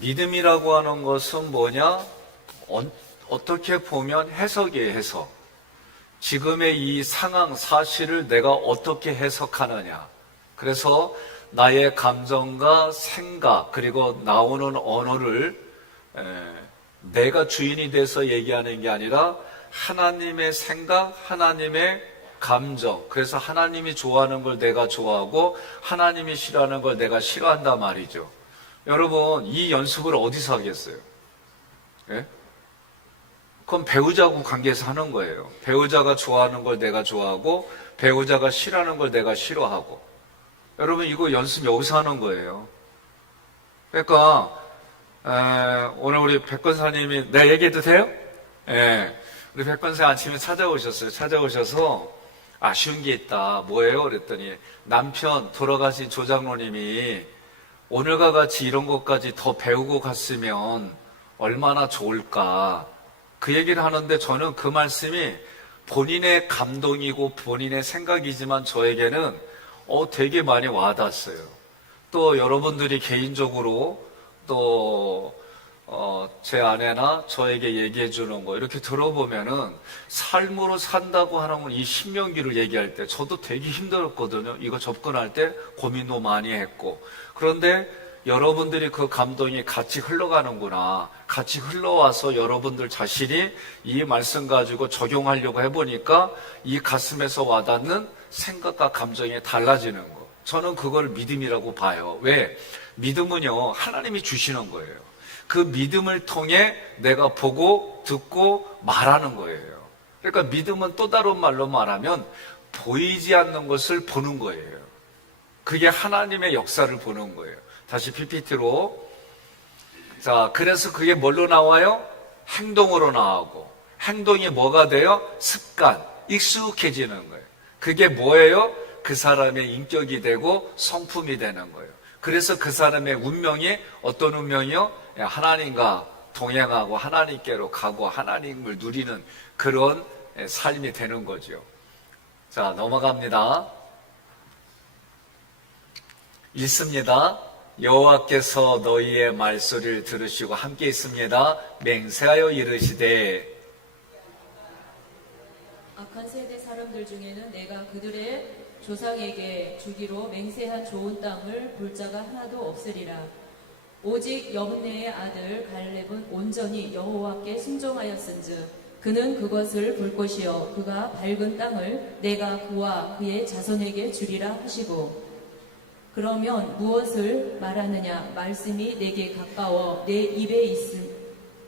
믿음이라고 하는 것은 뭐냐? 어떻게 보면 해석이에요, 해석. 지금의 이 상황, 사실을 내가 어떻게 해석하느냐. 그래서 나의 감정과 생각, 그리고 나오는 언어를 내가 주인이 돼서 얘기하는 게 아니라 하나님의 생각, 하나님의 감정. 그래서 하나님이 좋아하는 걸 내가 좋아하고 하나님이 싫어하는 걸 내가 싫어한단 말이죠. 여러분, 이 연습을 어디서 하겠어요? 예? 그건 배우자하고 관계에서 하는 거예요. 배우자가 좋아하는 걸 내가 좋아하고 배우자가 싫어하는 걸 내가 싫어하고. 여러분, 이거 연습 여기서 하는 거예요. 그러니까 오늘 우리 백권사님이 내가 얘기해도 돼요? 예. 우리 백권사 아침에 찾아오셨어요. 찾아오셔서 아쉬운 게 있다. 뭐예요? 그랬더니 남편 돌아가신 조장로님이 오늘과 같이 이런 것까지 더 배우고 갔으면 얼마나 좋을까. 그 얘기를 하는데 저는 그 말씀이 본인의 감동이고 본인의 생각이지만 저에게는 되게 많이 와닿았어요. 또 여러분들이 개인적으로 또 제 아내나 저에게 얘기해 주는 거 이렇게 들어보면은 삶으로 산다고 하는 건 이 신명기를 얘기할 때 저도 되게 힘들었거든요. 이거 접근할 때 고민도 많이 했고. 그런데 여러분들이 그 감동이 같이 흘러가는구나. 같이 흘러와서 여러분들 자신이 이 말씀 가지고 적용하려고 해보니까 이 가슴에서 와닿는 생각과 감정이 달라지는 거. 저는 그걸 믿음이라고 봐요. 왜? 믿음은요, 하나님이 주시는 거예요. 그 믿음을 통해 내가 보고 듣고 말하는 거예요. 그러니까 믿음은 또 다른 말로 말하면 보이지 않는 것을 보는 거예요. 그게 하나님의 역사를 보는 거예요. 다시 PPT로. 자, 그래서 그게 뭘로 나와요? 행동으로 나오고. 행동이 뭐가 돼요? 습관, 익숙해지는 거예요. 그게 뭐예요? 그 사람의 인격이 되고 성품이 되는 거예요. 그래서 그 사람의 운명이 어떤 운명이요? 하나님과 동행하고 하나님께로 가고 하나님을 누리는 그런 삶이 되는 거죠. 자, 넘어갑니다. 읽습니다. 여호와께서 너희의 말소리를 들으시고 함께 있습니다. 맹세하여 이르시되 악한 세대 사람들 중에는 내가 그들의 조상에게 주기로 맹세한 좋은 땅을 볼 자가 하나도 없으리라. 오직 여분네의 아들 갈렙은 온전히 여호와께 순종하였은즉 그는 그것을 볼 것이요 그가 밟은 땅을 내가 그와 그의 자손에게 주리라 하시고. 그러면 무엇을 말하느냐? 말씀이 내게 가까워 내 입에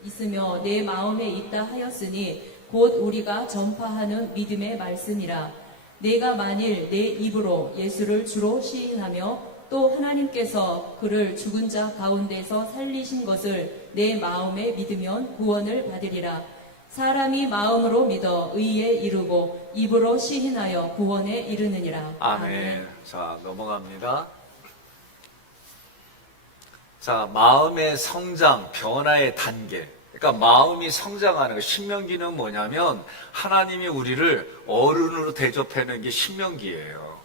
있으며 내 마음에 있다 하였으니 곧 우리가 전파하는 믿음의 말씀이라. 내가 만일 내 입으로 예수를 주로 시인하며 또 하나님께서 그를 죽은 자 가운데서 살리신 것을 내 마음에 믿으면 구원을 받으리라. 사람이 마음으로 믿어 의에 이르고 입으로 시인하여 구원에 이르느니라. 아멘. 자, 넘어갑니다. 자, 마음의 성장, 변화의 단계. 그러니까 마음이 성장하는 거. 신명기는 뭐냐면 하나님이 우리를 어른으로 대접하는 게 신명기예요.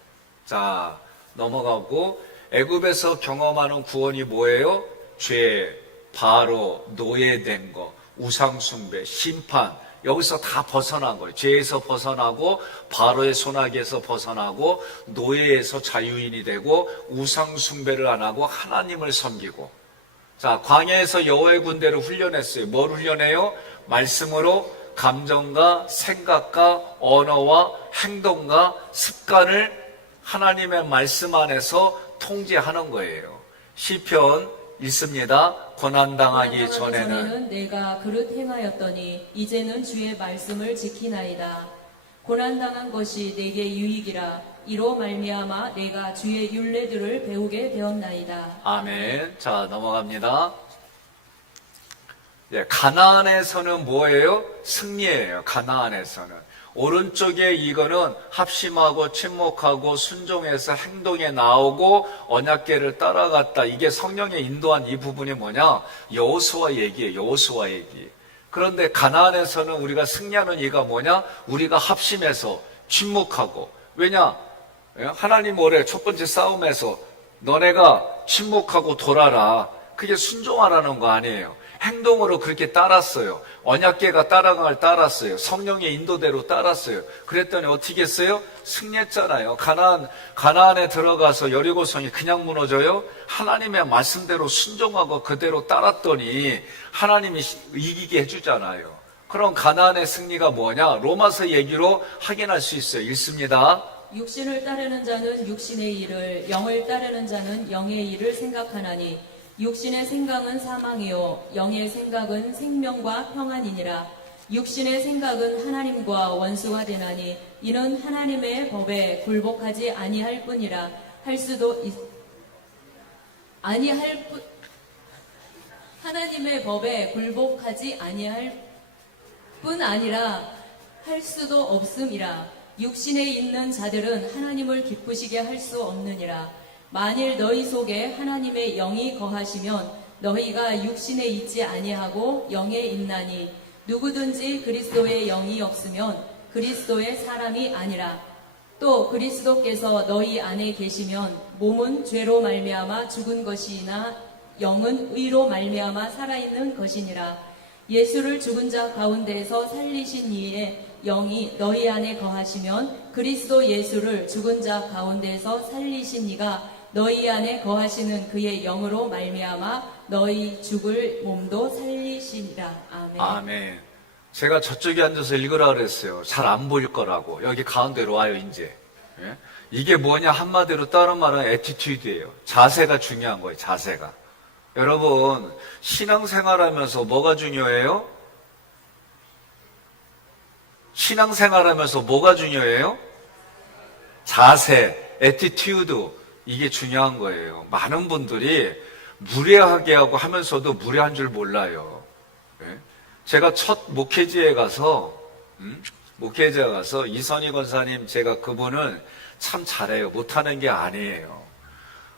자, 넘어가고 애굽에서 경험하는 구원이 뭐예요? 죄, 바로, 노예된 거, 우상숭배, 심판. 여기서 다 벗어난 거예요. 죄에서 벗어나고 바로의 손아귀에서 벗어나고 노예에서 자유인이 되고 우상숭배를 안 하고 하나님을 섬기고. 자, 광야에서 여호와의 군대를 훈련했어요. 뭘 훈련해요? 말씀으로 감정과 생각과 언어와 행동과 습관을 하나님의 말씀 안에서 통제하는 거예요. 시편 읽습니다. 고난당하기 전에는 내가 그릇 행하였더니 이제는 주의 말씀을 지키나이다. 고난당한 것이 내게 유익이라. 이로 말미암아 내가 주의 율례들을 배우게 되었나이다. 아멘. 자, 넘어갑니다. 가나안에서는 뭐예요? 승리예요. 가나안에서는. 오른쪽에 이거는 합심하고 침묵하고 순종해서 행동에 나오고 언약궤를 따라갔다. 이게 성령의 인도한 이 부분이 뭐냐? 여호수아 얘기예요. 여호수아 얘기. 그런데 가나안에서는 우리가 승리하는 이유가 뭐냐? 우리가 합심해서 침묵하고. 왜냐? 하나님 오래 첫 번째 싸움에서 너네가 침묵하고 돌아라. 그게 순종하라는 거 아니에요. 행동으로 그렇게 따랐어요. 언약궤가 따라간 걸 따랐어요. 성령의 인도대로 따랐어요. 그랬더니 어떻게 했어요? 승리했잖아요. 가나안에 들어가서 여리고성이 그냥 무너져요? 하나님의 말씀대로 순종하고 그대로 따랐더니 하나님이 이기게 해주잖아요. 그럼 가나안의 승리가 뭐냐? 로마서 얘기로 확인할 수 있어요. 읽습니다. 육신을 따르는 자는 육신의 일을, 영을 따르는 자는 영의 일을 생각하나니 육신의 생각은 사망이요 영의 생각은 생명과 평안이니라. 육신의 생각은 하나님과 원수가 되나니 이는 하나님의 법에 굴복하지 아니할 뿐이라. 할 수도 아니할 뿐 하나님의 법에 굴복하지 아니할 뿐 아니라 할 수도 없음이라. 육신에 있는 자들은 하나님을 기쁘시게 할 수 없느니라. 만일 너희 속에 하나님의 영이 거하시면 너희가 육신에 있지 아니하고 영에 있나니 누구든지 그리스도의 영이 없으면 그리스도의 사람이 아니라. 또 그리스도께서 너희 안에 계시면 몸은 죄로 말미암아 죽은 것이나 영은 의로 말미암아 살아있는 것이니라. 예수를 죽은 자 가운데에서 살리신 이의 영이 너희 안에 거하시면 그리스도 예수를 죽은 자 가운데에서 살리신 이가 너희 안에 거하시는 그의 영으로 말미암아 너희 죽을 몸도 살리시리라. 아멘. 아멘. 제가 저쪽에 앉아서 읽으라 그랬어요. 잘 안 보일 거라고. 여기 가운데로 와요, 이제. 예? 이게 뭐냐? 한마디로 다른 말은 애티튜드예요. 자세가 중요한 거예요, 자세가. 여러분, 신앙생활하면서 뭐가 중요해요? 신앙생활하면서 뭐가 중요해요? 자세, 애티튜드. 이게 중요한 거예요. 많은 분들이 무례하게 하고 하면서도 무례한 줄 몰라요. 네? 제가 첫 목회지에 가서 이선희 권사님, 제가 그분을 참 잘해요. 못하는 게 아니에요.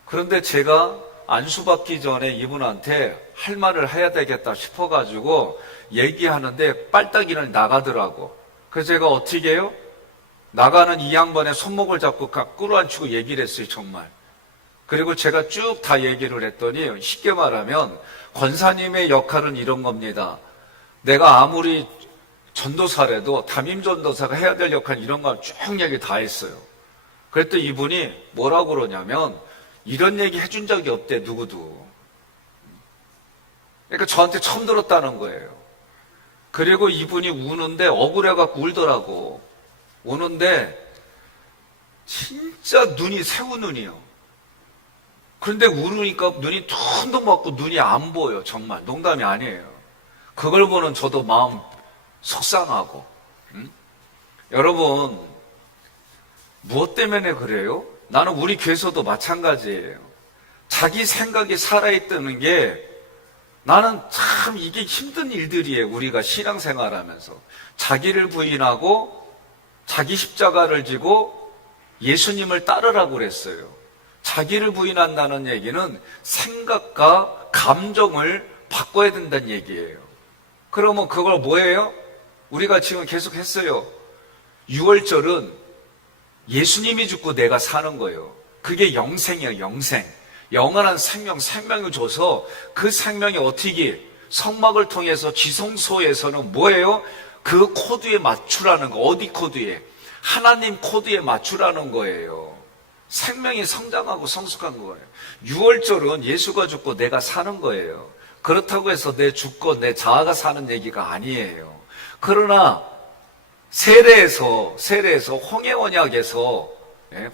그런데 제가 안수받기 전에 이분한테 할 말을 해야 되겠다 싶어가지고 얘기하는데 빨딱이를 나가더라고. 그래서 제가 어떻게 해요? 나가는 이 양반의 손목을 잡고 끌어안치고 얘기를 했어요, 정말. 그리고 제가 쭉 다 얘기를 했더니 쉽게 말하면 권사님의 역할은 이런 겁니다. 내가 아무리 전도사라도 담임 전도사가 해야 될 역할은 이런 거 쭉 얘기 다 했어요. 그랬더니 이분이 뭐라고 그러냐면 이런 얘기 해준 적이 없대, 누구도. 그러니까 저한테 처음 들었다는 거예요. 그리고 이분이 우는데 억울해갖고 울더라고. 우는데 진짜 눈이 새우 눈이요. 그런데 울으니까 눈이 퉁퉁 맞고 눈이 안 보여. 정말 농담이 아니에요. 그걸 보는 저도 마음 속상하고. 여러분, 무엇 때문에 그래요? 나는 우리 교회에서도 마찬가지예요. 자기 생각이 살아있다는 게 나는 참 이게 힘든 일들이에요. 우리가 신앙생활하면서 자기를 부인하고 자기 십자가를 지고 예수님을 따르라고 그랬어요. 자기를 부인한다는 얘기는 생각과 감정을 바꿔야 된다는 얘기예요. 그러면 그걸 뭐예요? 우리가 지금 계속 했어요. 6월절은 예수님이 죽고 내가 사는 거예요. 그게 영생이에요, 영생. 영원한 생명을 줘서 그 생명이 어떻게 성막을 통해서 지성소에서는 뭐예요? 그 코드에 맞추라는 거. 어디 코드에? 하나님 코드에 맞추라는 거예요. 생명이 성장하고 성숙한 거예요. 6월절은 예수가 죽고 내가 사는 거예요. 그렇다고 해서 내 죽고 내 자아가 사는 얘기가 아니에요. 그러나 세례에서 홍해언약에서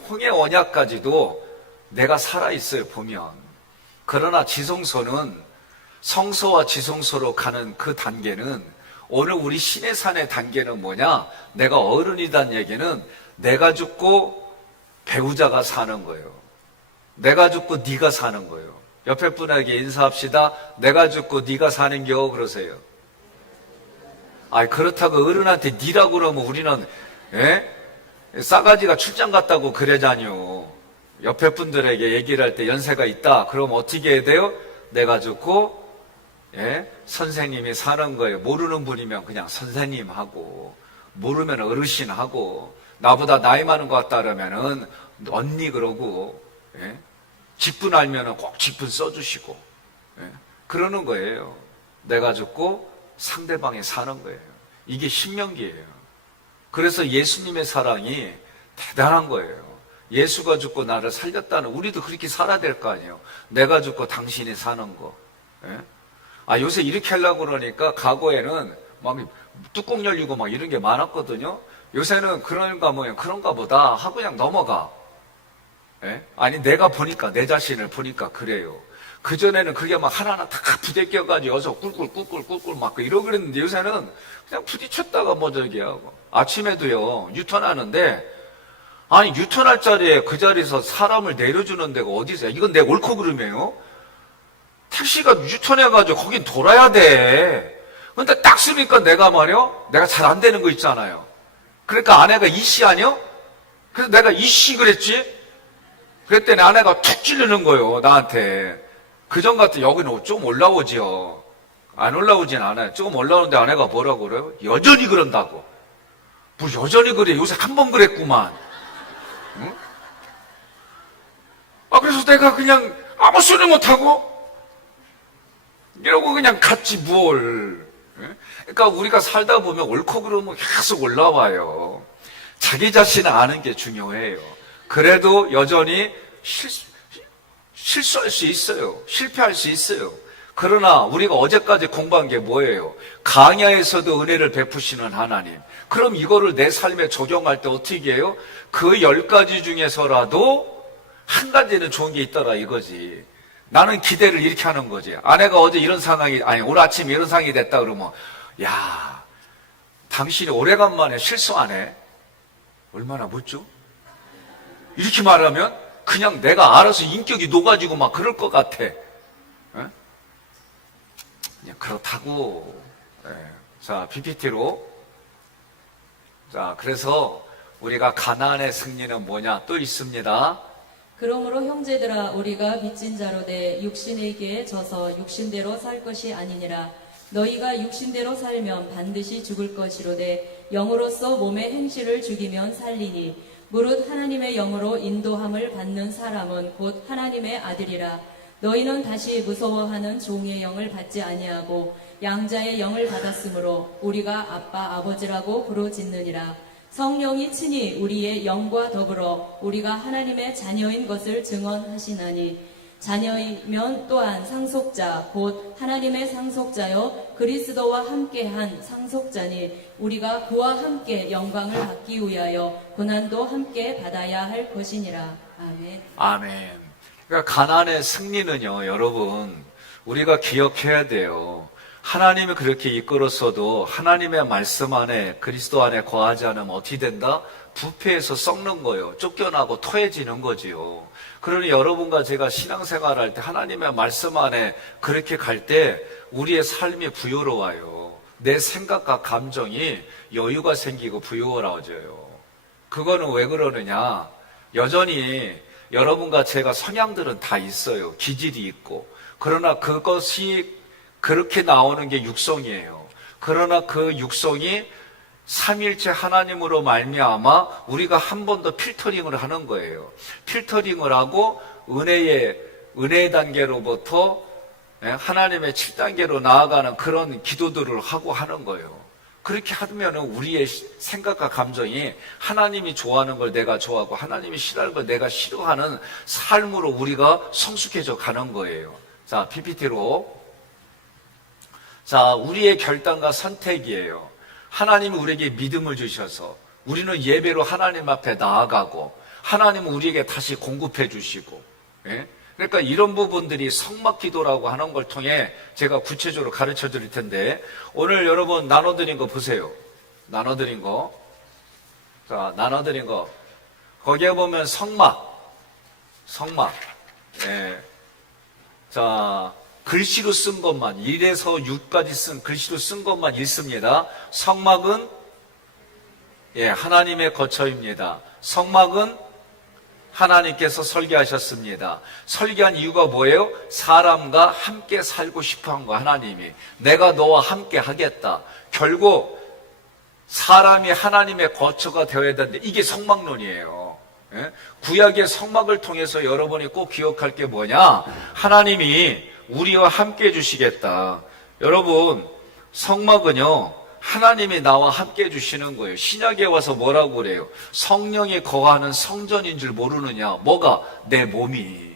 홍해언약까지도 내가 살아있어요, 보면. 그러나 지성소는 성소와 지성소로 가는 그 단계는 오늘 우리 시내산의 단계는 뭐냐? 내가 어른이란 얘기는 내가 죽고 배우자가 사는 거예요. 내가 죽고 네가 사는 거예요. 옆에 분에게 인사합시다. 내가 죽고 네가 사는겨 그러세요. 그렇다고 어른한테 니라고 그러면 우리는 싸가지가 출장 갔다고 그러자뇨. 옆에 분들에게 얘기를 할 때 연세가 있다. 그럼 어떻게 해야 돼요? 내가 죽고 선생님이 사는 거예요. 모르는 분이면 그냥 선생님하고, 모르면 어르신하고, 나보다 나이 많은 것 같다 그러면은 언니 그러고, 직분 알면은 꼭 직분 써주시고, 예? 그러는 거예요. 내가 죽고 상대방이 사는 거예요. 이게 신명기예요. 그래서 예수님의 사랑이 대단한 거예요. 예수가 죽고 나를 살렸다는, 우리도 그렇게 살아야 될 거 아니에요. 내가 죽고 당신이 사는 거. 예? 요새 이렇게 하려고 그러니까 과거에는 막 뚜껑 열리고 막 이런 게 많았거든요. 요새는 그런가 보다 하고 그냥 넘어가. 예? 아니, 내가 보니까, 내 자신을 보니까 그래요. 그전에는 그게 막 하나하나 다 부대껴가지고 여기서 꿀꿀 막 이러고 그랬는데 요새는 그냥 부딪혔다가 뭐 저기 하고. 아침에도요, 유턴하는데, 아니, 유턴할 자리에 그 자리에서 사람을 내려주는 데가 어디서, 이건 내 옳고 그름이에요? 택시가 유턴해가지고 거긴 돌아야 돼. 근데 딱 쓰니까 내가 잘 안 되는 거 있잖아요. 그러니까 아내가 이씨 아니요? 그래서 내가 이씨 그랬지? 그랬더니 아내가 툭 찌르는 거예요, 나한테. 그전 같은 여기는 좀 올라오지요. 안 올라오진 않아요. 조금 올라오는데 아내가 뭐라고 그래요? 여전히 그런다고. 뭐 여전히 그래. 요새 한 번 그랬구만. 응? 그래서 내가 그냥 아무 소리 못하고 이러고 그냥 갔지 뭘. 그러니까 우리가 살다 보면 옳고 그름은 계속 올라와요. 자기 자신을 아는 게 중요해요. 그래도 여전히 실수할 수 있어요. 실패할 수 있어요. 그러나 우리가 어제까지 공부한 게 뭐예요? 강야에서도 은혜를 베푸시는 하나님. 그럼 이거를 내 삶에 적용할 때 어떻게 해요? 그 10가지 중에서라도 한 가지는 좋은 게 있더라 이거지. 나는 기대를 이렇게 하는 거지. 아내가 어제 이런 상황이, 오늘 아침에 이런 상황이 됐다 그러면, 야, 당신이 오래간만에 실수 안 해? 얼마나 멋져? 이렇게 말하면 그냥 내가 알아서 인격이 녹아지고 막 그럴 것 같아. 그냥 그렇다고. 자, PPT로. 자, 그래서 우리가 가나안의 승리는 뭐냐? 또 있습니다. 그러므로 형제들아 우리가 빚진 자로 돼 육신에게 져서 육신대로 살 것이 아니니라. 너희가 육신대로 살면 반드시 죽을 것이로되 영으로서 몸의 행실을 죽이면 살리니 무릇 하나님의 영으로 인도함을 받는 사람은 곧 하나님의 아들이라. 너희는 다시 무서워하는 종의 영을 받지 아니하고 양자의 영을 받았으므로 우리가 아빠 아버지라고 부르짖느니라. 성령이 친히 우리의 영과 더불어 우리가 하나님의 자녀인 것을 증언하시나니 자녀이면 또한 상속자 곧 하나님의 상속자여 그리스도와 함께한 상속자니 우리가 그와 함께 영광을 받기 위하여 고난도 함께 받아야 할 것이니라. 아멘. 아멘. 그러니까 가나안의 승리는요, 여러분, 우리가 기억해야 돼요. 하나님이 그렇게 이끌었어도 하나님의 말씀 안에 그리스도 안에 거하지 않으면 어떻게 된다? 부패해서 썩는 거예요. 쫓겨나고 토해지는 거지요. 그러니 여러분과 제가 신앙생활할 때 하나님의 말씀 안에 그렇게 갈 때 우리의 삶이 부유로워요. 내 생각과 감정이 여유가 생기고 부유로워져요. 그거는 왜 그러느냐? 여전히 여러분과 제가 성향들은 다 있어요. 기질이 있고. 그러나 그것이 그렇게 나오는 게 육성이에요. 그러나 그 육성이 삼일체 하나님으로 말미암아 우리가 한 번 더 필터링을 하는 거예요. 필터링을 하고 은혜의 단계로부터 하나님의 7단계로 나아가는 그런 기도들을 하고 하는 거예요. 그렇게 하면 우리의 생각과 감정이 하나님이 좋아하는 걸 내가 좋아하고 하나님이 싫어하는 걸 내가 싫어하는 삶으로 우리가 성숙해져 가는 거예요. 자, PPT로. 자, 우리의 결단과 선택이에요. 하나님은 우리에게 믿음을 주셔서 우리는 예배로 하나님 앞에 나아가고 하나님은 우리에게 다시 공급해 주시고, 그러니까 이런 부분들이 성막 기도라고 하는 걸 통해 제가 구체적으로 가르쳐 드릴 텐데 오늘 여러분 나눠드린 거 보세요. 나눠드린 거. 자, 나눠드린 거. 거기에 보면 성막. 자, 글씨로 쓴 것만 1에서 6까지 쓴 글씨로 쓴 것만 있습니다. 성막은 하나님의 거처입니다. 성막은 하나님께서 설계하셨습니다. 설계한 이유가 뭐예요? 사람과 함께 살고 싶어한 거. 하나님이 내가 너와 함께 하겠다. 결국 사람이 하나님의 거처가 되어야 되는데 이게 성막론이에요. 구약의 성막을 통해서 여러분이 꼭 기억할 게 뭐냐? 하나님이 우리와 함께 해주시겠다. 여러분, 성막은요, 하나님이 나와 함께 해주시는 거예요. 신약에 와서 뭐라고 그래요? 성령이 거하는 성전인 줄 모르느냐? 뭐가? 내 몸이.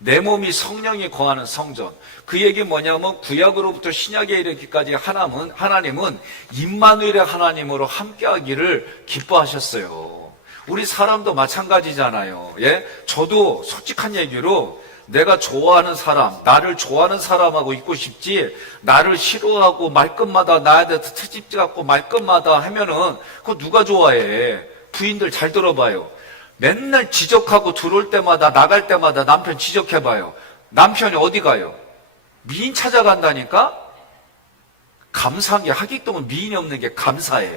내 몸이 성령이 거하는 성전. 그 얘기 뭐냐면 구약으로부터 신약에 이르기까지 하나님은 임마누엘의 하나님으로 함께하기를 기뻐하셨어요. 우리 사람도 마찬가지잖아요. 예? 저도 솔직한 얘기로 내가 좋아하는 사람, 나를 좋아하는 사람하고 있고 싶지, 나를 싫어하고 말끝마다 나한테 트집 갖고 말끝마다 하면은 그거 누가 좋아해? 부인들 잘 들어봐요. 맨날 지적하고 들어올 때마다 나갈 때마다 남편 지적해봐요. 남편이 어디 가요? 미인 찾아간다니까? 감사한 게 하객동은 미인이 없는 게 감사해.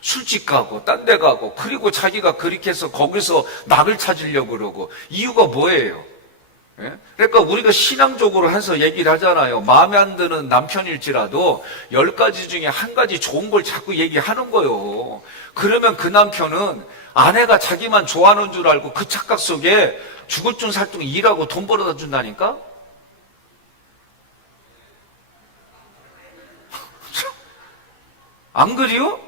술집 가고 딴 데 가고 그리고 자기가 그렇게 해서 거기서 낙을 찾으려고 그러고 이유가 뭐예요? 예? 그러니까 우리가 신앙적으로 해서 얘기를 하잖아요. 마음에 안 드는 남편일지라도 10가지 중에 한 가지 좋은 걸 자꾸 얘기하는 거예요. 그러면 그 남편은 아내가 자기만 좋아하는 줄 알고 그 착각 속에 죽을 줄 살등 일하고 돈 벌어다 준다니까? 안 그래요?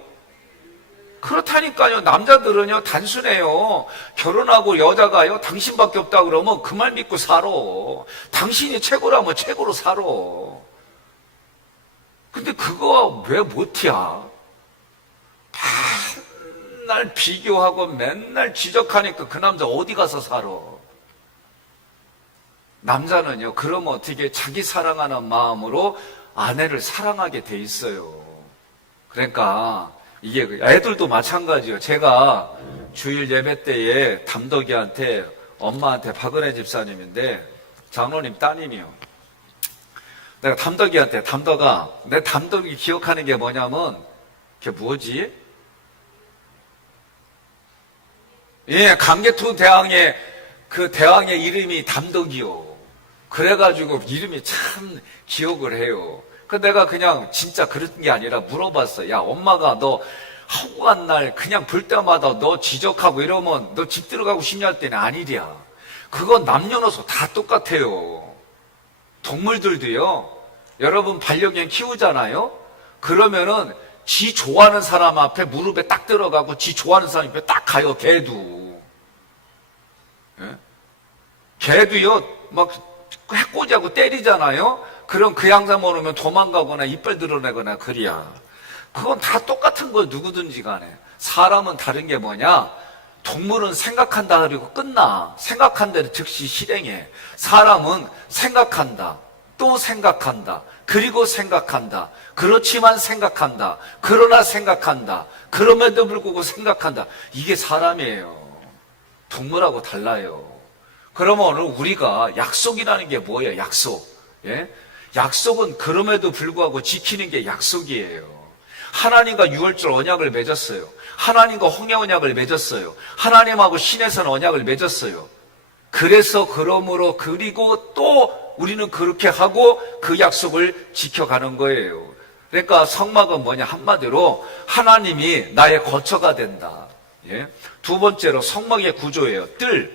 그렇다니까요. 남자들은요 단순해요. 결혼하고 여자가요 당신밖에 없다 그러면 그 말 믿고 살아. 당신이 최고라면 최고로 살아. 근데 그거 왜 못이야? 맨날 비교하고 맨날 지적하니까 그 남자 어디 가서 살아? 남자는요 그러면 어떻게 자기 사랑하는 마음으로 아내를 사랑하게 돼 있어요. 그러니까 이게 애들도 마찬가지예요. 제가 주일 예배 때에 담덕이한테 엄마한테 박은혜 집사님인데 장로님 따님이요. 내가 담덕이한테 담덕아, 내 담덕이 기억하는 게 뭐냐면 그게 뭐지? 예, 강계토 대왕의 그 대왕의 이름이 담덕이요. 그래가지고 이름이 참 기억을 해요. 그 내가 그냥 진짜 그런 게 아니라 물어봤어. 야, 엄마가 너 하고 간 날 그냥 볼 때마다 너 지적하고 이러면 너 집 들어가고 싶냐 할 때는 아니랴. 그건 남녀노소 다 똑같아요. 동물들도요. 여러분 반려견 키우잖아요. 그러면은 지 좋아하는 사람 앞에 무릎에 딱 들어가고 지 좋아하는 사람 앞에 딱 가요. 개도. 예? 개도요. 막 해코지하고 때리잖아요. 그럼 그 양상 모르면 도망가거나 이빨 드러내거나 그리야. 그건 다 똑같은 거예요. 누구든지 간에. 사람은 다른 게 뭐냐? 동물은 생각한다 그리고 끝나. 생각한 대로 즉시 실행해. 사람은 생각한다. 또 생각한다. 그리고 생각한다. 그렇지만 생각한다. 그러나 생각한다. 그럼에도 불구하고 생각한다. 이게 사람이에요. 동물하고 달라요. 그러면 우리가 약속이라는 게 뭐예요? 약속. 예? 약속은 그럼에도 불구하고 지키는 게 약속이에요. 하나님과 유월절 언약을 맺었어요. 하나님과 홍해 언약을 맺었어요. 하나님하고 신에서는 언약을 맺었어요. 그래서 그러므로 그리고 또 우리는 그렇게 하고 그 약속을 지켜가는 거예요. 그러니까 성막은 뭐냐? 한마디로 하나님이 나의 거처가 된다. 예? 두 번째로 성막의 구조예요. 뜰.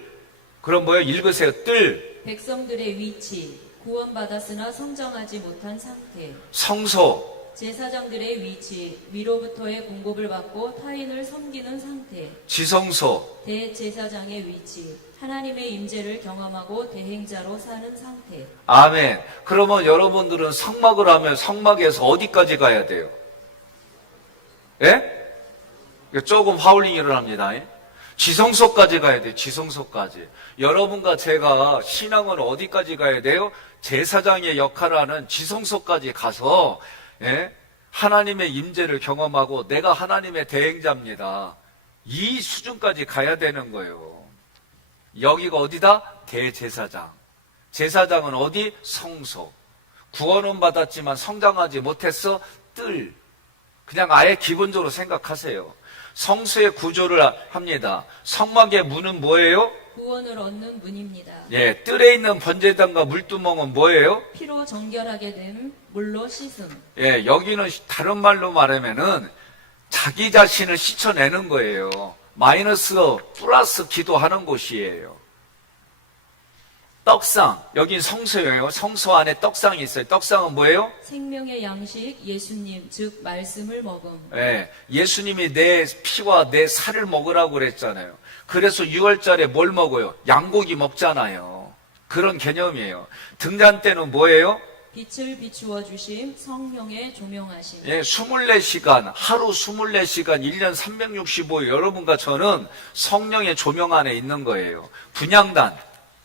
그럼 뭐예요? 읽으세요. 뜰. 백성들의 위치, 구원받았으나 성장하지 못한 상태. 성소. 제사장들의 위치, 위로부터의 공급을 받고 타인을 섬기는 상태. 지성소. 대제사장의 위치, 하나님의 임재를 경험하고 대행자로 사는 상태. 아멘. 그러면 여러분들은 성막을 하면 성막에서 어디까지 가야 돼요? 예? 조금 하울링 일어납니다. 지성소까지 가야 돼요. 지성소까지. 여러분과 제가 신앙은 어디까지 가야 돼요? 제사장의 역할을 하는 지성소까지 가서 예? 하나님의 임재를 경험하고 내가 하나님의 대행자입니다. 이 수준까지 가야 되는 거예요. 여기가 어디다? 대제사장. 제사장은 어디? 성소. 구원은 받았지만 성장하지 못했어? 뜰. 그냥 아예 기본적으로 생각하세요. 성소의 구조를 합니다. 성막의 문은 뭐예요? 구원을 얻는 문입니다. 예, 뜰에 있는 번제단과 물두멍은 뭐예요? 피로 정결하게 됨, 물로 씻음. 예, 여기는 다른 말로 말하면은 자기 자신을 씻어내는 거예요. 마이너스 플러스 기도하는 곳이에요. 떡상, 여긴 성소예요. 성소 안에 떡상이 있어요. 떡상은 뭐예요? 생명의 양식 예수님 즉 말씀을 먹음. 예, 예수님이 내 피와 내 살을 먹으라고 그랬잖아요. 그래서 6월절에 뭘 먹어요? 양고기 먹잖아요. 그런 개념이에요. 등잔 때는 뭐예요? 빛을 비추어 주심 성령의 조명하심. 예, 24시간, 하루 24시간, 1년 365일 여러분과 저는 성령의 조명 안에 있는 거예요. 분향단,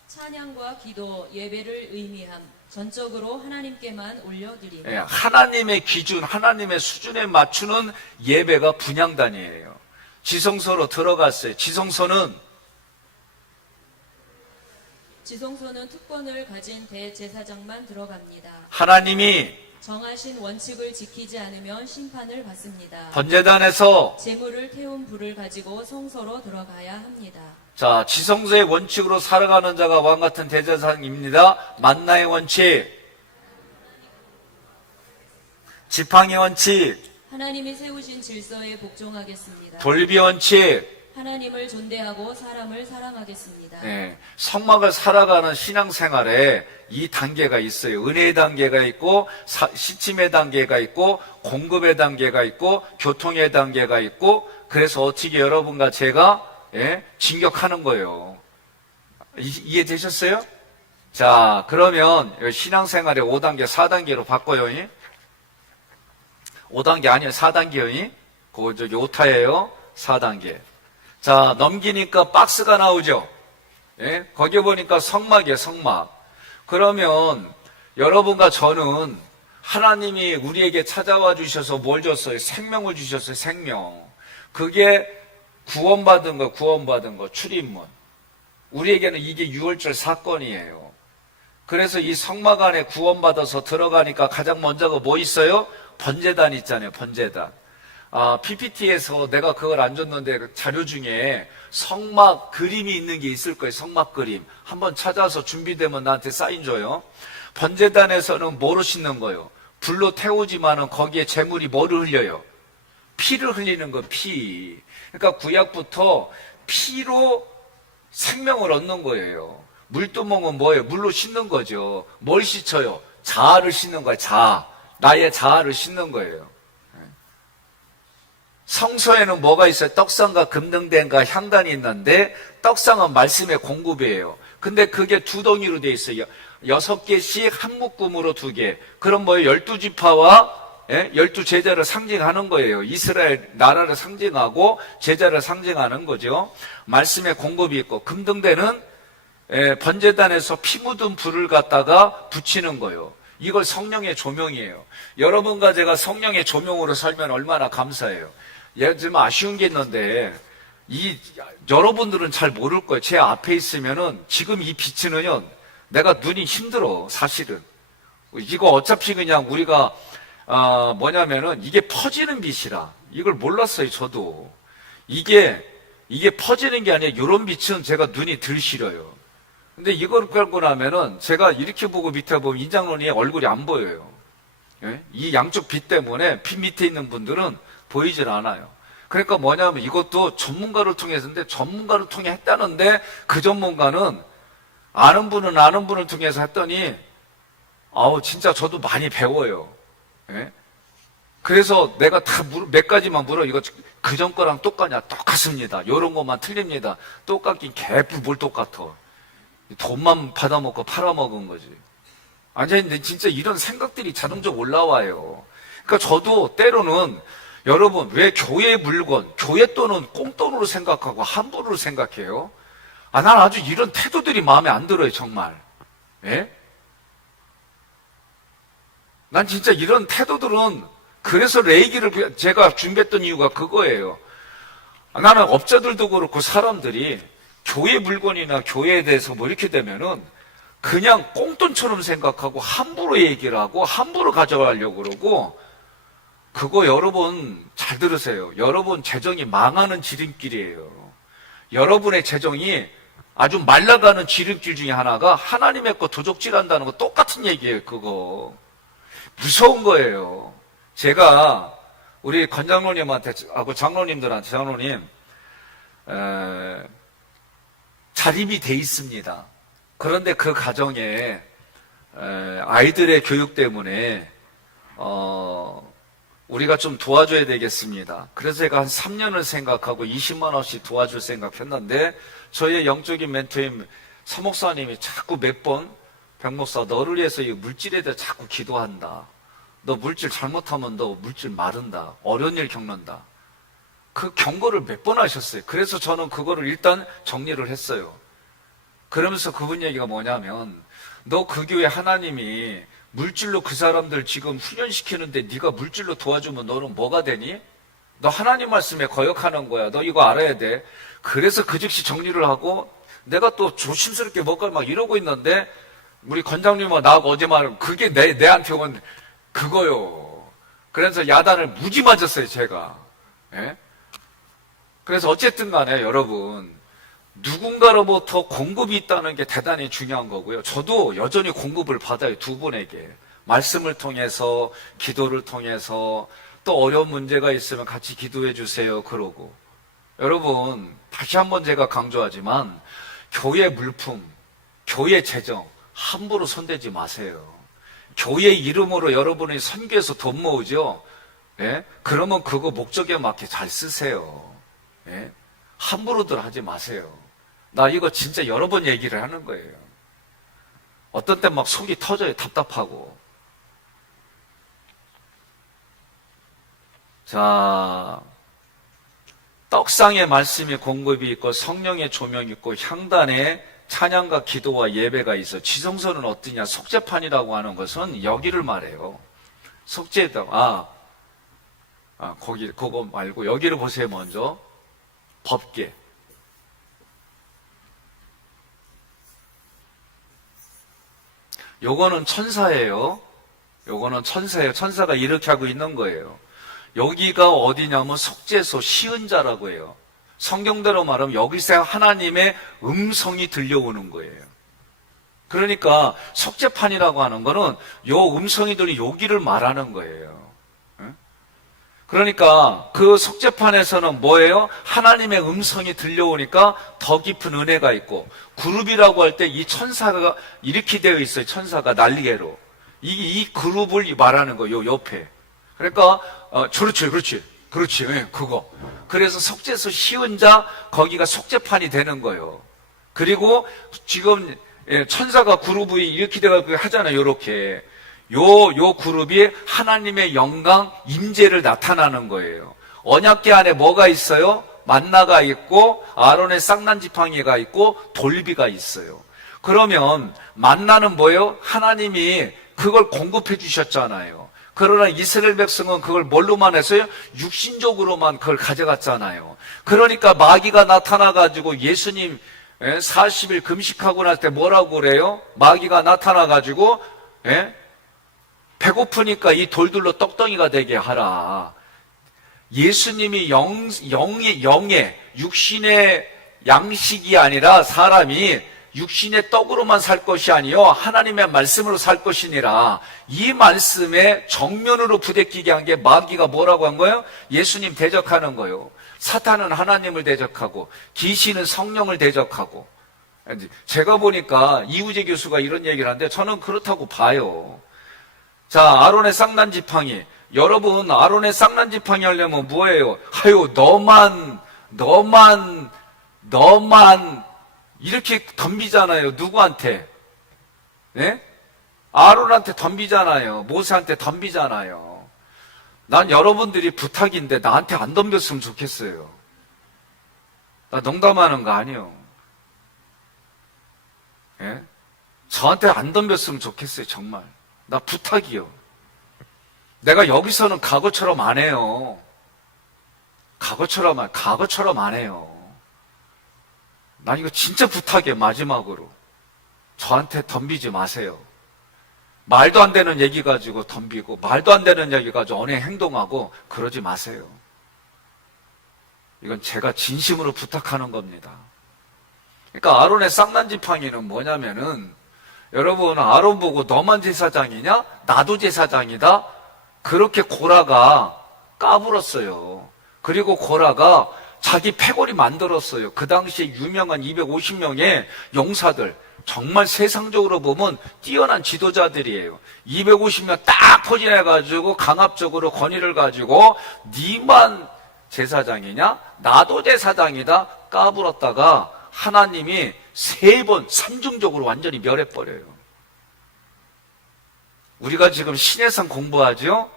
찬양과 기도, 예배를 의미함. 전적으로 하나님께만 올려드림. 예, 하나님의 기준, 하나님의 수준에 맞추는 예배가 분향단이에요. 지성소로 들어갔어요. 지성소는 지성소는 특권을 가진 대제사장만 들어갑니다. 하나님이 정하신 원칙을 지키지 않으면 심판을 받습니다. 번제단에서 제물을 태운 불을 가지고 성소로 들어가야 합니다. 자, 지성소의 원칙으로 살아가는 자가 왕 같은 대제사장입니다. 만나의 원칙, 지팡이 원칙, 하나님이 세우신 질서에 복종하겠습니다. 돌비 원칙, 하나님을 존대하고 사람을 사랑하겠습니다. 네, 성막을 살아가는 신앙생활에 이 단계가 있어요. 은혜의 단계가 있고 시침의 단계가 있고 공급의 단계가 있고 교통의 단계가 있고 그래서 어떻게 여러분과 제가 진격하는 거예요. 이해되셨어요? 자, 그러면 신앙생활의 5단계, 4단계로 바꿔요. 5단계 아니에요. 4단계요. 그거 저기 오타예요. 4단계. 자, 넘기니까 박스가 나오죠. 예? 거기 보니까 성막이에요, 성막. 그러면 여러분과 저는 하나님이 우리에게 찾아와 주셔서 뭘 줬어요? 생명을 주셨어요, 생명. 그게 구원받은 거, 출입문. 우리에게는 이게 6월절 사건이에요. 그래서 이 성막 안에 구원받아서 들어가니까 가장 먼저가 뭐 있어요? 번제단 있잖아요, 번제단. PPT에서 내가 그걸 안 줬는데 그 자료 중에 성막 그림이 있는 게 있을 거예요. 성막 그림. 한번 찾아서 준비되면 나한테 사인 줘요. 번제단에서는 뭐로 씻는 거예요? 불로 태우지만은 거기에 재물이 뭐를 흘려요? 피를 흘리는 거, 피. 그러니까 구약부터 피로 생명을 얻는 거예요. 물두멍은 뭐예요? 물로 씻는 거죠. 뭘 씻어요? 자아를 씻는 거예요. 자아. 나의 자아를 씻는 거예요. 성소에는 뭐가 있어요? 떡상과 금등대과 향단이 있는데 떡상은 말씀의 공급이에요. 근데 그게 두 덩이로 돼 있어요. 6개씩 한 묶음으로 2개. 그럼 뭐예요? 12지파와 12제자를 상징하는 거예요. 이스라엘 나라를 상징하고 제자를 상징하는 거죠. 말씀의 공급이 있고 금등대는 번제단에서 피 묻은 불을 갖다가 붙이는 거예요. 이걸 성령의 조명이에요. 여러분과 제가 성령의 조명으로 살면 얼마나 감사해요. 예를 들면 아쉬운 게 있는데 여러분들은 잘 모를 거예요. 제 앞에 있으면은 지금 이 빛은요 내가 눈이 힘들어 사실은. 이거 어차피 그냥 우리가 뭐냐면은 이게 퍼지는 빛이라 이걸 몰랐어요. 저도 이게 퍼지는 게 아니라 이런 빛은 제가 눈이 덜 싫어요. 근데 이걸 깔고 나면은 제가 이렇게 보고 밑에 보면 인장론이 얼굴이 안 보여요. 이 양쪽 빛 때문에 빛 밑에 있는 분들은 보이질 않아요. 그러니까 뭐냐면 이것도 전문가를 통해서인데 전문가를 통해 했다는데 그 전문가는 아는 분을 통해서 했더니 진짜 저도 많이 배워요. 그래서 내가 다 몇 가지만 물어. 이거 그전 거랑 똑같냐? 똑같습니다. 요런 것만 틀립니다. 똑같긴 개뿔 뭘 똑같아. 돈만 받아먹고 팔아먹은 거지. 아니, 근데 진짜 이런 생각들이 자동적으로 올라와요. 그러니까 저도 때로는 여러분, 왜 교회 물건, 교회 돈은 꽁돈으로 생각하고 함부로 생각해요? 난 아주 이런 태도들이 마음에 안 들어요, 정말. 예? 난 진짜 이런 태도들은, 그래서 레이기를 제가 준비했던 이유가 그거예요. 나는 업자들도 그렇고 사람들이 교회 물건이나 교회에 대해서 뭐 이렇게 되면은 그냥 꽁돈처럼 생각하고 함부로 얘기를 하고 함부로 가져가려고 그러고 그거 여러분 잘 들으세요. 여러분 재정이 망하는 지름길이에요. 여러분의 재정이 아주 말라가는 지름길 중에 하나가 하나님의 거 도적질한다는 거 똑같은 얘기예요. 그거 무서운 거예요. 제가 우리 권장로님한테 하고 장로님들한테 장로님 자립이 돼 있습니다. 그런데 그 가정에 아이들의 교육 때문에 우리가 좀 도와줘야 되겠습니다. 그래서 제가 한 3년을 생각하고 20만 원씩 도와줄 생각했는데 저희의 영적인 멘토인 사목사님이 자꾸 몇 번 백목사 너를 위해서 이 물질에 대해 자꾸 기도한다. 너 물질 잘못하면 너 물질 마른다. 어려운 일 겪는다. 그 경고를 몇 번 하셨어요. 그래서 저는 그거를 일단 정리를 했어요. 그러면서 그분 얘기가 뭐냐면 너 그 교회 하나님이 물질로 그 사람들 지금 훈련시키는데 네가 물질로 도와주면 너는 뭐가 되니? 너 하나님 말씀에 거역하는 거야. 너 이거 알아야 돼. 그래서 그 즉시 정리를 하고 내가 또 조심스럽게 뭔가 막 이러고 있는데 우리 권장님과 나하고 어제 말 그게 내한테 온 그거요. 그래서 야단을 무지 맞았어요, 제가. 예? 그래서 어쨌든 간에 여러분 누군가로부터 공급이 있다는 게 대단히 중요한 거고요. 저도 여전히 공급을 받아요. 두 분에게. 말씀을 통해서, 기도를 통해서, 또 어려운 문제가 있으면 같이 기도해 주세요. 그러고. 여러분, 다시 한번 제가 강조하지만, 교회 물품, 교회 재정, 함부로 손대지 마세요. 교회 이름으로 여러분이 선교해서 돈 모으죠? 예? 그러면 그거 목적에 맞게 잘 쓰세요. 예? 함부로들 하지 마세요. 나 이거 진짜 여러 번 얘기를 하는 거예요. 어떤 때 막 속이 터져요. 답답하고. 자, 떡상의 말씀이 공급이 있고 성령의 조명이 있고 향단에 찬양과 기도와 예배가 있어. 지성소는 어떠냐? 속죄판이라고 하는 것은 여기를 말해요. 속죄다. 그거 말고 여기를 보세요. 먼저 법계. 요거는 천사예요. 요거는 천사예요. 천사가 이렇게 하고 있는 거예요. 여기가 어디냐면 속죄소, 시은자라고 해요. 성경대로 말하면 여기서 하나님의 음성이 들려오는 거예요. 그러니까 속죄판이라고 하는 거는 요 음성이 들리 여기를 말하는 거예요. 그러니까 그 속죄판에서는 뭐예요? 하나님의 음성이 들려오니까 더 깊은 은혜가 있고, 그룹이라고 할 때 이 천사가 이렇게 되어 있어요. 천사가 날개로. 이 그룹을 말하는 거예요. 요 옆에. 그러니까 그렇지. 예, 그거. 그래서 속죄소 시은자 거기가 속죄판이 되는 거예요. 그리고 지금 천사가 그룹이 이렇게 돼가지고 하잖아요. 요렇게. 요 그룹이 하나님의 영광, 임재를 나타나는 거예요. 언약궤 안에 뭐가 있어요? 만나가 있고 아론의 쌍난 지팡이가 있고 돌비가 있어요. 그러면 만나는 뭐예요? 하나님이 그걸 공급해 주셨잖아요. 그러나 이스라엘 백성은 그걸 뭘로만 했어요? 육신적으로만 그걸 가져갔잖아요. 그러니까 마귀가 나타나가지고 예수님 40일 금식하고 날 때 뭐라고 그래요? 마귀가 나타나가지고 배고프니까 이 돌들로 떡덩이가 되게 하라. 예수님이 영의 육신의 양식이 아니라 사람이 육신의 떡으로만 살 것이 아니요 하나님의 말씀으로 살 것이니라. 이 말씀에 정면으로 부대끼게 한 게 마귀가 뭐라고 한 거예요? 예수님 대적하는 거예요. 사탄은 하나님을 대적하고 귀신은 성령을 대적하고. 제가 보니까 이우재 교수가 이런 얘기를 하는데 저는 그렇다고 봐요. 자, 아론의 쌍난 지팡이. 여러분, 아론의 쌍난 지팡이 하려면 뭐예요? 너만 이렇게 덤비잖아요. 누구한테? 네? 아론한테 덤비잖아요. 모세한테 덤비잖아요. 난 여러분들이 부탁인데 나한테 안 덤볐으면 좋겠어요. 나 농담하는 거 아니에요. 예? 저한테 안 덤볐으면 좋겠어요. 정말. 나 부탁이요. 내가 여기서는 과거처럼 안 해요. 과거처럼 안 해요. 난 이거 진짜 부탁이에요. 마지막으로. 저한테 덤비지 마세요. 말도 안 되는 얘기 가지고 덤비고 말도 안 되는 얘기 가지고 언행 행동하고 그러지 마세요. 이건 제가 진심으로 부탁하는 겁니다. 그러니까 아론의 쌍난 지팡이는 뭐냐면은 여러분 아론 보고 너만 제사장이냐? 나도 제사장이다? 그렇게 고라가 까불었어요. 그리고 고라가 자기 패거리 만들었어요. 그 당시에 유명한 250명의 용사들 정말 세상적으로 보면 뛰어난 지도자들이에요. 250명 딱 포진해가지고 강압적으로 권위를 가지고 니만 제사장이냐? 나도 제사장이다 까불었다가 하나님이 3번 삼중적으로 완전히 멸해버려요. 우리가 지금 신의 산 공부하죠?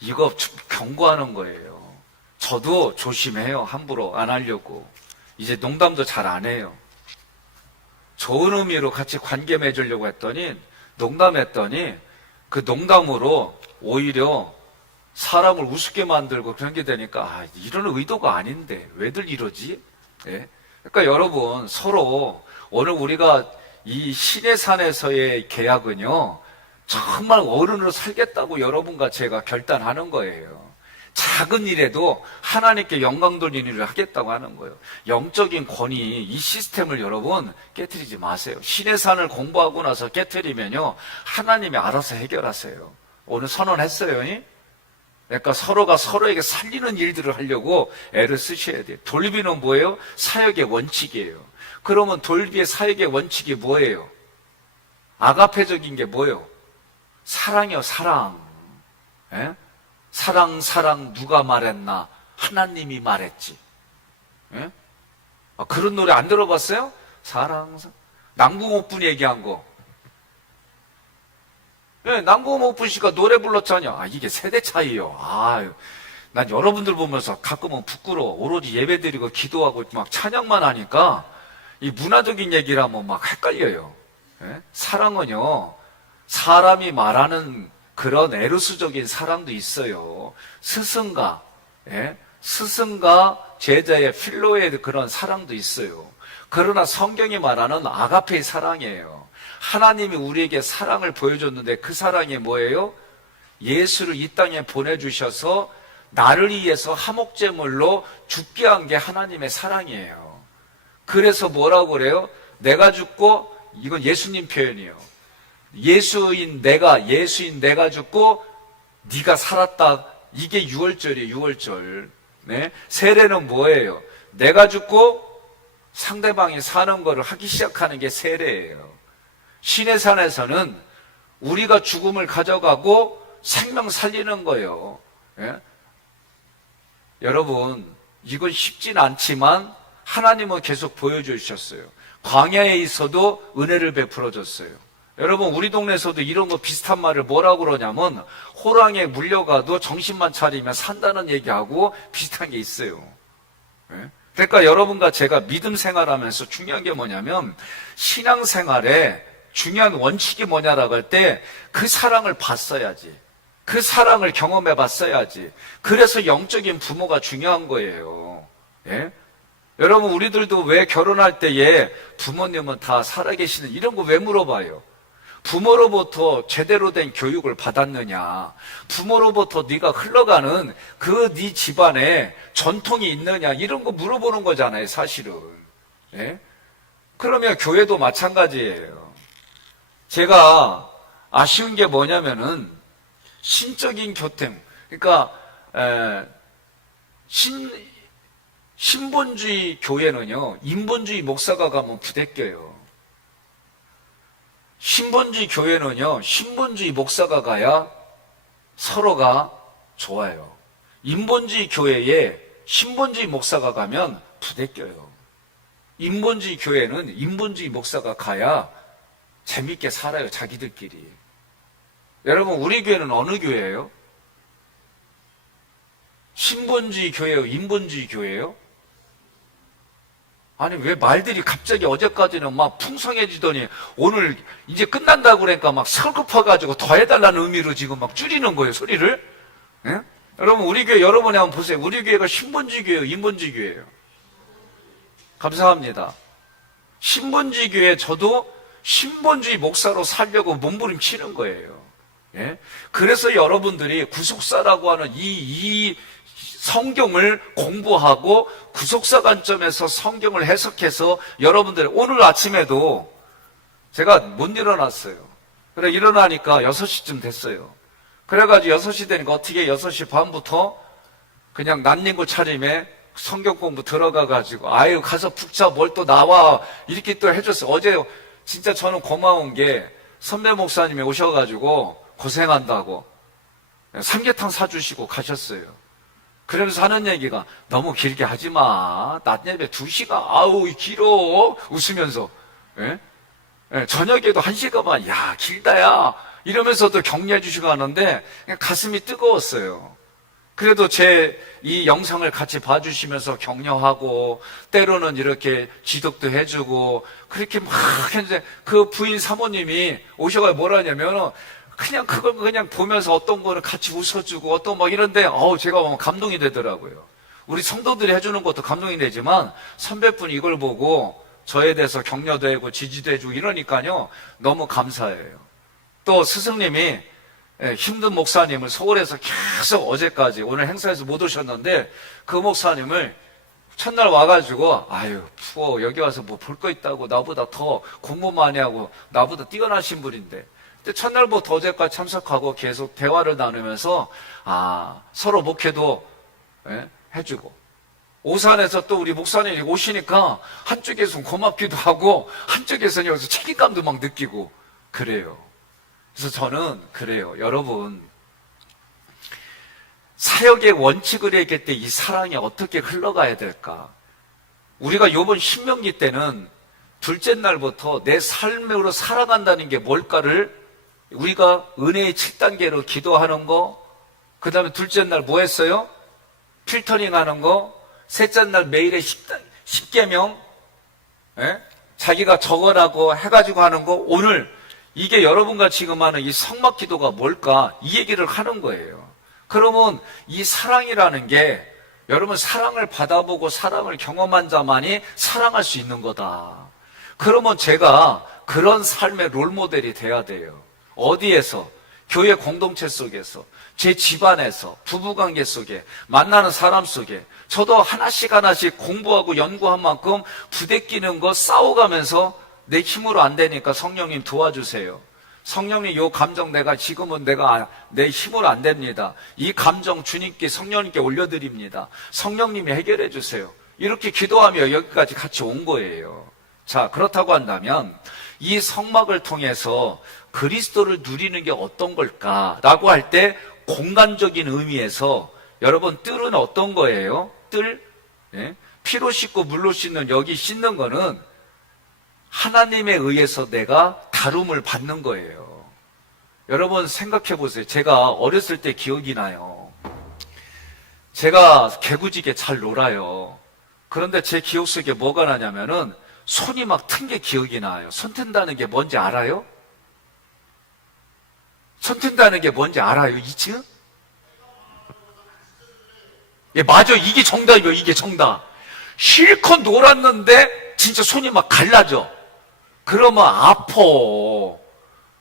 이거 경고하는 거예요. 저도 조심해요. 함부로 안 하려고. 이제 농담도 잘 안 해요. 좋은 의미로 같이 관계 맺으려고 했더니 농담했더니 그 농담으로 오히려 사람을 우습게 만들고 그런 게 되니까 이런 의도가 아닌데 왜들 이러지? 예? 그러니까 여러분 서로 오늘 우리가 이 신의 산에서의 계약은요 정말 어른으로 살겠다고 여러분과 제가 결단하는 거예요. 작은 일에도 하나님께 영광 돌리는 일을 하겠다고 하는 거예요. 영적인 권위, 이 시스템을 여러분 깨트리지 마세요. 신의 산을 공부하고 나서 깨트리면요 하나님이 알아서 해결하세요. 오늘 선언했어요. 그러니까 서로가 서로에게 살리는 일들을 하려고 애를 쓰셔야 돼요. 돌비는 뭐예요? 사역의 원칙이에요. 그러면 돌비의 사역의 원칙이 뭐예요? 아가페적인 게 뭐예요? 사랑이요, 사랑. 예? 사랑 누가 말했나? 하나님이 말했지. 예? 그런 노래 안 들어봤어요? 사랑. 남궁옥분 얘기한 거. 예, 남궁옥분 씨가 노래 불렀잖아요. 이게 세대 차이요. 난 여러분들 보면서 가끔은 부끄러워. 오로지 예배드리고 기도하고 막 찬양만 하니까 이 문화적인 얘기를 하면 막 헷갈려요. 예? 사랑은요, 사람이 말하는 그런 에르스적인 사랑도 있어요. 스승과, 예? 스승과 제자의 필로의 그런 사랑도 있어요. 그러나 성경이 말하는 아가페의 사랑이에요. 하나님이 우리에게 사랑을 보여줬는데 그 사랑이 뭐예요? 예수를 이 땅에 보내주셔서 나를 위해서 화목제물로 죽게 한 게 하나님의 사랑이에요. 그래서 뭐라고 그래요? 내가 죽고, 이건 예수님 표현이에요. 예수인 내가 죽고 네가 살았다. 이게 6월절이에요. 6월절. 네? 세례는 뭐예요? 내가 죽고 상대방이 사는 거를 하기 시작하는 게 세례예요. 신의 산에서는 우리가 죽음을 가져가고 생명 살리는 거예요. 예? 여러분, 이건 쉽진 않지만 하나님은 계속 보여주셨어요. 광야에 있어도 은혜를 베풀어 줬어요. 여러분, 우리 동네에서도 이런 거 비슷한 말을 뭐라고 그러냐면 호랑이에 물려가도 정신만 차리면 산다는 얘기하고 비슷한 게 있어요. 예? 그러니까 여러분과 제가 믿음 생활하면서 중요한 게 뭐냐면 신앙생활에 중요한 원칙이 뭐냐라고 할 때 그 사랑을 봤어야지. 그 사랑을 경험해 봤어야지. 그래서 영적인 부모가 중요한 거예요. 예? 여러분, 우리들도 왜 결혼할 때에 부모님은 다 살아계시는 이런 거 왜 물어봐요? 부모로부터 제대로 된 교육을 받았느냐? 부모로부터 네가 흘러가는 그 네 집안에 전통이 있느냐? 이런 거 물어보는 거잖아요, 사실은. 예? 그러면 교회도 마찬가지예요. 제가 아쉬운 게 뭐냐면은 신적인 교템, 그러니까 신본주의 교회는요, 인본주의 목사가 가면 부대껴요. 신본주의 교회는요, 신본주의 목사가 가야 서로가 좋아요. 인본주의 교회에 신본주의 목사가 가면 부대껴요. 인본주의 교회는 인본주의 목사가 가야 재밌게 살아요, 자기들끼리. 여러분, 우리 교회는 어느 교회예요? 신본주의 교회예요? 인본주의 교회예요? 아니, 왜 말들이 갑자기 어제까지는 막 풍성해지더니 오늘 이제 끝난다고 그러니까 막 성급해가지고 더 해달라는 의미로 지금 막 줄이는 거예요, 소리를? 예? 여러분, 우리 교회 여러분이 한번 보세요. 우리 교회가 신본주의 교회예요, 인본주의 교회예요? 감사합니다. 신본주의 교회, 저도 신본주의 목사로 살려고 몸부림치는 거예요. 예? 그래서 여러분들이 구속사라고 하는 이 성경을 공부하고 구속사 관점에서 성경을 해석해서 여러분들 오늘 아침에도 제가 못 일어났어요. 그래 일어나니까 6시쯤 됐어요. 그래가지고 6시 되니까 어떻게 6시 반부터 그냥 낯닝구 차림에 성경 공부 들어가가지고 아유 가서 푹 자 뭘 또 나와 이렇게 또 해줬어요. 어제 진짜 저는 고마운 게 선배 목사님이 오셔가지고 고생한다고 삼계탕 사주시고 가셨어요. 그러면서 하는 얘기가 너무 길게 하지 마. 낮 예배 2시간. 아우 길어. 웃으면서. 예? 예, 저녁에도 1시간만. 야 길다야. 이러면서도 격려해 주시고 하는데 그냥 가슴이 뜨거웠어요. 그래도 제 이 영상을 같이 봐주시면서 격려하고 때로는 이렇게 지독도 해주고 그렇게 막 했는데 그 부인 사모님이 오셔가지고 뭐라 하냐면 그냥 그걸 그냥 보면서 어떤 거는 같이 웃어주고 어떤 막 이런데 제가 보면 감동이 되더라고요. 우리 성도들이 해주는 것도 감동이 되지만 선배분이 이걸 보고 저에 대해서 격려도 하고 지지도 해주고 이러니까요 너무 감사해요. 또 스승님이 힘든 목사님을 서울에서 계속 어제까지 오늘 행사에서 못 오셨는데 그 목사님을 첫날 와가지고 아유 추워 여기 와서 뭐 볼 거 있다고 나보다 더 공부 많이 하고 나보다 뛰어나신 분인데 근데 첫날부터 어제까지 참석하고 계속 대화를 나누면서 서로 목회도 해주고 오산에서 또 우리 목사님이 오시니까 한쪽에서는 고맙기도 하고 한쪽에서는 여기서 책임감도 막 느끼고 그래요. 그래서 저는 그래요. 여러분 사역의 원칙을 얘기할 때 이 사랑이 어떻게 흘러가야 될까? 우리가 요번 신명기 때는 둘째 날부터 내 삶으로 살아간다는 게 뭘까를 우리가 은혜의 7단계로 기도하는 거, 그 다음에 둘째 날 뭐 했어요? 필터링 하는 거, 셋째 날 매일의 10계명, 자기가 적어라고 해가지고 하는 거, 오늘 이게 여러분과 지금 하는 이 성막 기도가 뭘까? 이 얘기를 하는 거예요. 그러면 이 사랑이라는 게 여러분 사랑을 받아보고 사랑을 경험한 자만이 사랑할 수 있는 거다. 그러면 제가 그런 삶의 롤모델이 돼야 돼요. 어디에서? 교회 공동체 속에서, 제 집안에서, 부부관계 속에, 만나는 사람 속에 저도 하나씩 공부하고 연구한 만큼 부대끼는 거 싸워가면서 내 힘으로 안 되니까 성령님 도와주세요. 성령님 요 감정 지금은 내가 내 힘으로 안 됩니다. 이 감정 주님께 성령님께 올려드립니다. 성령님이 해결해 주세요. 이렇게 기도하며 여기까지 같이 온 거예요. 자, 그렇다고 한다면 이 성막을 통해서 그리스도를 누리는 게 어떤 걸까라고 할 때 공간적인 의미에서 여러분 뜰은 어떤 거예요? 뜰? 피로 씻고 물로 씻는 여기 씻는 거는 하나님에 의해서 내가 다룸을 받는 거예요. 여러분 생각해 보세요. 제가 어렸을 때 기억이 나요. 제가 개구지게 잘 놀아요. 그런데 제 기억 속에 뭐가 나냐면은 손이 막 튼 게 기억이 나요. 손 튼다는 게 뭔지 알아요? 손 튼다는 게 뭔지 알아요? 2층? 예, 맞아. 이게 정답이에요. 이게 정답. 실컷 놀았는데 진짜 손이 막 갈라져. 그러면 아파.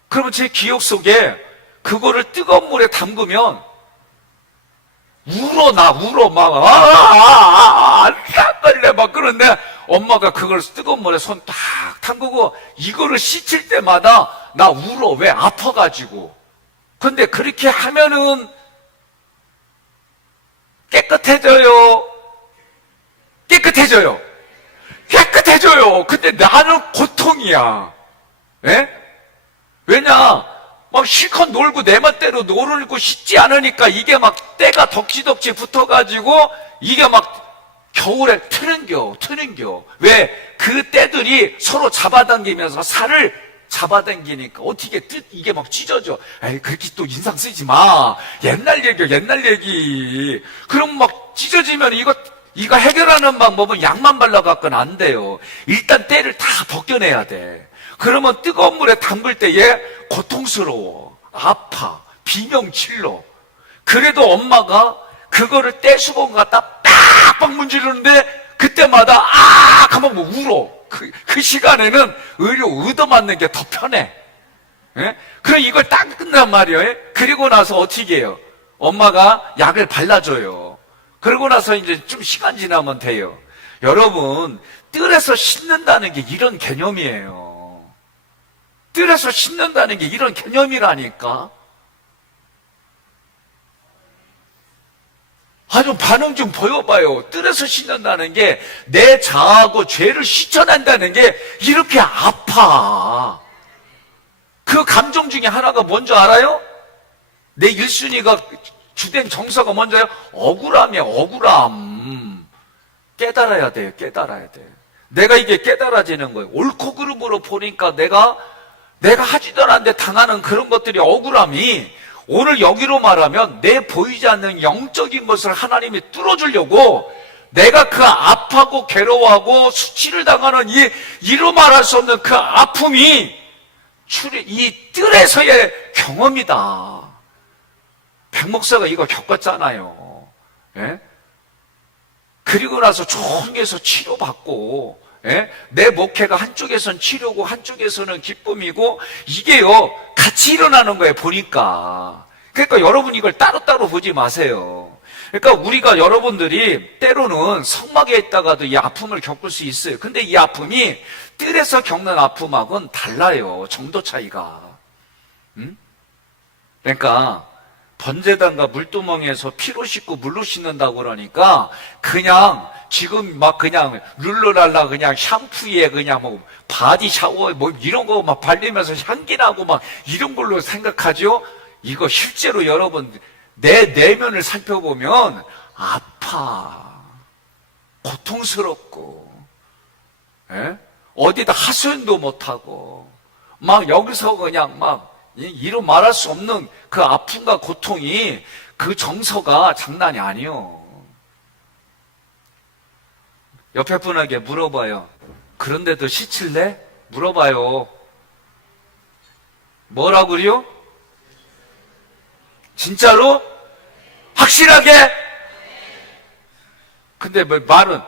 그러면 제 기억 속에 그거를 뜨거운 물에 담그면 울어 안 걸려 막 그런데 엄마가 그걸 뜨거운 물에 손 딱 담그고 이거를 씻을 때마다 나 울어. 왜? 아파가지고. 근데 그렇게 하면은 깨끗해져요. 근데 나는 고통이야. 왜냐? 막 실컷 놀고 내 멋대로 놀고 싶지 않으니까 이게 막 때가 덕지덕지 붙어가지고 이게 막 겨울에 트는겨. 왜? 그 때들이 서로 잡아당기면서 살을 잡아당기니까 어떻게 이게 막 찢어져. 에이, 그렇게 또 인상 쓰지 마. 옛날 얘기. 그럼 막 찢어지면 이거 해결하는 방법은 약만 발라갖고는 안 돼요. 일단 때를 다 벗겨내야 돼. 그러면 뜨거운 물에 담글 때에 고통스러워. 아파. 비명질러. 그래도 엄마가 그거를 떼수건 갖다 빡빡 문지르는데 그때마다 하면 뭐 울어. 그 시간에는 의료 얻어맞는 게 더 편해. 그럼 이걸 딱 끝난 말이에요. 그리고 나서 어떻게 해요? 엄마가 약을 발라줘요. 그러고 나서 이제 좀 시간 지나면 돼요. 여러분, 뜰에서 씻는다는 게 이런 개념이에요. 뜰에서 씻는다는 게 이런 개념이라니까. 좀 반응 좀 보여봐요. 뜰에서 씻는다는 게 내 자아하고 죄를 씻어낸다는 게 이렇게 아파. 그 감정 중에 하나가 뭔지 알아요? 내 1순위가 주된 정서가 뭔지요? 억울함이야, 억울함. 깨달아야 돼요, 깨달아야 돼요. 내가 이게 깨달아지는 거예요. 옳고 그름으로 보니까 내가 하지도 않았는데 당하는 그런 것들이 억울함이 오늘 여기로 말하면 내 보이지 않는 영적인 것을 하나님이 뚫어주려고 내가 그 아파하고 괴로워하고 수치를 당하는 이로 말할 수 없는 그 아픔이 이 뜰에서의 경험이다. 백 목사가 이거 겪었잖아요. 예? 그리고 나서 좋은 데서 치료받고, 예? 내 목회가 한쪽에선 치료고 한쪽에서는 기쁨이고, 이게요, 같이 일어나는 거예요, 보니까. 그러니까 여러분 이걸 따로따로 보지 마세요. 그러니까 우리가 여러분들이 때로는 성막에 있다가도 이 아픔을 겪을 수 있어요. 근데 이 아픔이 뜰에서 겪는 아픔하고는 달라요. 정도 차이가. 그러니까 번제단과 물두멍에서 피로 씻고 물로 씻는다고 그러니까 그냥 지금 막 그냥 룰루랄라 그냥 샴푸에 그냥 뭐 바디 샤워 뭐 이런 거 막 발리면서 향기 나고 막 이런 걸로 생각하죠. 이거 실제로 여러분 내 내면을 살펴보면 아파, 고통스럽고, 예? 어디다 하소연도 못하고 막 여기서 그냥 막 이로 말할 수 없는 그 아픔과 고통이 그 정서가 장난이 아니요. 옆에 분에게 물어봐요. 그런데도 시칠래? 물어봐요. 뭐라고요? 진짜로? 확실하게? 근데 뭐 말은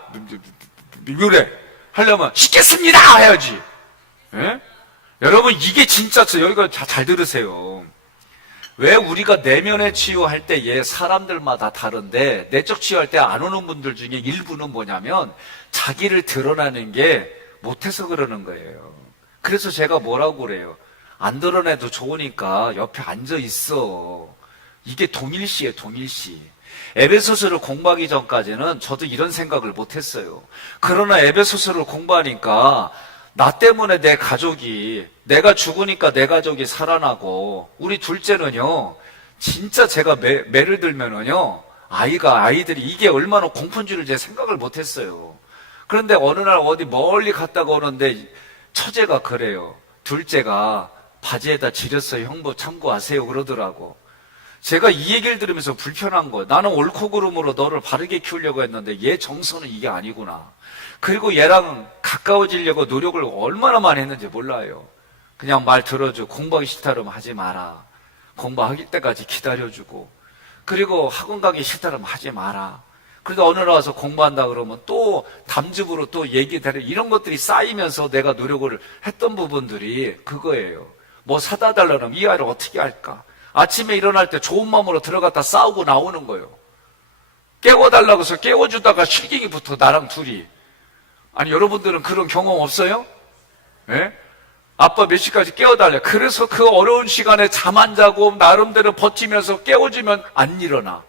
그래 하려면 씻겠습니다 해야지. 예? 여러분 이게 진짜 여기가 잘 들으세요. 왜 우리가 내면의 치유할 때 사람들마다 다른데 내적 치유할 때 안 오는 분들 중에 일부는 뭐냐면 자기를 드러나는 게 못해서 그러는 거예요. 그래서 제가 뭐라고 그래요. 안 드러내도 좋으니까 옆에 앉아 있어. 이게 동일시예요, 동일시. 에베소서를 공부하기 전까지는 저도 이런 생각을 못했어요. 그러나 에베소서를 공부하니까 나 때문에 내 가족이, 내가 죽으니까 내 가족이 살아나고, 우리 둘째는요, 진짜 제가 매를 들면은요, 아이들이 이게 얼마나 공포인지를 제 생각을 못했어요. 그런데 어느 날 어디 멀리 갔다가 오는데 처제가 그래요. 둘째가 바지에다 지렸어요. 형부 참고하세요. 그러더라고. 제가 이 얘기를 들으면서 불편한 거예요. 나는 옳고 그름으로 너를 바르게 키우려고 했는데 얘 정서는 이게 아니구나. 그리고 얘랑 가까워지려고 노력을 얼마나 많이 했는지 몰라요. 그냥 말 들어줘. 공부하기 싫다 그러면 하지 마라. 공부하기 때까지 기다려주고. 그리고 학원 가기 싫다 그러면 하지 마라. 그래도 어느 날 와서 공부한다 그러면 또 담즙으로 또 얘기대로 이런 것들이 쌓이면서 내가 노력을 했던 부분들이 그거예요. 뭐 사다 달라면 이 아이를 어떻게 할까? 아침에 일어날 때 좋은 마음으로 들어갔다 싸우고 나오는 거예요. 깨워달라고 해서 깨워주다가 실갱이 붙어 나랑 둘이. 아니 여러분들은 그런 경험 없어요? 예? 아빠 몇 시까지 깨워달래. 그래서 그 어려운 시간에 잠 안 자고 나름대로 버티면서 깨워주면 안 일어나.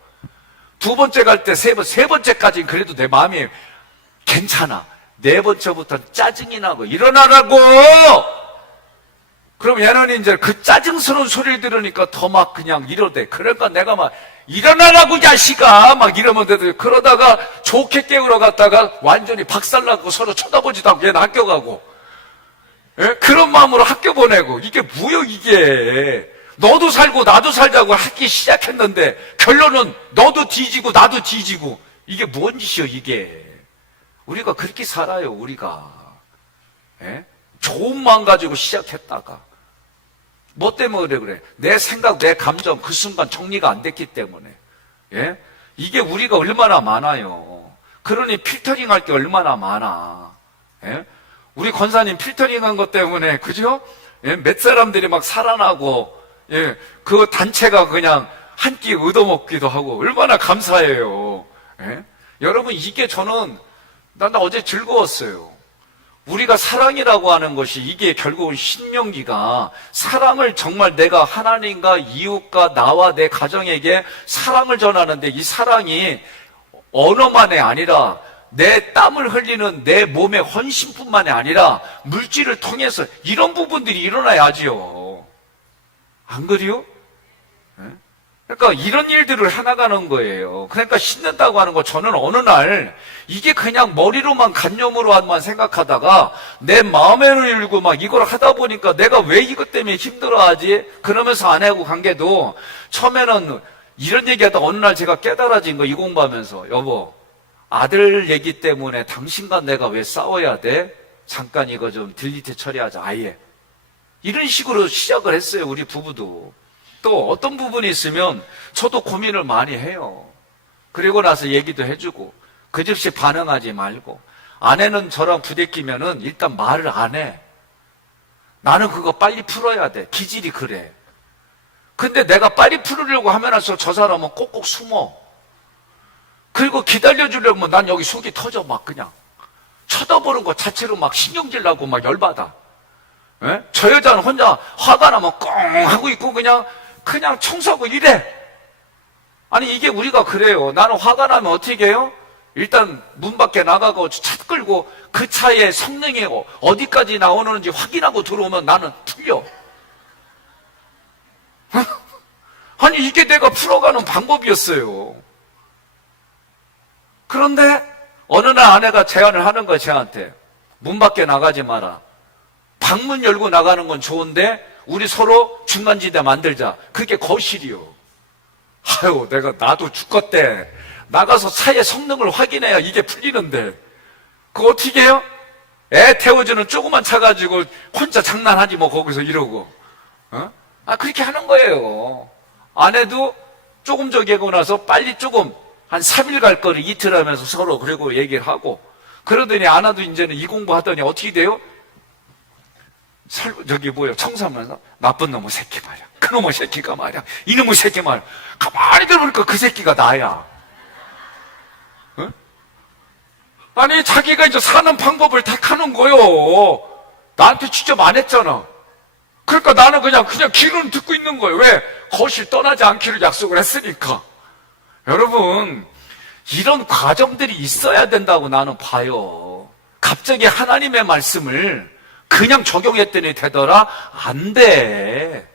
두 번째 갈 때 세 번째까지는 그래도 내 마음이 괜찮아. 네 번째부터 짜증이 나고 일어나라고! 그럼 얘는 이제 그 짜증스러운 소리를 들으니까 더 막 그냥 이러대. 그러니까 내가 막 일어나라고 자식아! 막 이러면 되더니 그러다가 좋게 깨우러 갔다가 완전히 박살나고 서로 쳐다보지도 않고 얘는 학교 가고. 예? 그런 마음으로 학교 보내고. 이게 뭐요 이게. 너도 살고 나도 살자고 하기 시작했는데 결론은 너도 뒤지고 나도 뒤지고. 이게 뭔 짓이요 이게. 우리가 그렇게 살아요 우리가. 예? 좋은 마음 가지고 시작했다가 뭐 때문에 그래? 내 생각, 내 감정 그 순간 정리가 안 됐기 때문에. 예? 이게 우리가 얼마나 많아요. 그러니 필터링 할 게 얼마나 많아. 예? 우리 권사님 필터링 한 것 때문에 그죠? 예? 몇 사람들이 막 살아나고 예? 그 단체가 그냥 한 끼 얻어먹기도 하고 얼마나 감사해요. 예? 여러분 이게 저는 난 어제 즐거웠어요. 우리가 사랑이라고 하는 것이 이게 결국은 신명기가 사랑을 정말 내가 하나님과 이웃과 나와 내 가정에게 사랑을 전하는데 이 사랑이 언어만이 아니라 내 땀을 흘리는 내 몸의 헌신뿐만이 아니라 물질을 통해서 이런 부분들이 일어나야지요. 안 그래요? 그러니까 이런 일들을 해나가는 거예요. 그러니까 신는다고 하는 거 저는 어느 날 이게 그냥 머리로만 간념으로만 생각하다가 내 마음에는 일고 막 이걸 하다 보니까 내가 왜 이것 때문에 힘들어하지? 그러면서 아내하고 관계도 처음에는 이런 얘기하다 어느 날 제가 깨달아진 거 이 공부하면서 여보 아들 얘기 때문에 당신과 내가 왜 싸워야 돼? 잠깐 이거 좀 딜리트 처리하자 아예. 이런 식으로 시작을 했어요. 우리 부부도. 또 어떤 부분이 있으면 저도 고민을 많이 해요. 그리고 나서 얘기도 해주고 그 즉시 반응하지 말고 아내는 저랑 부대끼면은 일단 말을 안 해. 나는 그거 빨리 풀어야 돼. 기질이 그래. 근데 내가 빨리 풀으려고 하면서 저 사람은 꼭꼭 숨어. 그리고 기다려주려면 난 여기 속이 터져 막 그냥. 쳐다보는 것 자체로 막 신경질 나고 막 열받아. 예? 저 여자는 혼자 화가 나면 꽁 하고 있고 그냥 청소하고 이래. 아니 이게 우리가 그래요. 나는 화가 나면 어떻게 해요? 일단 문 밖에 나가고 차 끌고 그 차의 성능이 어디까지 나오는지 확인하고 들어오면 나는 풀려. 아니 이게 내가 풀어가는 방법이었어요. 그런데 어느 날 아내가 제안을 하는 거야. 저한테 문 밖에 나가지 마라. 방문 열고 나가는 건 좋은데 우리 서로 중간지대 만들자. 그게 거실이요. 아유 나도 죽겠대. 나가서 차의 성능을 확인해야 이게 풀리는데 그거 어떻게 해요? 애 태워주는 조그만 차 가지고 혼자 장난하지 뭐 거기서 이러고 그렇게 하는 거예요. 아내도 조금 저기고 나서 빨리 조금 한 3일 갈 거를 이틀 하면서 서로 그리고 얘기를 하고 그러더니 아나도 이제는 이 공부하더니 어떻게 돼요? 청소하면서 나쁜 놈의 새끼 말이야. 그놈의 새끼가 말이야. 이놈의 새끼 말이야. 가만히 들어보니까 그 새끼가 나야. 어? 아니 자기가 이제 사는 방법을 택하는 거요. 나한테 직접 안 했잖아. 그러니까 나는 그냥 귀로는 듣고 있는 거예요. 왜? 거실 떠나지 않기로 약속을 했으니까. 여러분 이런 과정들이 있어야 된다고 나는 봐요. 갑자기 하나님의 말씀을 그냥 적용했더니 되더라? 안 돼.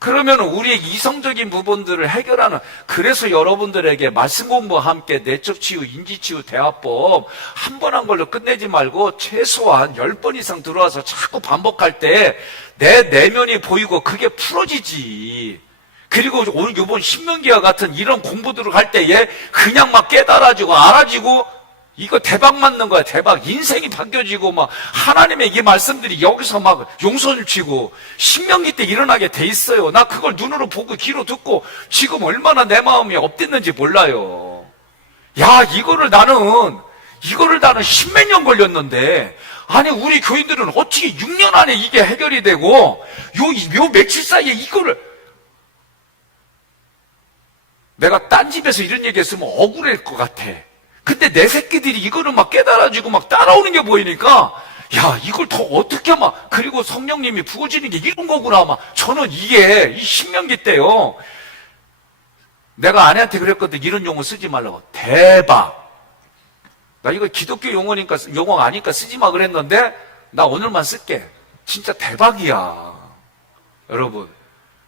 그러면 우리의 이성적인 부분들을 해결하는, 그래서 여러분들에게 말씀 공부와 함께 내적 치유, 인지 치유, 대화법 한 번 한 걸로 끝내지 말고 최소한 10번 이상 들어와서 자꾸 반복할 때 내 내면이 보이고 그게 풀어지지. 그리고 오늘 이번 신명기와 같은 이런 공부들을 할 때에 그냥 막 깨달아지고 알아지고 이거 대박 맞는 거야. 대박. 인생이 바뀌어지고 막 하나님의 이 말씀들이 여기서 막 용선을 치고 신명기 때 일어나게 돼 있어요. 나 그걸 눈으로 보고 귀로 듣고 지금 얼마나 내 마음이 업됐는지 몰라요. 야, 이거를 나는 10몇 년 걸렸는데 아니 우리 교인들은 어떻게 6년 안에 이게 해결이 되고 요 며칠 사이에 이거를 내가 딴 집에서 이런 얘기 했으면 억울할 것 같아. 근데 내 새끼들이 이거를 막 깨달아지고 막 따라오는 게 보이니까 야 이걸 더 어떻게 막 그리고 성령님이 부어지는 게 이런 거구나 막 저는 이게 이 신명기 때요 내가 아내한테 그랬거든. 이런 용어 쓰지 말라고. 대박. 나 이거 기독교 용어 아니까 쓰지 마 그랬는데 나 오늘만 쓸게. 진짜 대박이야. 여러분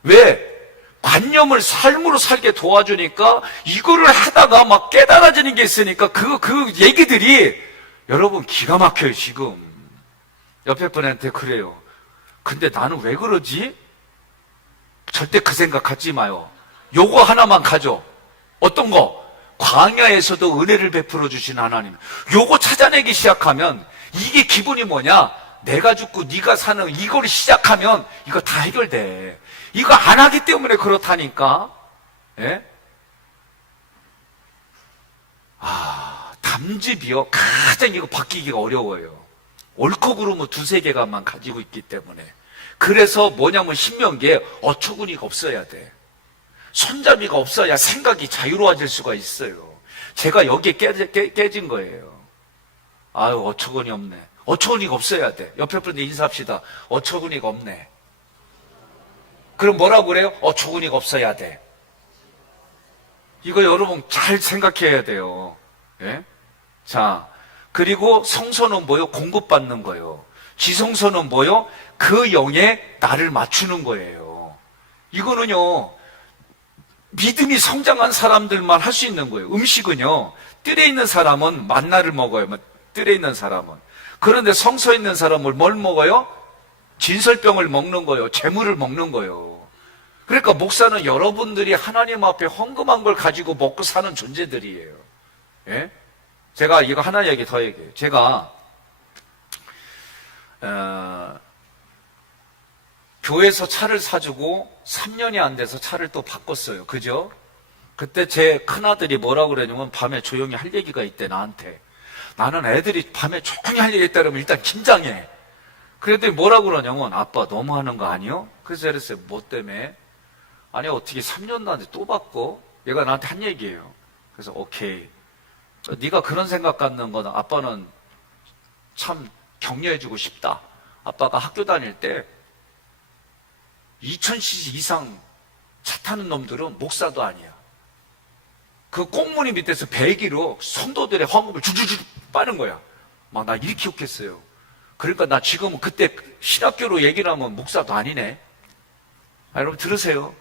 왜? 관념을 삶으로 살게 도와주니까 이거를 하다가 막 깨달아지는 게 있으니까 그 얘기들이 여러분 기가 막혀요. 지금 옆에 분한테 그래요. 근데 나는 왜 그러지? 절대 그 생각 갖지 마요. 요거 하나만 가져. 어떤 거? 광야에서도 은혜를 베풀어 주신 하나님. 요거 찾아내기 시작하면 이게 기분이 뭐냐? 내가 죽고 네가 사는 이거를 시작하면 이거 다 해결돼. 이거 안 하기 때문에 그렇다니까. 예? 담즙이요. 가장 이거 바뀌기가 어려워요. 옳고 그름은 2-3개가만 가지고 있기 때문에. 그래서 뭐냐면 신명기에 어처구니가 없어야 돼. 손잡이가 없어야 생각이 자유로워질 수가 있어요. 제가 여기에 깨진 거예요. 아유, 어처구니 없네. 어처구니가 없어야 돼. 옆에 분들 인사합시다. 어처구니가 없네. 그럼 뭐라고 그래요? 어처구니가 없어야 돼. 이거 여러분 잘 생각해야 돼요. 예? 자, 그리고 성소는 뭐요? 공급받는 거예요. 지성소는 뭐요? 그 영에 나를 맞추는 거예요. 이거는요, 믿음이 성장한 사람들만 할 수 있는 거예요. 음식은요, 뜰에 있는 사람은 만나를 먹어요. 뜰에 있는 사람은. 그런데 성소에 있는 사람은 뭘 먹어요? 진설병을 먹는 거예요. 재물을 먹는 거예요. 그러니까 목사는 여러분들이 하나님 앞에 헌금한 걸 가지고 먹고 사는 존재들이에요. 예? 제가 이거 하나 얘기 더 얘기해요. 제가 교회에서 차를 사주고 3년이 안 돼서 차를 또 바꿨어요. 그죠? 그때 제 큰아들이 뭐라고 그러냐면 밤에 조용히 할 얘기가 있대, 나한테. 나는 애들이 밤에 조용히 할 얘기 있다 그러면 일단 긴장해. 그랬더니 뭐라고 그러냐면, 아빠 너무하는 거 아니요? 그래서 그랬어요. 뭐 때문에? 아니 어떻게 3년도 안 돼 또 바꿔? 얘가 나한테 한 얘기예요. 그래서 오케이. 네가 그런 생각 갖는 건 아빠는 참 격려해주고 싶다. 아빠가 학교 다닐 때 2000cc 이상 차 타는 놈들은 목사도 아니야. 그 꽁무니 밑에서 배기로 성도들의 헌금을 줄줄줄 빠는 거야. 막 나 이렇게 욕했어요. 그러니까 나 지금은 그때 신학교로 얘기를 하면 목사도 아니네. 여러분 들으세요.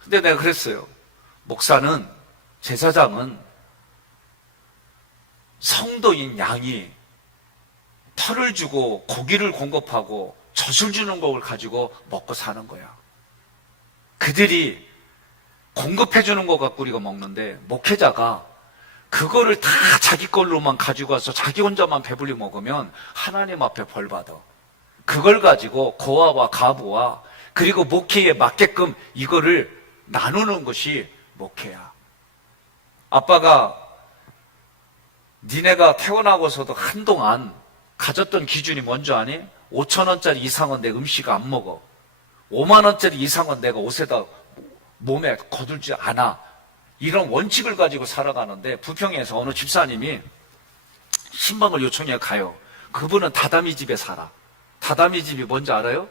근데 내가 그랬어요. 목사는, 제사장은 성도인 양이 털을 주고 고기를 공급하고 젖을 주는 것을 가지고 먹고 사는 거야. 그들이 공급해 주는 것 갖고 우리가 먹는데, 목회자가 그거를 다 자기 걸로만 가지고 와서 자기 혼자만 배불리 먹으면 하나님 앞에 벌 받아. 그걸 가지고 고아와 가부와 그리고 목회에 맞게끔 이거를 나누는 것이 목회야. 아빠가 니네가 태어나고서도 한동안 가졌던 기준이 뭔지 아니? 5,000원짜리 이상은 내 음식 안 먹어. 5만원짜리 이상은 내가 옷에다 몸에 거들지 않아. 이런 원칙을 가지고 살아가는데, 부평에서 어느 집사님이 신방을 요청해 가요. 그분은 다다미 집에 살아. 다다미 집이 뭔지 알아요?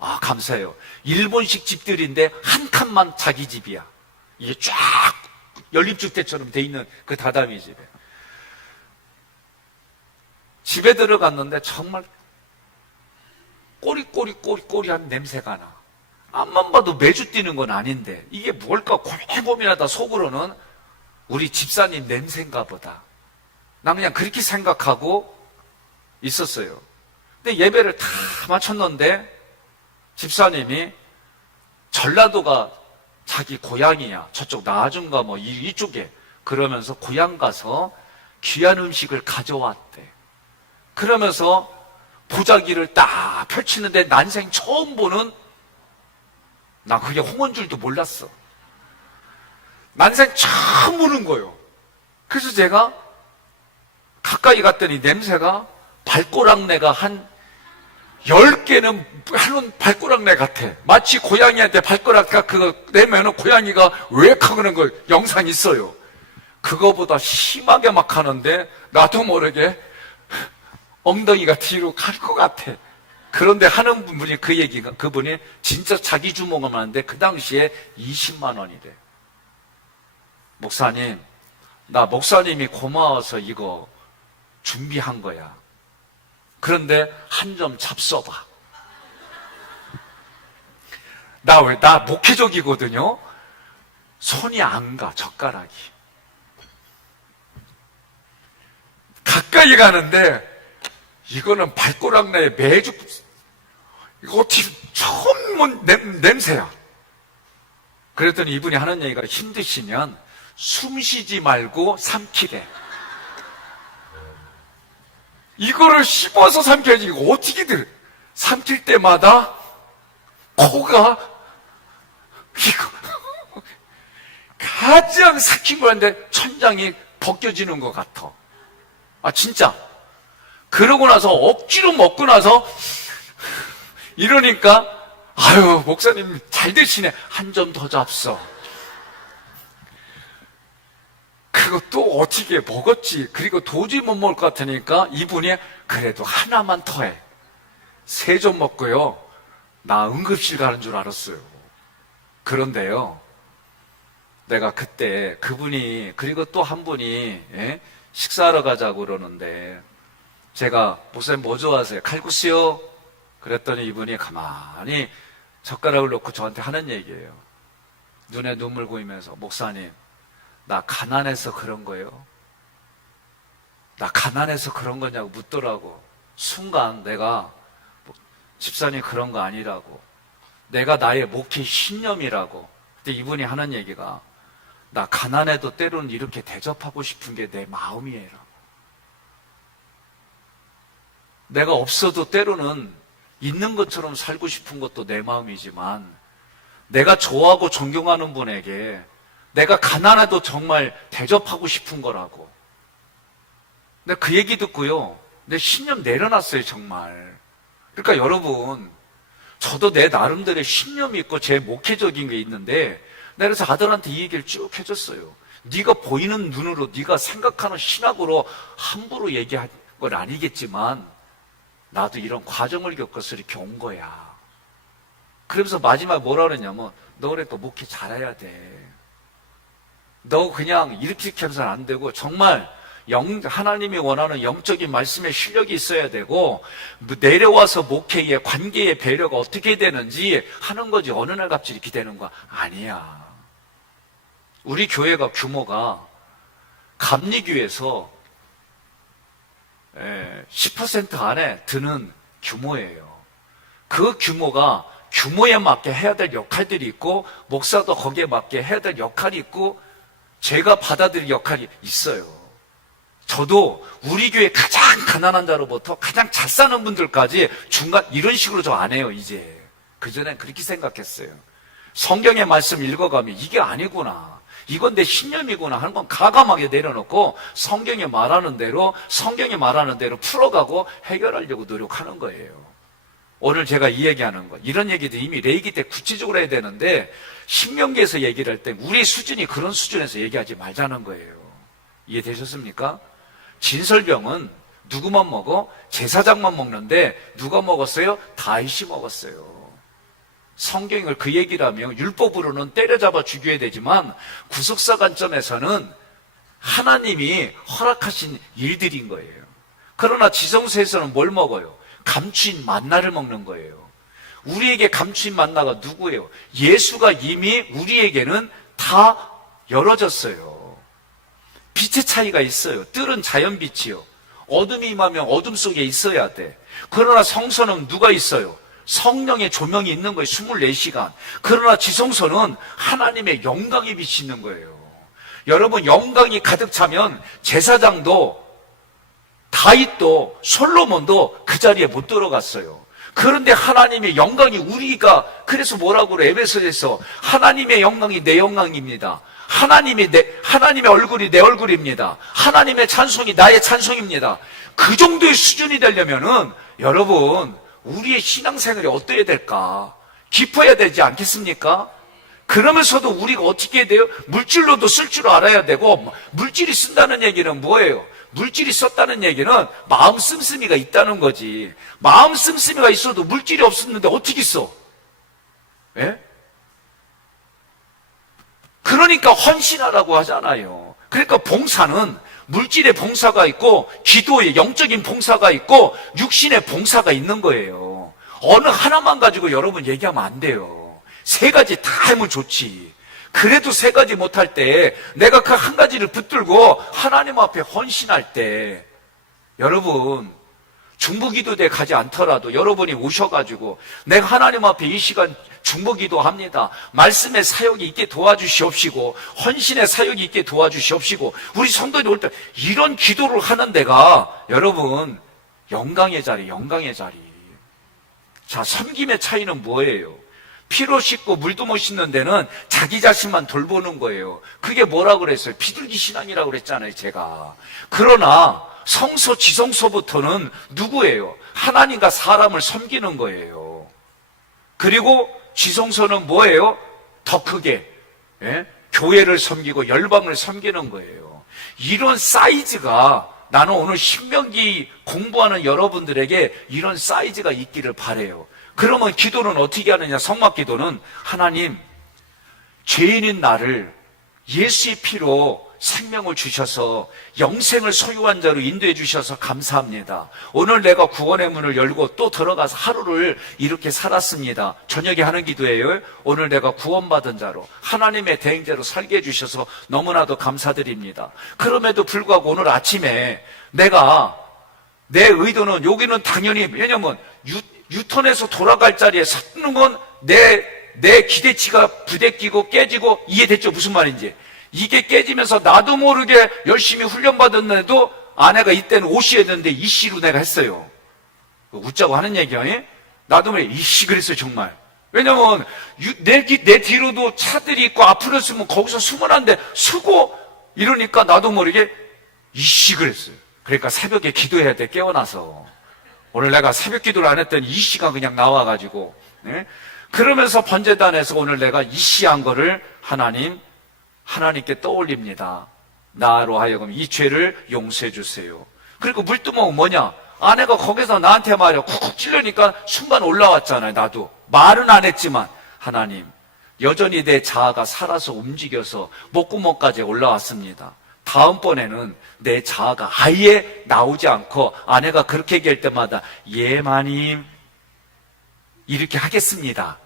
아, 감사해요. 일본식 집들인데 한 칸만 자기 집이야. 이게 쫙 연립주택처럼 돼 있는 그 다다미 집에. 집에 들어갔는데 정말 꼬리꼬리한 냄새가 나. 앞만 봐도 매주 뛰는 건 아닌데 이게 뭘까 고민하다 속으로는 우리 집사님 냄새인가 보다. 난 그냥 그렇게 생각하고 있었어요. 근데 예배를 다 마쳤는데 집사님이 전라도가 자기 고향이야. 저쪽 나중가 뭐 이쪽에. 그러면서 고향 가서 귀한 음식을 가져왔대. 그러면서 보자기를 딱 펼치는데 난생 처음 보는, 나 그게 홍어인 줄도 몰랐어. 난생 처음 보는 거예요. 그래서 제가 가까이 갔더니 냄새가 발꼬락내가 한 10개는 하는 발꼬락내 같아. 마치 고양이한테 발꼬락가 그거 내면은 고양이가 왜악 하는 걸 영상 있어요. 그거보다 심하게 막 하는데 나도 모르게 엉덩이가 뒤로 갈 것 같아. 그런데 하는 분이 그 얘기가, 그분이 진짜 자기 주먹을 하는데 그 당시에 20만 원이래. 목사님, 나 목사님이 고마워서 이거 준비한 거야. 그런데 한 점 잡숴봐. 나 목회적이거든요. 손이 안 가, 젓가락이. 가까이 가는데 이거는 발꼬락내에 매주, 이거 어떻게 처음 본 냄새야. 그랬더니 이분이 하는 얘기가, 힘드시면 숨 쉬지 말고 삼키래. 이거를 씹어서 삼켜야지. 이거 어떻게들 삼킬 때마다 코가 이거 가장 삭힌 거였는데 천장이 벗겨지는 것 같아. 아 진짜. 그러고 나서 억지로 먹고 나서 이러니까, 아유 목사님 잘 드시네. 한 점 더 잡숴. 그것도 어떻게 먹었지. 그리고 도저히 못 먹을 것 같으니까 이분이 그래도 하나만 더 해. 3점 먹고요. 나 응급실 가는 줄 알았어요. 그런데요, 내가 그때 그분이, 그리고 또 한 분이 식사하러 가자고 그러는데 제가, 목사님 뭐 좋아하세요? 칼국수요? 그랬더니 이분이 가만히 젓가락을 놓고 저한테 하는 얘기예요. 눈에 눈물 고이면서, 목사님, 나 가난해서 그런 거예요? 나 가난해서 그런 거냐고 묻더라고. 순간 내가, 집사님 그런 거 아니라고. 내가 나의 목회 신념이라고. 근데 이분이 하는 얘기가, 나 가난해도 때로는 이렇게 대접하고 싶은 게 내 마음이에요. 내가 없어도 때로는 있는 것처럼 살고 싶은 것도 내 마음이지만, 내가 좋아하고 존경하는 분에게 내가 가난해도 정말 대접하고 싶은 거라고. 근데 그 얘기 듣고요, 내 신념 내려놨어요, 정말. 그러니까 여러분, 저도 내 나름대로의 신념이 있고 제 목회적인 게 있는데, 내가 그래서 아들한테 이 얘기를 쭉 해줬어요. 네가 보이는 눈으로, 네가 생각하는 신학으로 함부로 얘기한 건 아니겠지만, 나도 이런 과정을 겪어서 이렇게 온 거야. 그러면서 마지막에 뭐라 그랬냐면, 너 그래 또 목회 잘해야 돼. 너 그냥 이렇게 해서는 안 되고, 정말 하나님이 원하는 영적인 말씀에 실력이 있어야 되고, 내려와서 목회의 관계의 배려가 어떻게 되는지 하는 거지, 어느 날 갑자기 이렇게 되는 거 아니야. 우리 교회가 규모가 감리교에서 10% 안에 드는 규모예요. 그 규모가 규모에 맞게 해야 될 역할들이 있고, 목사도 거기에 맞게 해야 될 역할이 있고, 제가 받아들일 역할이 있어요. 저도 우리 교회 가장 가난한 자로부터 가장 잘 사는 분들까지 중간 이런 식으로 저 안 해요, 이제. 그전엔 그렇게 생각했어요. 성경의 말씀 읽어가면 이게 아니구나, 이건 내 신념이구나 하는 건 가감하게 내려놓고 성경이 말하는 대로 풀어가고 해결하려고 노력하는 거예요. 오늘 제가 이 얘기하는 거, 이런 얘기도 이미 레위기 때 구체적으로 해야 되는데, 신명기에서 얘기를 할 때 우리 수준이 그런 수준에서 얘기하지 말자는 거예요. 이해되셨습니까? 진설병은 누구만 먹어? 제사장만 먹는데 누가 먹었어요? 다윗이 먹었어요. 성경을 그 얘기를 하면 율법으로는 때려잡아 죽여야 되지만, 구속사 관점에서는 하나님이 허락하신 일들인 거예요. 그러나 지성소에서는 뭘 먹어요? 감추인 만나를 먹는 거예요. 우리에게 감추인 만나가 누구예요? 예수가 이미 우리에게는 다 열어졌어요. 빛의 차이가 있어요. 뜰은 자연빛이요, 어둠이 임하면 어둠 속에 있어야 돼. 그러나 성소는 누가 있어요? 성령의 조명이 있는 거예요, 24시간. 그러나 지성소는 하나님의 영광이 비치는 거예요. 여러분, 영광이 가득 차면 제사장도 다윗도 솔로몬도 그 자리에 못 들어갔어요. 그런데 하나님의 영광이 우리가, 그래서 뭐라고 그래, 에베소에서 하나님의 영광이 내 영광입니다. 하나님의 얼굴이 내 얼굴입니다. 하나님의 찬송이 나의 찬송입니다. 그 정도의 수준이 되려면은 여러분, 우리의 신앙생활이 어떠해야 될까? 깊어야 되지 않겠습니까? 그러면서도 우리가 어떻게 해야 돼요? 물질로도 쓸 줄 알아야 되고, 물질이 쓴다는 얘기는 뭐예요? 물질이 썼다는 얘기는 마음 씀씀이가 있다는 거지. 마음 씀씀이가 있어도 물질이 없었는데 어떻게 써? 예? 그러니까 헌신하라고 하잖아요. 그러니까 봉사는 물질의 봉사가 있고, 기도의 영적인 봉사가 있고, 육신의 봉사가 있는 거예요. 어느 하나만 가지고 여러분 얘기하면 안 돼요. 세 가지 다 하면 좋지. 그래도 세 가지 못할 때, 내가 그 한 가지를 붙들고 하나님 앞에 헌신할 때, 여러분, 중보기도대 가지 않더라도 여러분이 오셔가지고, 내가 하나님 앞에 이 시간 중보기도합니다, 말씀의 사역이 있게 도와주시옵시고, 헌신의 사역이 있게 도와주시옵시고, 우리 성도들이 올 때 이런 기도를 하는 데가 여러분 영광의 자리, 영광의 자리. 자, 섬김의 차이는 뭐예요? 피로 씻고 물도 못 씻는 데는 자기 자신만 돌보는 거예요. 그게 뭐라고 그랬어요? 비둘기 신앙이라고 그랬잖아요, 제가. 그러나 성소, 지성소부터는 누구예요? 하나님과 사람을 섬기는 거예요. 그리고 지성소는 뭐예요? 더 크게, 예? 교회를 섬기고 열방을 섬기는 거예요. 이런 사이즈가, 나는 오늘 신명기 공부하는 여러분들에게 이런 사이즈가 있기를 바라요. 그러면 기도는 어떻게 하느냐? 성막 기도는, 하나님, 죄인인 나를 예수의 피로 생명을 주셔서 영생을 소유한 자로 인도해 주셔서 감사합니다. 오늘 내가 구원의 문을 열고 또 들어가서 하루를 이렇게 살았습니다. 저녁에 하는 기도예요. 오늘 내가 구원받은 자로 하나님의 대행자로 살게 해주셔서 너무나도 감사드립니다. 그럼에도 불구하고 오늘 아침에 내 의도는 여기는 당연히 왜냐면 유턴해서 돌아갈 자리에 섰는 건 내 기대치가 부대끼고 깨지고 이해됐죠? 무슨 말인지. 이게 깨지면서 나도 모르게 열심히 훈련받았는데도 아내가 이때는 오씨였는데 이씨로 내가 했어요. 웃자고 하는 얘기야. 나도 모르게 이씨 그랬어요 정말. 왜냐면 내 뒤로도 차들이 있고 앞으로 쓰면 거기서 숨어난데 쓰고 이러니까 나도 모르게 이씨 그랬어요. 그러니까 새벽에 기도해야 돼 깨어나서. 오늘 내가 새벽 기도를 안 했더니 이씨가 그냥 나와가지고 그러면서 번제단에서 오늘 내가 이씨한 거를 하나님께 떠올립니다. 나로 하여금 이 죄를 용서해 주세요. 그리고 물두멍은 뭐냐? 아내가 거기서 나한테 말이야 쿡쿡 찔르니까 순간 올라왔잖아요. 나도 말은 안 했지만 하나님 여전히 내 자아가 살아서 움직여서 목구멍까지 올라왔습니다. 다음번에는 내 자아가 아예 나오지 않고 아내가 그렇게 얘기할 때마다 예 마님 이렇게 하겠습니다.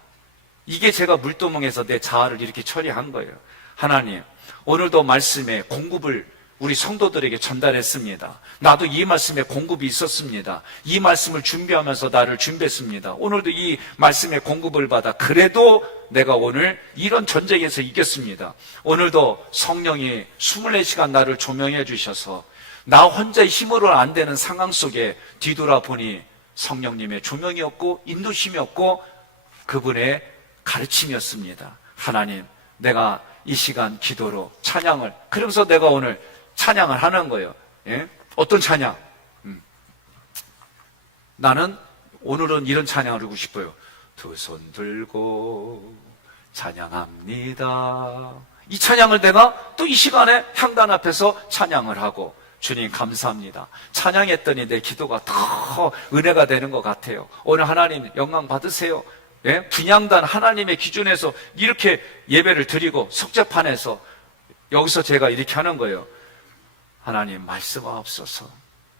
이게 제가 물두멍에서 내 자아를 이렇게 처리한 거예요. 하나님 오늘도 말씀에 공급을 우리 성도들에게 전달했습니다. 나도 이 말씀에 공급이 있었습니다. 이 말씀을 준비하면서 나를 준비했습니다. 오늘도 이 말씀에 공급을 받아 그래도 내가 오늘 이런 전쟁에서 이겼습니다. 오늘도 성령이 24시간 나를 조명해 주셔서 나 혼자의 힘으로는 안 되는 상황 속에 뒤돌아보니 성령님의 조명이었고 인도심이었고 그분의 가르침이었습니다. 하나님 내가 이 시간 기도로 찬양을 그러면서 내가 오늘 찬양을 하는 거예요. 어떤 찬양? 나는 오늘은 이런 찬양을 하고 싶어요. 두 손 들고 찬양합니다. 이 찬양을 내가 또 이 시간에 향단 앞에서 찬양을 하고 주님 감사합니다. 찬양했더니 내 기도가 더 은혜가 되는 것 같아요. 오늘 하나님 영광 받으세요. 분향단 하나님의 기준에서 이렇게 예배를 드리고 속죄판에서 여기서 제가 이렇게 하는 거예요. 하나님 말씀하옵소서.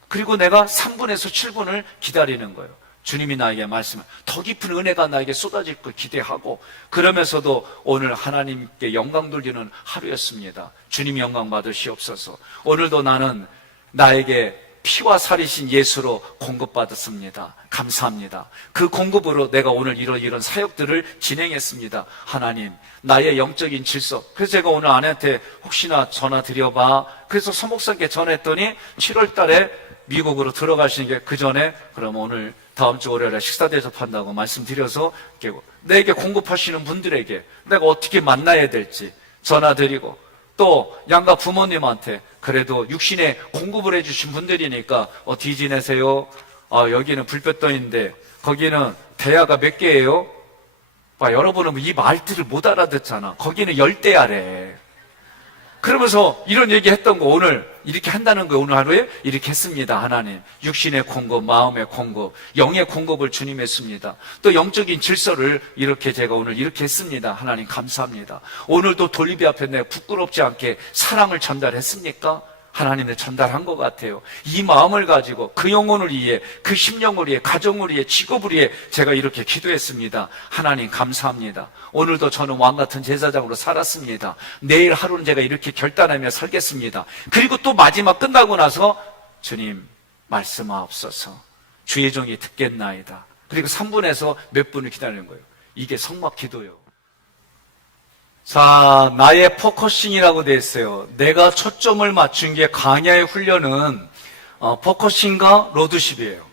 그리고 내가 3분에서 7분을 기다리는 거예요. 주님이 나에게 말씀을 더 깊은 은혜가 나에게 쏟아질 걸 기대하고 그러면서도 오늘 하나님께 영광 돌리는 하루였습니다. 주님 영광 받으시옵소서. 오늘도 나는 나에게 피와 살이신 예수로 공급받았습니다. 감사합니다. 그 공급으로 내가 오늘 이런 사역들을 진행했습니다. 하나님 나의 영적인 질서. 그래서 제가 오늘 아내한테 혹시나 전화 드려봐. 그래서 서목사님께 전화했더니 7월 달에 미국으로 들어가시는 게 그 전에 그럼 오늘 다음 주 월요일에 식사 대접한다고 말씀드려서 내게 공급하시는 분들에게 내가 어떻게 만나야 될지 전화드리고 또 양가 부모님한테 그래도 육신에 공급을 해주신 분들이니까 어디 지내세요? 여기는 불볕덩인데 거기는 대야가 몇 개예요? 여러분은 이 말들을 못 알아듣잖아. 거기는 열대야래. 그러면서 이런 얘기 했던 거 오늘 이렇게 한다는 거 오늘 하루에 이렇게 했습니다. 하나님 육신의 공급, 마음의 공급, 영의 공급을 주님 했습니다. 또 영적인 질서를 이렇게 제가 오늘 이렇게 했습니다. 하나님 감사합니다. 오늘도 돌리비 앞에 내가 부끄럽지 않게 사랑을 전달했습니까? 하나님을 전달한 것 같아요. 이 마음을 가지고 그 영혼을 위해, 그 심령을 위해, 가정을 위해, 직업을 위해 제가 이렇게 기도했습니다. 하나님 감사합니다. 오늘도 저는 왕같은 제사장으로 살았습니다. 내일 하루는 제가 이렇게 결단하며 살겠습니다. 그리고 또 마지막 끝나고 나서 주님 말씀하옵소서. 주의 종이 듣겠나이다. 그리고 3분에서 몇 분을 기다리는 거예요. 이게 성막 기도예요. 자, 나의 포커싱이라고 되어 있어요. 내가 초점을 맞춘 게 광야의 훈련은 포커싱과 로드십이에요.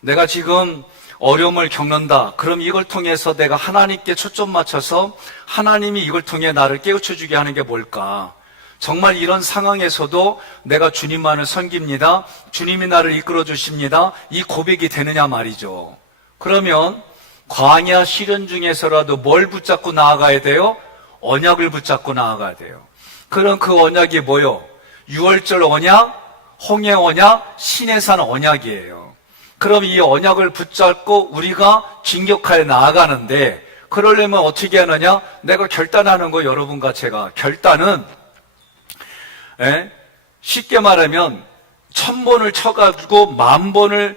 내가 지금 어려움을 겪는다. 그럼 이걸 통해서 내가 하나님께 초점 맞춰서 하나님이 이걸 통해 나를 깨우쳐주게 하는 게 뭘까? 정말 이런 상황에서도 내가 주님만을 섬깁니다. 주님이 나를 이끌어 주십니다. 이 고백이 되느냐 말이죠. 그러면 광야 시련 중에서라도 뭘 붙잡고 나아가야 돼요? 언약을 붙잡고 나아가야 돼요. 그럼 그 언약이 뭐요? 6월절 언약, 홍해 언약, 시내산 언약이에요. 그럼 이 언약을 붙잡고 우리가 진격하여 나아가는데 그러려면 어떻게 하느냐? 내가 결단하는 거 여러분과 제가 결단은 예? 쉽게 말하면 1000번을 쳐가지고 10,000번을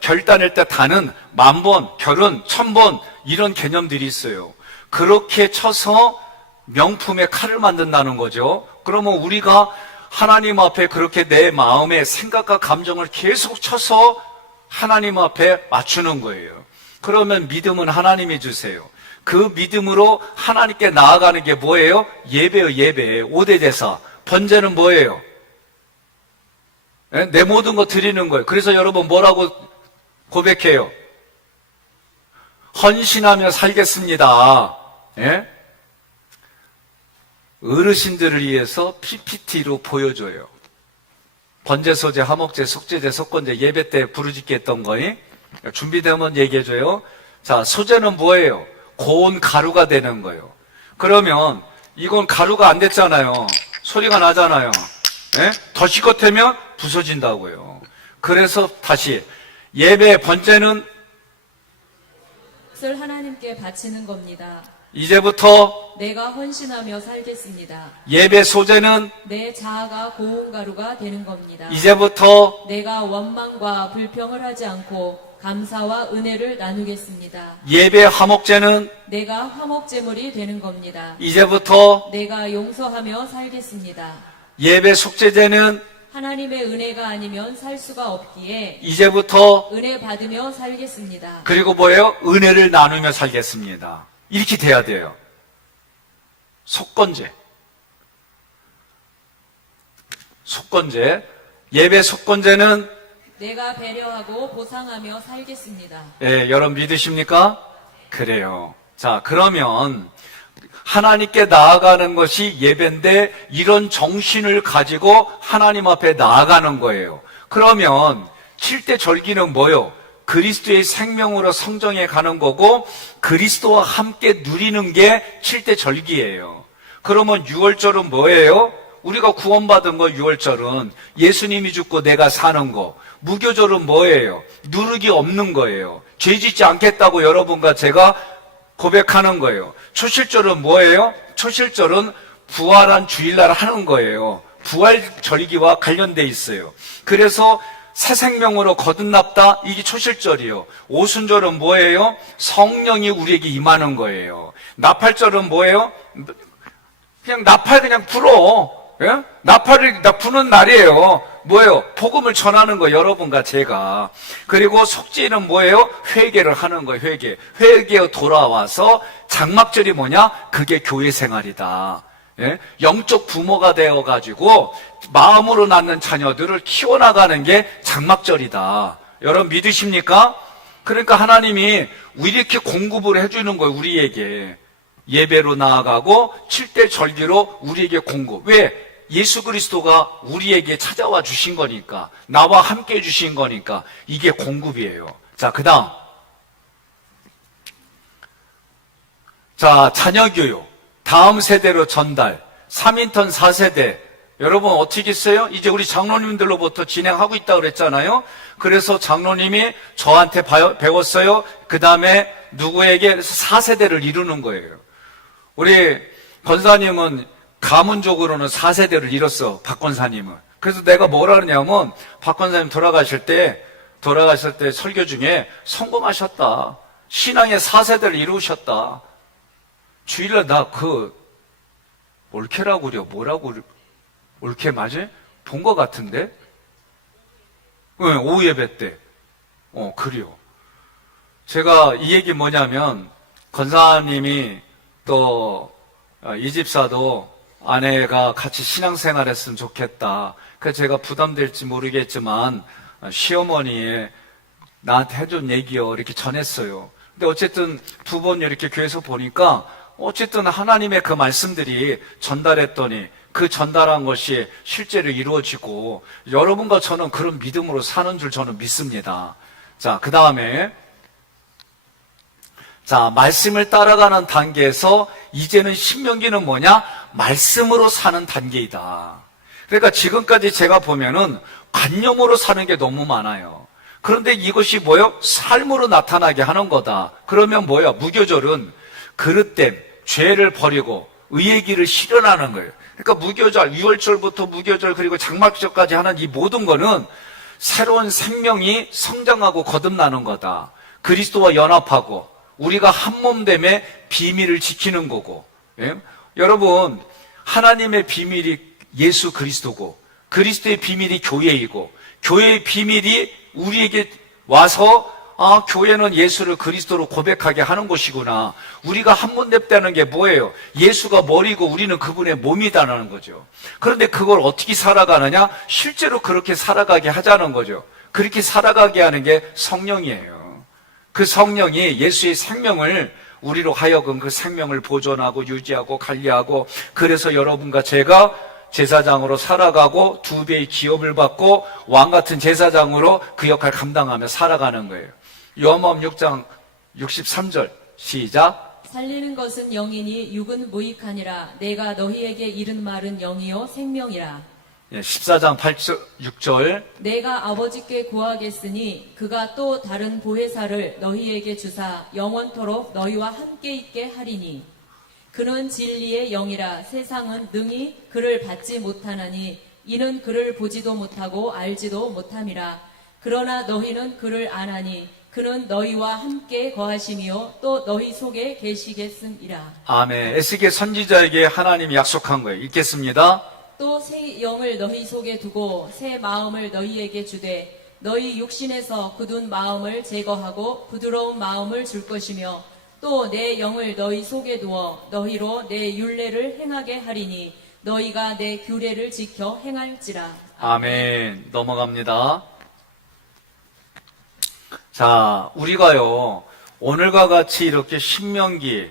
결단할 때 다는 10,000번, 결은 1000번 이런 개념들이 있어요. 그렇게 쳐서 명품의 칼을 만든다는 거죠. 그러면 우리가 하나님 앞에 그렇게 내 마음의 생각과 감정을 계속 쳐서 하나님 앞에 맞추는 거예요. 그러면 믿음은 하나님이 주세요. 그 믿음으로 하나님께 나아가는 게 뭐예요? 예배요, 예배. 5대 제사. 번제는 뭐예요? 내 모든 거 드리는 거예요. 그래서 여러분 뭐라고 고백해요? 헌신하며 살겠습니다. 예? 어르신들을 위해서 PPT로 보여줘요. 번제, 소제, 화목제, 속제제, 속건제, 예배 때 부르짖기 했던 거이 준비되면 얘기해줘요. 자, 소제는 뭐예요? 고운 가루가 되는 거예요. 그러면 이건 가루가 안 됐잖아요. 소리가 나잖아요. 예? 더 시커태면 부서진다고요. 그래서 다시 예배 번제는 것을 하나님께 바치는 겁니다. 이제부터 내가 헌신하며 살겠습니다. 예배 소제는 내 자아가 고운 가루가 되는 겁니다. 이제부터 내가 원망과 불평을 하지 않고 감사와 은혜를 나누겠습니다. 예배 화목제는 내가 화목제물이 되는 겁니다. 이제부터 내가 용서하며 살겠습니다. 예배 속죄제는 하나님의 은혜가 아니면 살 수가 없기에 이제부터 은혜 받으며 살겠습니다. 그리고 뭐예요? 은혜를 나누며 살겠습니다. 이렇게 돼야 돼요. 속건제. 예배 속건제는 내가 배려하고 보상하며 살겠습니다. 예, 여러분 믿으십니까? 그래요. 자, 그러면 하나님께 나아가는 것이 예배인데 이런 정신을 가지고 하나님 앞에 나아가는 거예요. 그러면 7대 절기는 뭐요? 그리스도의 생명으로 성정에 가는 거고 그리스도와 함께 누리는 게 7대 절기예요. 그러면 6월절은 뭐예요? 우리가 구원받은 거 6월절은 예수님이 죽고 내가 사는 거. 무교절은 뭐예요? 누룩이 없는 거예요. 죄 짓지 않겠다고 여러분과 제가 고백하는 거예요. 초실절은 뭐예요? 초실절은 부활한 주일날 하는 거예요. 부활 절기와 관련돼 있어요. 그래서 새 생명으로 거듭났다. 이게 초실절이요. 오순절은 뭐예요? 성령이 우리에게 임하는 거예요. 나팔절은 뭐예요? 그냥 나팔 그냥 불어. 예? 나팔을 부는 날이에요. 뭐예요? 복음을 전하는 거 여러분과 제가. 그리고 속죄는 뭐예요? 회개를 하는 거예요. 회개 돌아와서 장막절이 뭐냐? 그게 교회 생활이다. 예? 영적 부모가 되어가지고 마음으로 낳는 자녀들을 키워나가는 게 장막절이다. 여러분 믿으십니까? 그러니까 하나님이 이렇게 공급을 해주는 거예요. 우리에게. 예배로 나아가고 7대 절기로 우리에게 공급. 왜? 예수 그리스도가 우리에게 찾아와 주신 거니까, 나와 함께 해 주신 거니까 이게 공급이에요. 자, 그 다음. 자, 자녀교육. 다음 세대로 전달. 3인턴 4세대. 여러분 어떻게 했어요? 이제 우리 장로님들로부터 진행하고 있다고 그랬잖아요. 그래서 장로님이 저한테 배웠어요. 그 다음에 누구에게 4세대를 이루는 거예요. 우리 권사님은 가문적으로는 4세대를 이뤘어. 박 권사님은. 그래서 내가 뭐라 그러냐면 박 권사님 돌아가실 때 설교 중에 성공하셨다. 신앙의 4세대를 이루셨다. 주일날 나 올케라고 그려. 뭐라고 그려? 올케 맞아? 본 것 같은데? 네, 오후 예배 때. 그래요. 제가 이 얘기 뭐냐면 권사님이 또 이 집사도 아내가 같이 신앙생활 했으면 좋겠다. 그래서 제가 부담될지 모르겠지만 시어머니의 나한테 해준 얘기요 이렇게 전했어요. 근데 어쨌든 두 번 이렇게 교회에서 보니까 어쨌든 하나님의 그 말씀들이 전달했더니 그 전달한 것이 실제로 이루어지고 여러분과 저는 그런 믿음으로 사는 줄 저는 믿습니다. 자, 그 다음에 자, 말씀을 따라가는 단계에서 이제는 신명기는 뭐냐? 말씀으로 사는 단계이다. 그러니까 지금까지 제가 보면은 관념으로 사는 게 너무 많아요. 그런데 이것이 뭐예요? 삶으로 나타나게 하는 거다. 그러면 뭐야? 무교절은 그릇됨, 죄를 버리고 의의 길을 실현하는 거예요. 그러니까 무교절, 유월절부터 무교절 그리고 장막절까지 하는 이 모든 거는 새로운 생명이 성장하고 거듭나는 거다. 그리스도와 연합하고 우리가 한 몸됨의 비밀을 지키는 거고. 예? 여러분, 하나님의 비밀이 예수 그리스도고 그리스도의 비밀이 교회이고 교회의 비밀이 우리에게 와서 교회는 예수를 그리스도로 고백하게 하는 곳이구나. 우리가 한 몸됐다는 게 뭐예요? 예수가 머리고 우리는 그분의 몸이다라는 거죠. 그런데 그걸 어떻게 살아가느냐? 실제로 그렇게 살아가게 하자는 거죠. 그렇게 살아가게 하는 게 성령이에요. 그 성령이 예수의 생명을 우리로 하여금 그 생명을 보존하고 유지하고 관리하고, 그래서 여러분과 제가 제사장으로 살아가고 2배의 기업을 받고 왕 같은 제사장으로 그 역할 감당하며 살아가는 거예요. 요한복음 6장 63절 시작. 살리는 것은 영이니 육은 무익하니라. 내가 너희에게 이른 말은 영이요 생명이라. 14장 8절 6절. 내가 아버지께 구하겠으니 그가 또 다른 보혜사를 너희에게 주사 영원토록 너희와 함께 있게 하리니 그는 진리의 영이라. 세상은 능히 그를 받지 못하나니 이는 그를 보지도 못하고 알지도 못함이라. 그러나 너희는 그를 아나니 그는 너희와 함께 거하시며 또 너희 속에 계시겠음이라. 아멘. 에스겔 선지자에게 하나님이 약속한 거예요. 읽겠습니다. 또 새 영을 너희 속에 두고 새 마음을 너희에게 주되 너희 육신에서 굳은 마음을 제거하고 부드러운 마음을 줄 것이며 또 내 영을 너희 속에 두어 너희로 내 율례를 행하게 하리니 너희가 내 규례를 지켜 행할지라. 아멘. 넘어갑니다. 자, 우리가요 오늘과 같이 이렇게 신명기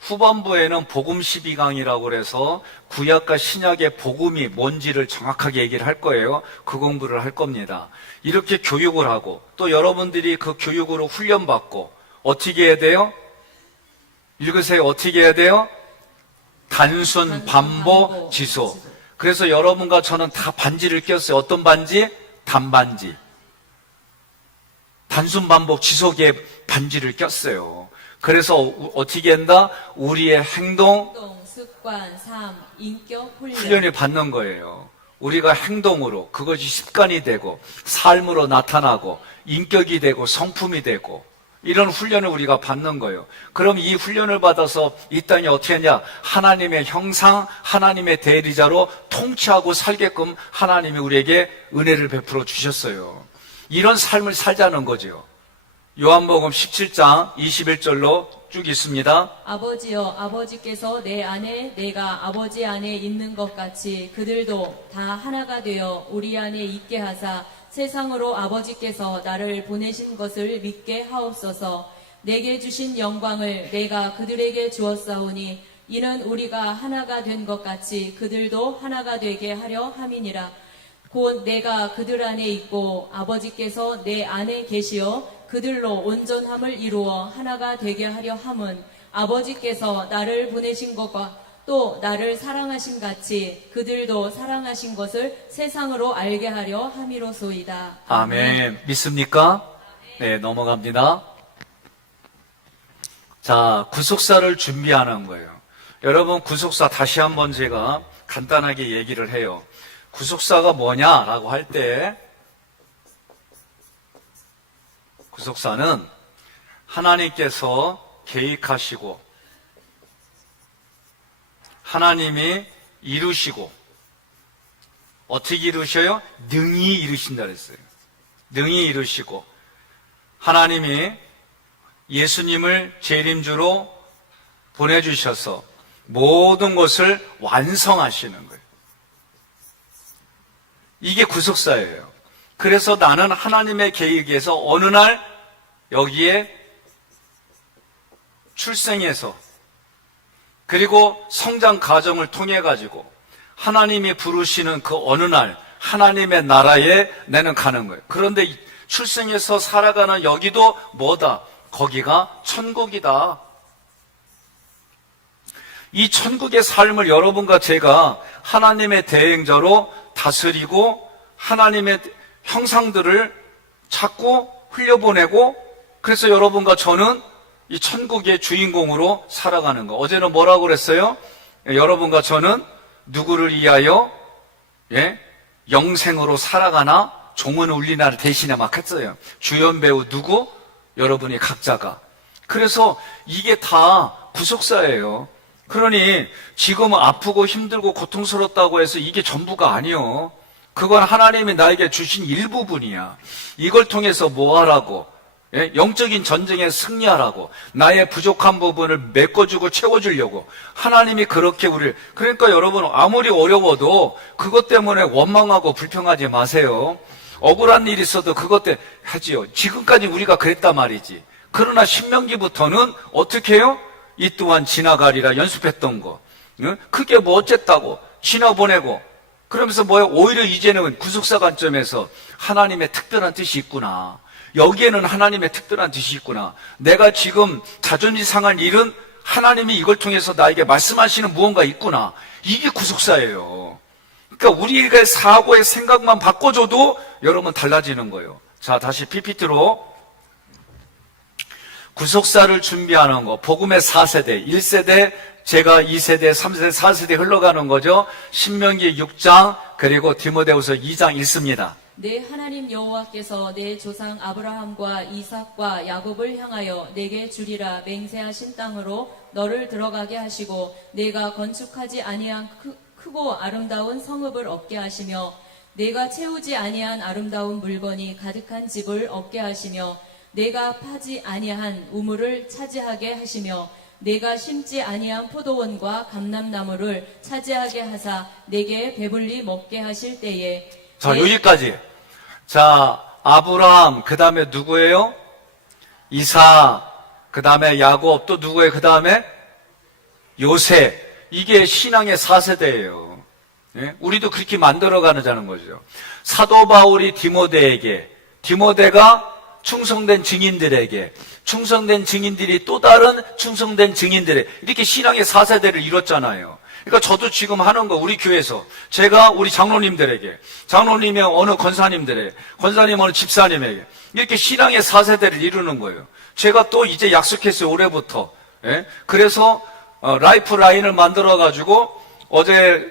후반부에는 복음 12강이라고 그래서 구약과 신약의 복음이 뭔지를 정확하게 얘기를 할 거예요. 그 공부를 할 겁니다. 이렇게 교육을 하고 또 여러분들이 그 교육으로 훈련받고 어떻게 해야 돼요? 읽으세요. 어떻게 해야 돼요? 단순, 반복, 지속. 그래서 여러분과 저는 다 반지를 꼈어요. 어떤 반지? 단반지. 단순, 반복, 지속의 반지를 꼈어요. 그래서 어떻게 한다? 우리의 행동, 습관, 삶, 인격, 훈련을 받는 거예요. 우리가 행동으로 그것이 습관이 되고 삶으로 나타나고 인격이 되고 성품이 되고 이런 훈련을 우리가 받는 거예요. 그럼 이 훈련을 받아서 이 땅에 어떻게 하냐? 하나님의 형상, 하나님의 대리자로 통치하고 살게끔 하나님이 우리에게 은혜를 베풀어 주셨어요. 이런 삶을 살자는 거죠. 요한복음 17장 21절로 쭉 있습니다. 아버지여, 아버지께서 내 안에 내가 아버지 안에 있는 것 같이 그들도 다 하나가 되어 우리 안에 있게 하사 세상으로 아버지께서 나를 보내신 것을 믿게 하옵소서. 내게 주신 영광을 내가 그들에게 주었사오니 이는 우리가 하나가 된 것 같이 그들도 하나가 되게 하려 함이니라. 곧 내가 그들 안에 있고 아버지께서 내 안에 계시어 그들로 온전함을 이루어 하나가 되게 하려 함은 아버지께서 나를 보내신 것과 또 나를 사랑하신 같이 그들도 사랑하신 것을 세상으로 알게 하려 함이로소이다. 아멘. 믿습니까? 네, 넘어갑니다. 자, 구속사를 준비하는 거예요. 여러분, 구속사 다시 한번 제가 간단하게 얘기를 해요. 구속사가 뭐냐라고 할 때, 구속사는 하나님께서 계획하시고 하나님이 이루시고, 어떻게 이루셔요? 능히 이루신다 그랬어요. 능히 이루시고 하나님이 예수님을 재림주로 보내주셔서 모든 것을 완성하시는 거예요. 이게 구속사예요. 그래서 나는 하나님의 계획에서 어느 날 여기에 출생해서 그리고 성장 과정을 통해 가지고 하나님이 부르시는 그 어느 날 하나님의 나라에 나는 가는 거예요. 그런데 출생해서 살아가는 여기도 뭐다? 거기가 천국이다. 이 천국의 삶을 여러분과 제가 하나님의 대행자로 다스리고 하나님의 형상들을 자꾸 흘려보내고, 그래서 여러분과 저는 이 천국의 주인공으로 살아가는 거. 어제는 뭐라고 그랬어요? 여러분과 저는 누구를 위하여 영생으로 살아가나 종은 울리나를 대신에 막 했어요. 주연 배우 누구? 여러분이 각자가. 그래서 이게 다 구속사예요. 그러니 지금은 아프고 힘들고 고통스럽다고 해서 이게 전부가 아니요. 그건 하나님이 나에게 주신 일부분이야. 이걸 통해서 뭐 하라고? 영적인 전쟁에 승리하라고. 나의 부족한 부분을 메꿔주고 채워주려고. 하나님이 그렇게 우리를. 그러니까 여러분 아무리 어려워도 그것 때문에 원망하고 불평하지 마세요. 억울한 일이 있어도 그것 때문에 하지요. 지금까지 우리가 그랬단 말이지. 그러나 신명기부터는 어떻게 해요? 이 또한 지나가리라 연습했던 거. 그게 뭐 어쨌다고 지나보내고. 그러면서 뭐예요? 오히려 이제는 구속사 관점에서 하나님의 특별한 뜻이 있구나. 여기에는 하나님의 특별한 뜻이 있구나. 내가 지금 자존심 상할 일은 하나님이 이걸 통해서 나에게 말씀하시는 무언가 있구나. 이게 구속사예요. 그러니까 우리의 사고의 생각만 바꿔줘도 여러분 달라지는 거예요. 자, 다시 PPT로. 구속사를 준비하는 거. 복음의 4세대, 1세대, 제가 2세대, 3세대, 4세대 흘러가는 거죠. 신명기 6장 그리고 디모데후서 2장 읽습니다. 내 하나님 여호와께서 내 조상 아브라함과 이삭과 야곱을 향하여 내게 주리라 맹세하신 땅으로 너를 들어가게 하시고 내가 건축하지 아니한 크고 아름다운 성읍을 얻게 하시며 내가 채우지 아니한 아름다운 물건이 가득한 집을 얻게 하시며 내가 파지 아니한 우물을 차지하게 하시며 내가 심지 아니한 포도원과 감람나무를 차지하게 하사 내게 배불리 먹게 하실 때에. 자, 여기까지. 자, 아브라함, 그 다음에 누구예요? 이삭, 그 다음에 야곱, 또 누구예요? 그 다음에 요셉. 이게 신앙의 4세대예요. 예? 우리도 그렇게 만들어가자는 거죠. 사도 바울이 디모데에게, 디모데가 충성된 증인들에게, 충성된 증인들이 또 다른 충성된 증인들에 이렇게 신앙의 4세대를 이뤘잖아요. 그러니까 저도 지금 하는 거 우리 교회에서 제가 우리 장로님들에게, 장로님의 어느 권사님들에게, 권사님 어느 집사님에게 이렇게 신앙의 4세대를 이루는 거예요. 제가 또 이제 약속했어요. 올해부터. 그래서 라이프 라인을 만들어가지고 어제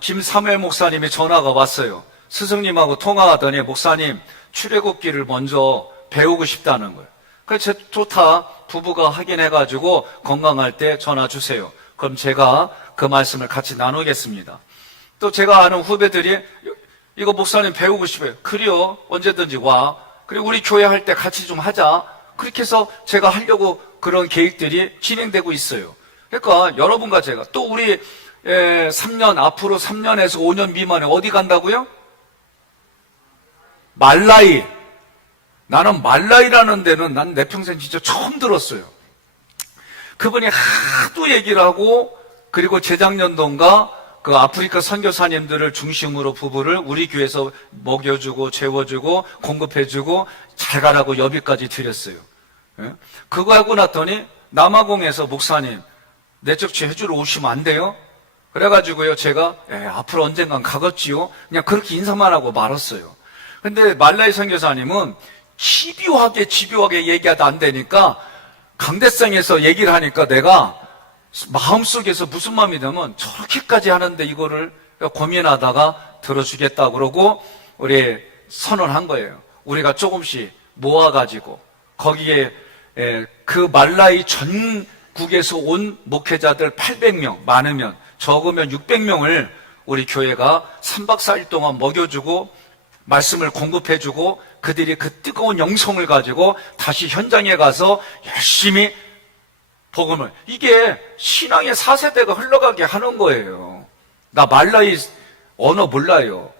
김사무엘 목사님이 전화가 왔어요. 스승님하고 통화하더니 목사님 출애굽기를 먼저 배우고 싶다는 거예요. 그래서 좋다. 부부가 확인해가지고 건강할 때 전화 주세요. 그럼 제가 그 말씀을 같이 나누겠습니다. 또 제가 아는 후배들이 이거 목사님 배우고 싶어요. 그래요. 언제든지 와. 그리고 우리 교회 할 때 같이 좀 하자. 그렇게 해서 제가 하려고 그런 계획들이 진행되고 있어요. 그러니까 여러분과 제가 또 우리 3년 앞으로 3년에서 5년 미만에 어디 간다고요? 말라이. 나는 말라이라는 데는 난 내 평생 진짜 처음 들었어요. 그분이 하도 얘기를 하고 그리고 재작년도인가 그 아프리카 선교사님들을 중심으로 부부를 우리 교회에서 먹여주고 재워주고 공급해주고 잘 가라고 여비까지 드렸어요. 예? 그거 하고 났더니 남아공에서 목사님 내적치 해주러 오시면 안 돼요? 그래가지고요 제가 앞으로 언젠간 가겠지요. 그냥 그렇게 인사만 하고 말았어요. 근데 말라이 선교사님은 집요하게 얘기하다 안 되니까 강대상에서 얘기를 하니까 내가 마음속에서 무슨 마음이 되면 저렇게까지 하는데 이거를 고민하다가 들어주겠다 그러고 우리 선언한 거예요. 우리가 조금씩 모아가지고 거기에 그 말라이 전국에서 온 목회자들 800명, 많으면 적으면 600명을 우리 교회가 3박 4일 동안 먹여주고 말씀을 공급해주고 그들이 그 뜨거운 영성을 가지고 다시 현장에 가서 열심히 복음을, 이게 신앙의 4세대가 흘러가게 하는 거예요. 나 말라이 언어 몰라요.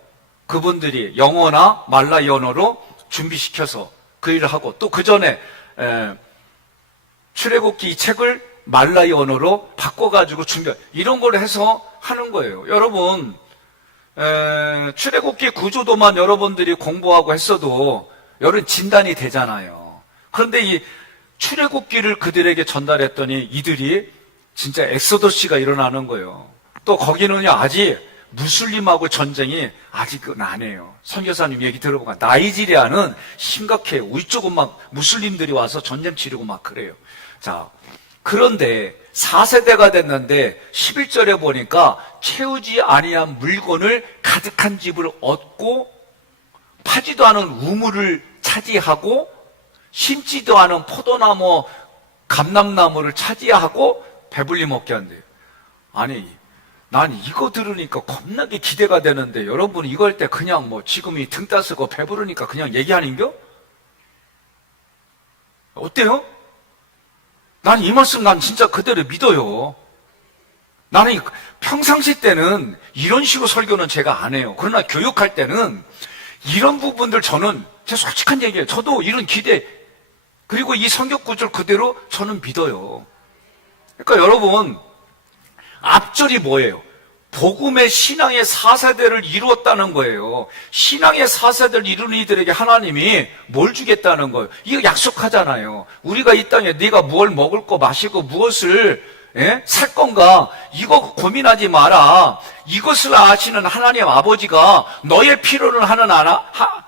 그분들이 영어나 말라이 언어로 준비시켜서 그 일을 하고 또 그 전에 출애굽기 이 책을 말라이 언어로 바꿔가지고 이런 걸 해서 하는 거예요. 여러분 출애굽기 구조도만 여러분들이 공부하고 했어도 여러분 진단이 되잖아요. 그런데 이 출애굽기를 그들에게 전달했더니 이들이 진짜 엑소더스가 일어나는 거예요. 또 거기는요 아직 무슬림하고 전쟁이 아직은 안 해요. 선교사님 얘기 들어보니까 나이지리아는 심각해요. 우리 쪽은 막 무슬림들이 와서 전쟁 치르고 막 그래요. 자, 그런데 4세대가 됐는데 11절에 보니까 채우지 아니한 물건을 가득한 집을 얻고 파지도 않은 우물을 차지하고 심지도 않은 포도나무, 감람나무를 차지하고 배불리 먹게 한대요. 아니, 난 이거 들으니까 겁나게 기대가 되는데 여러분 이거 할 때 그냥 뭐 지금이 등 따스고 배부르니까 그냥 얘기하는겨? 어때요? 난 이 말씀 난 진짜 그대로 믿어요. 나는 평상시 때는 이런 식으로 설교는 제가 안 해요. 그러나 교육할 때는 이런 부분들 저는 제 솔직한 얘기예요. 저도 이런 기대 그리고 이 성경 구절 그대로 저는 믿어요. 그러니까 여러분 앞절이 뭐예요? 복음의 신앙의 4세대를 이루었다는 거예요. 신앙의 4세대를 이루는 이들에게 하나님이 뭘 주겠다는 거예요. 이거 약속하잖아요. 우리가 이 땅에 네가 무엇을 먹을 거 마시고 무엇을 살 건가? 이거 고민하지 마라. 이것을 아시는 하나님 아버지가 너의 필요를 하는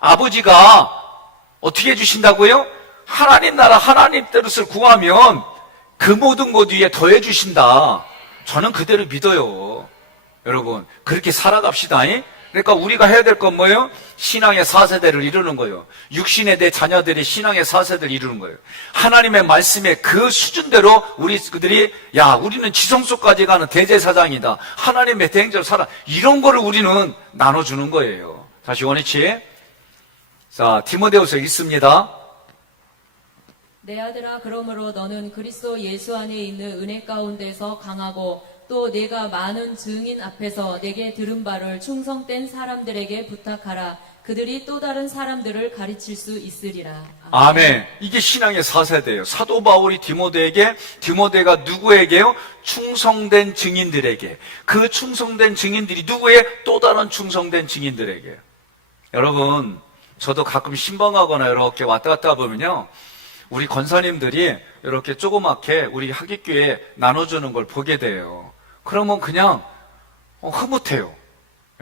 아버지가 어떻게 해주신다고요? 하나님 나라 하나님 뜻을 구하면 그 모든 것 위에 더해 주신다. 저는 그대로 믿어요. 여러분 그렇게 살아갑시다. 그러니까 우리가 해야 될 건 뭐예요? 신앙의 4세대를 이루는 거예요. 육신의 내 자녀들이 신앙의 4세대를 이루는 거예요. 하나님의 말씀의 그 수준대로 그들이 우리는 지성소까지 가는 대제사장이다. 하나님의 대행자로 살아. 이런 거를 우리는 나눠주는 거예요. 다시 원위치. 자, 디모데후서 읽습니다. 내 아들아, 그러므로 너는 그리스도 예수 안에 있는 은혜 가운데서 강하고 또 내가 많은 증인 앞에서 내게 들은 바를 충성된 사람들에게 부탁하라. 그들이 또 다른 사람들을 가르칠 수 있으리라. 아멘. 이게 신앙의 4세대예요. 사도 바울이 디모데에게, 디모데가 누구에게요? 충성된 증인들에게. 그 충성된 증인들이 누구에? 또 다른 충성된 증인들에게. 여러분, 저도 가끔 신방하거나 이렇게 왔다 갔다 보면요, 우리 권사님들이 이렇게 조그맣게 우리 하객교회에 나눠주는 걸 보게 돼요. 그러면 그냥 흐뭇해요.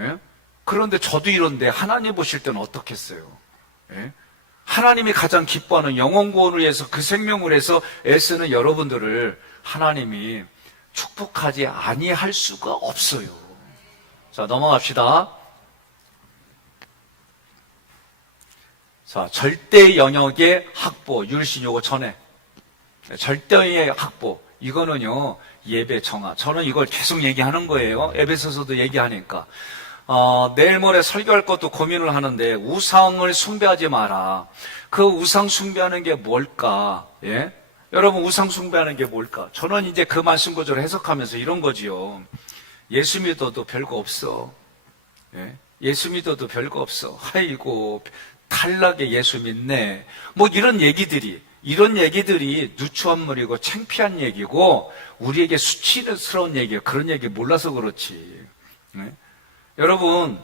예? 그런데 저도 이런데 하나님 보실 때는 어떻겠어요? 예? 하나님이 가장 기뻐하는 영혼 구원을 위해서 그 생명을 위해서 애쓰는 여러분들을 하나님이 축복하지 아니할 수가 없어요. 자, 넘어갑시다. 자, 절대 영역의 확보, 유일신 요거 전에. 절대의 확보. 이거는요, 예배 정화. 저는 이걸 계속 얘기하는 거예요. 에베소서도 얘기하니까. 내일 모레 설교할 것도 고민을 하는데, 우상을 숭배하지 마라. 그 우상 숭배하는 게 뭘까? 예? 여러분, 우상 숭배하는 게 뭘까? 저는 이제 그 말씀 구절을 해석하면서 이런 거지요. 예수 믿어도 별거 없어. 예? 예수 믿어도 별거 없어. 아이고, 탈락에 예수 믿네. 뭐 이런 얘기들이 누추한 말이고 창피한 얘기고 우리에게 수치스러운 얘기예요. 그런 얘기 몰라서 그렇지. 네? 여러분,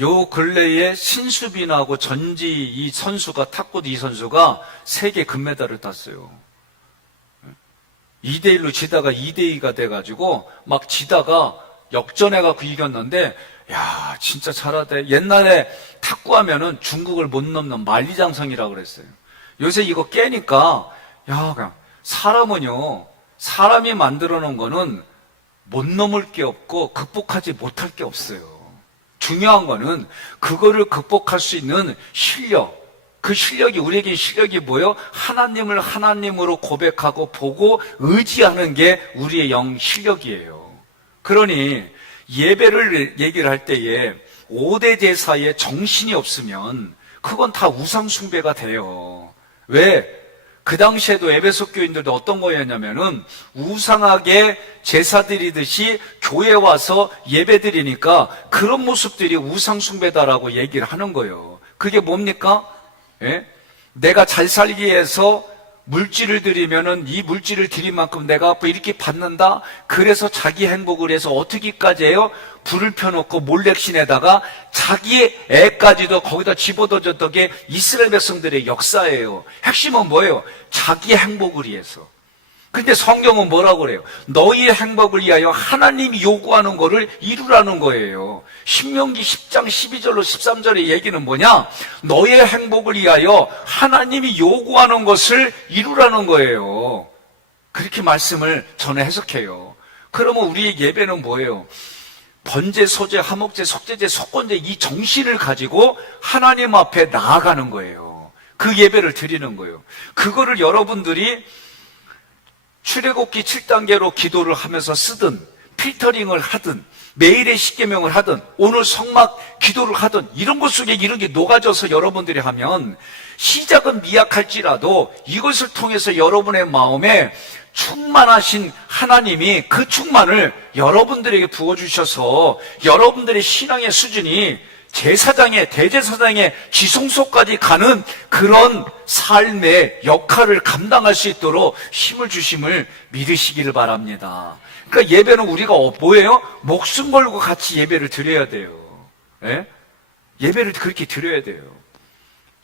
요 근래에 신수빈하고 전지 이 선수가 탁구도 이 선수가 세계 금메달을 땄어요. 2대1로 지다가 2대2가 돼가지고 막 지다가 역전해갖고 이겼는데 야, 진짜 잘하대. 옛날에 탁구하면은 중국을 못 넘는 만리장성이라고 그랬어요. 요새 이거 깨니까, 그냥, 사람이 만들어 놓은 거는 못 넘을 게 없고, 극복하지 못할 게 없어요. 중요한 거는, 그거를 극복할 수 있는 실력. 그 실력이, 우리에게 실력이 뭐예요? 하나님을 하나님으로 고백하고 보고 의지하는 게 우리의 영 실력이에요. 그러니, 예배를 얘기를 할 때에 5대 제사에 정신이 없으면 그건 다 우상숭배가 돼요. 왜? 그 당시에도 에베소 교인들도 어떤 거였냐면은 우상하게 제사 드리듯이 교회 와서 예배 드리니까 그런 모습들이 우상숭배다라고 얘기를 하는 거예요. 그게 뭡니까? 예? 내가 잘 살기 위해서 물질을 드리면은 이 물질을 드린 만큼 내가 앞으로 이렇게 받는다. 그래서 자기 행복을 위해서 어떻게까지 해요? 불을 펴놓고 몰렉신에다가 자기 애까지도 거기다 집어던졌던 게 이스라엘 백성들의 역사예요. 핵심은 뭐예요? 자기 행복을 위해서. 근데 성경은 뭐라고 그래요? 너희의 행복을 위하여 하나님이 요구하는 거를 이루라는 거예요. 신명기 10장 12절로 13절의 얘기는 뭐냐? 너희의 행복을 위하여 하나님이 요구하는 것을 이루라는 거예요. 그렇게 말씀을 저는 해석해요. 그러면 우리의 예배는 뭐예요? 번제, 소제, 화목제, 속제제, 속건제 이 정신을 가지고 하나님 앞에 나아가는 거예요. 그 예배를 드리는 거예요. 그거를 여러분들이 출애굽기 7단계로 기도를 하면서 쓰든 필터링을 하든 매일의 십계명을 하든 오늘 성막 기도를 하든 이런 것 속에 이런 게 녹아져서 여러분들이 하면 시작은 미약할지라도 이것을 통해서 여러분의 마음에 충만하신 하나님이 그 충만을 여러분들에게 부어주셔서 여러분들의 신앙의 수준이 제사장의 대제사장의 지성소까지 가는 그런 삶의 역할을 감당할 수 있도록 힘을 주심을 믿으시기를 바랍니다. 그러니까 예배는 우리가 뭐예요? 목숨 걸고 같이 예배를 드려야 돼요. 예? 예배를 그렇게 드려야 돼요.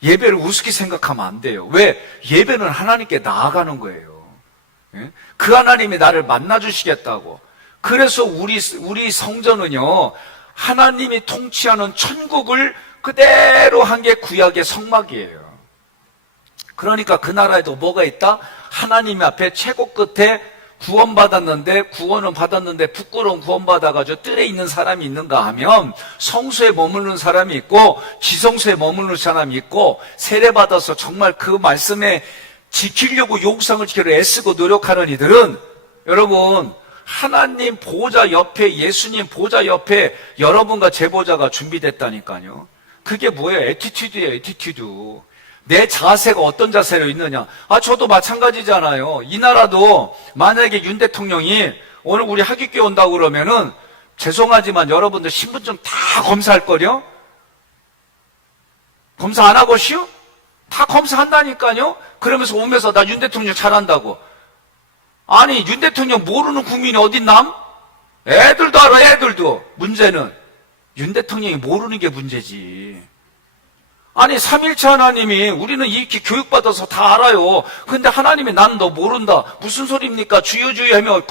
예배를 우습게 생각하면 안 돼요. 왜? 예배는 하나님께 나아가는 거예요. 예? 그 하나님이 나를 만나주시겠다고. 그래서 우리 성전은요, 하나님이 통치하는 천국을 그대로 한 게 구약의 성막이에요. 그러니까 그 나라에도 뭐가 있다? 하나님 앞에 최고 끝에 구원은 받았는데 부끄러운 구원받아가지고 뜰에 있는 사람이 있는가 하면 성소에 머무르는 사람이 있고 지성소에 머무르는 사람이 있고 세례받아서 정말 그 말씀에 지키려고 요구상을 지키려 애쓰고 노력하는 이들은 여러분 하나님 보좌 옆에 예수님 보좌 옆에 여러분과 제보자가 준비됐다니까요. 그게 뭐예요? 애티튜드예요. 애티튜드. 내 자세가 어떤 자세로 있느냐. 저도 마찬가지잖아요. 이 나라도 만약에 윤 대통령이 오늘 우리 하객교회 온다고 그러면은 죄송하지만 여러분들 신분증 다 검사할 거요? 검사 안 하고시요? 다 검사한다니까요. 그러면서 오면서 나 윤 대통령 잘한다고. 아니 윤 대통령 모르는 국민이 어딨남? 애들도 알아. 애들도. 문제는 윤 대통령이 모르는 게 문제지. 아니 삼일체 하나님이 우리는 이렇게 교육받아서 다 알아요. 근데 하나님이 나는 너 모른다. 무슨 소리입니까? 주여 주여 하며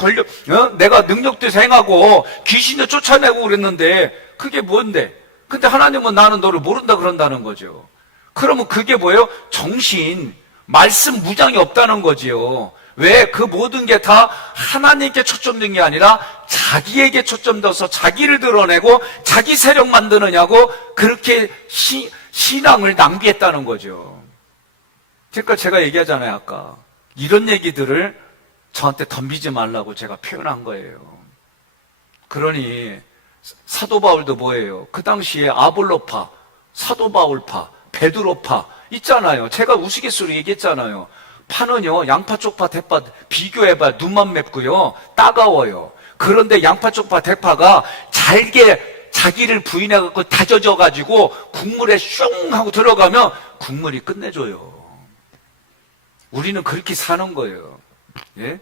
내가 능력도 행하고 귀신도 쫓아내고 그랬는데 그게 뭔데? 근데 하나님은 나는 너를 모른다 그런다는 거죠. 그러면 그게 뭐예요? 정신, 말씀 무장이 없다는 거지요. 왜? 그 모든 게 다 하나님께 초점된 게 아니라 자기에게 초점돼서 자기를 드러내고 자기 세력 만드느냐고 그렇게 신앙을 낭비했다는 거죠. 그러니까 제가 얘기하잖아요, 아까. 이런 얘기들을 저한테 덤비지 말라고 제가 표현한 거예요. 그러니 사도 바울도 뭐예요? 그 당시에 아볼로파, 사도 바울파, 베드로파 있잖아요. 제가 우스갯소리 얘기했잖아요. 파는요, 양파 쪽파 대파 비교해봐. 눈만 맵고요, 따가워요. 그런데 양파 쪽파 대파가 잘게 자기를 부인해갖고 다져져가지고 국물에 슝 하고 들어가면 국물이 끝내줘요. 우리는 그렇게 사는 거예요. 예?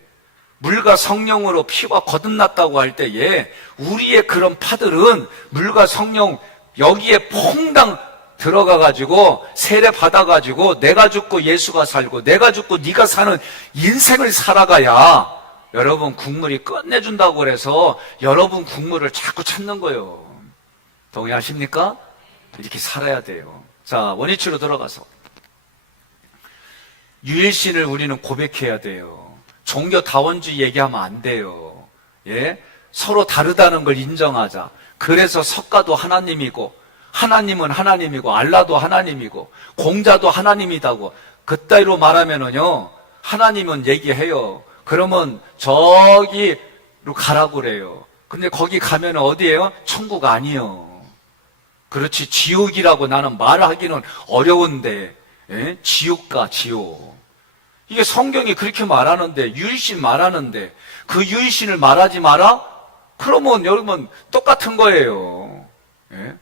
물과 성령으로 피가 거듭났다고 할 때에 우리의 그런 파들은 물과 성령 여기에 퐁당 들어가가지고 세례 받아가지고 내가 죽고 예수가 살고 내가 죽고 네가 사는 인생을 살아가야 여러분 국물이 끝내준다고 그래서 여러분 국물을 자꾸 찾는 거예요. 동의하십니까? 이렇게 살아야 돼요. 자, 원위치로 들어가서 유일신을 우리는 고백해야 돼요. 종교다원주의 얘기하면 안 돼요. 예? 서로 다르다는 걸 인정하자. 그래서 석가도 하나님이고 하나님은 하나님이고 알라도 하나님이고 공자도 하나님이다고 그따위로 말하면은요 하나님은 얘기해요. 그러면 저기로 가라고 그래요. 근데 거기 가면 어디예요? 천국 아니요. 그렇지 지옥이라고 나는 말하기는 어려운데 예? 지옥가 지옥. 이게 성경이 그렇게 말하는데 유일신 말하는데 그 유일신을 말하지 마라? 그러면 여러분 똑같은 거예요. 예?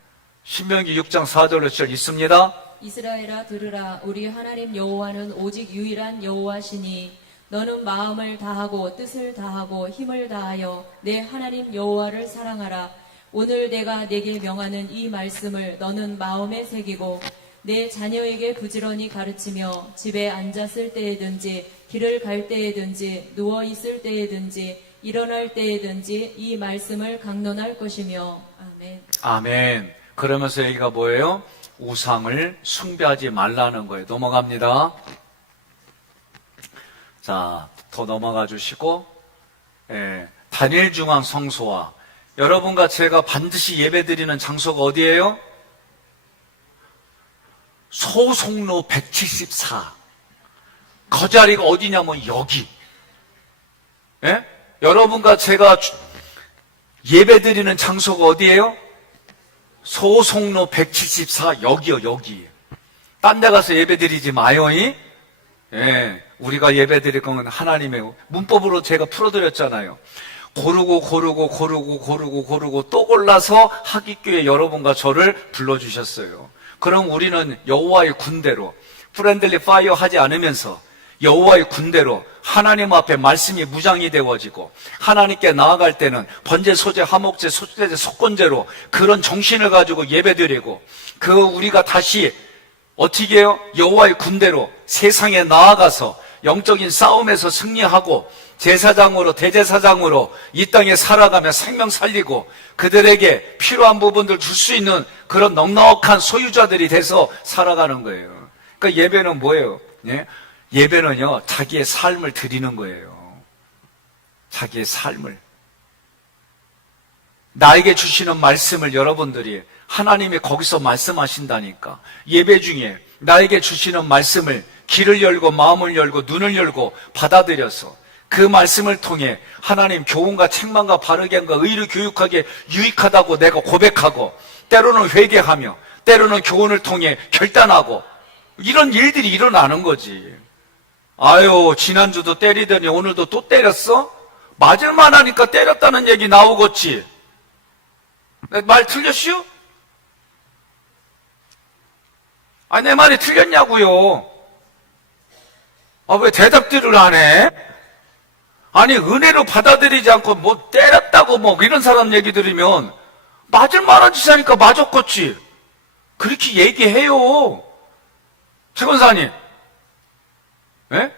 신명기 6장 4절로 7절 있습니다. 이스라엘아 들으라. 우리 하나님 여호와는 오직 유일한 여호와시니 너는 마음을 다하고 뜻을 다하고 힘을 다하여 내 하나님 여호와를 사랑하라. 오늘 내가 내게 명하는 이 말씀을 너는 마음에 새기고 내 자녀에게 부지런히 가르치며 집에 앉았을 때에든지 길을 갈 때에든지 누워 있을 때에든지 일어날 때에든지 이 말씀을 강론할 것이며. 아멘. 아멘. 그러면서 여기가 뭐예요? 우상을 숭배하지 말라는 거예요. 넘어갑니다. 자, 더 넘어가 주시고, 단일 중앙 성소와 여러분과 제가 반드시 예배드리는 장소가 어디예요? 소송로 174. 그 자리가 어디냐면 여기. 예? 여러분과 제가 예배드리는 장소가 어디예요? 소송로 174 여기요, 여기. 딴 데 가서 예배드리지 마요. 예, 우리가 예배드릴 건 하나님의 문법으로 제가 풀어드렸잖아요. 고르고 또 골라서 하깃교회 여러분과 저를 불러주셨어요. 그럼 우리는 여호와의 군대로 프렌들리 파이어 하지 않으면서 여호와의 군대로 하나님 앞에 말씀이 무장이 되어지고 하나님께 나아갈 때는 번제, 소제, 화목제, 소제제, 속건제로 그런 정신을 가지고 예배드리고 우리가 다시 어떻게 해요? 여호와의 군대로 세상에 나아가서 영적인 싸움에서 승리하고 제사장으로 대제사장으로 이 땅에 살아가며 생명 살리고 그들에게 필요한 부분들 줄 수 있는 그런 넉넉한 소유자들이 돼서 살아가는 거예요. 그러니까 예배는 뭐예요? 예? 예배는요, 자기의 삶을 드리는 거예요. 자기의 삶을. 나에게 주시는 말씀을 여러분들이 하나님이 거기서 말씀하신다니까. 예배 중에 나에게 주시는 말씀을 귀를 열고 마음을 열고 눈을 열고 받아들여서 그 말씀을 통해 하나님 교훈과 책망과 바르게함과 의를 교육하게 유익하다고 내가 고백하고 때로는 회개하며 때로는 교훈을 통해 결단하고 이런 일들이 일어나는 거지. 아유, 지난주도 때리더니 오늘도 또 때렸어? 맞을만 하니까 때렸다는 얘기 나오겠지. 내 말 틀렸슈? 아니, 내 말이 틀렸냐고요. 아, 왜 대답들을 안 해? 아니, 은혜로 받아들이지 않고 뭐 때렸다고 뭐 이런 사람 얘기 들으면 맞을 만한 짓 하니까 맞았겠지. 그렇게 얘기해요. 최권사님. 예?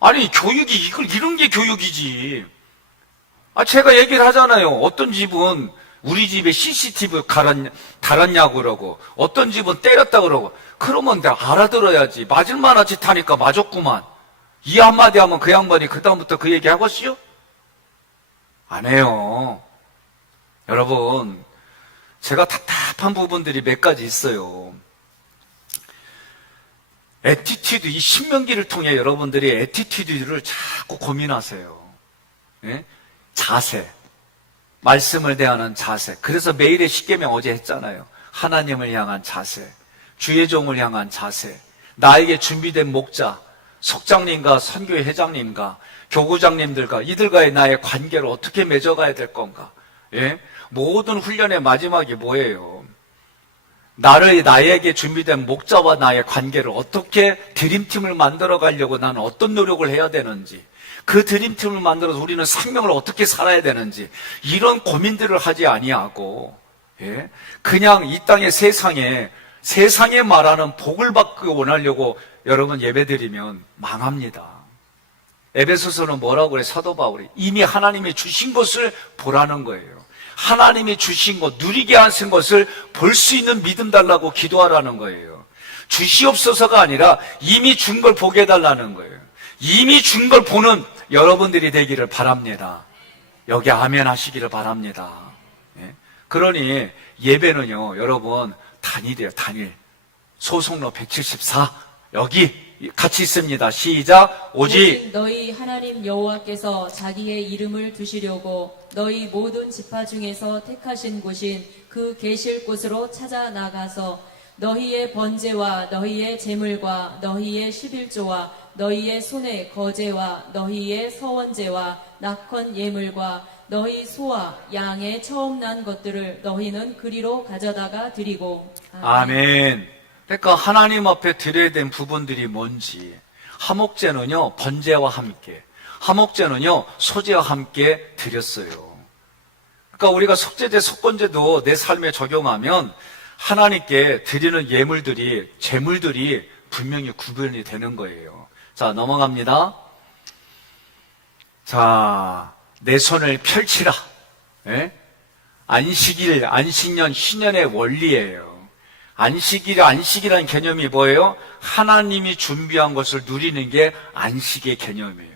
아니, 교육이 이런 게 교육이지. 아, 제가 얘기를 하잖아요. 어떤 집은 우리 집에 CCTV 달았냐고 그러고 어떤 집은 때렸다 그러고 그러면 내가 알아들어야지. 맞을 만한 짓 하니까 맞았구만. 이 한마디 하면 그 양반이 그다음부터 그 얘기 하겠어요? 안 해요. 여러분, 제가 답답한 부분들이 몇 가지 있어요. 애티튜드, 이 신명기를 통해 여러분들이 애티튜드를 자꾸 고민하세요. 예? 자세. 말씀을 대하는 자세. 그래서 매일의 십계명 어제 했잖아요. 하나님을 향한 자세. 주의 종을 향한 자세. 나에게 준비된 목자, 석장님과 선교회 회장님과 교구장님들과 이들과의 나의 관계를 어떻게 맺어가야 될 건가? 예? 모든 훈련의 마지막이 뭐예요? 나에게 준비된 목자와 나의 관계를 어떻게 드림팀을 만들어 가려고 나는 어떤 노력을 해야 되는지, 그 드림팀을 만들어서 우리는 생명을 어떻게 살아야 되는지, 이런 고민들을 하지 아니하고, 예? 그냥 이 땅의 세상에 말하는 복을 받기 원하려고 여러분 예배드리면 망합니다. 에베소서는 뭐라고 그래? 사도 바울이 이미 하나님이 주신 것을 보라는 거예요. 하나님이 주신 것, 누리게 하신 것을 볼 수 있는 믿음 달라고 기도하라는 거예요. 주시옵소서가 아니라 이미 준 걸 보게 해달라는 거예요. 이미 준 걸 보는 여러분들이 되기를 바랍니다. 여기 아멘 하시기를 바랍니다. 예? 그러니 예배는요, 여러분 단일이에요. 단일. 소송로 174 여기 같이 있습니다. 시작. 오직 너희 하나님 여호와께서 자기의 이름을 두시려고 너희 모든 지파 중에서 택하신 곳인 그 계실 곳으로 찾아 나가서 너희의 번제와 너희의 제물과 너희의 11조와 너희의 손의 거제와 너희의 서원제와 낙헌 예물과 너희 소와 양의 처음 난 것들을 너희는 그리로 가져다가 드리고. 아멘. 그러니까 하나님 앞에 드려야 된 부분들이 뭔지. 화목제는요, 번제와 함께, 화목제는요, 소제와 함께 드렸어요. 그러니까 우리가 속죄제, 속건제도 내 삶에 적용하면 하나님께 드리는 예물들이, 제물들이 분명히 구별이 되는 거예요. 자, 넘어갑니다. 자, 내 손을 펼치라. 예? 안식일, 안식년, 신년의 원리예요. 안식이라는 개념이 뭐예요? 하나님이 준비한 것을 누리는 게 안식의 개념이에요.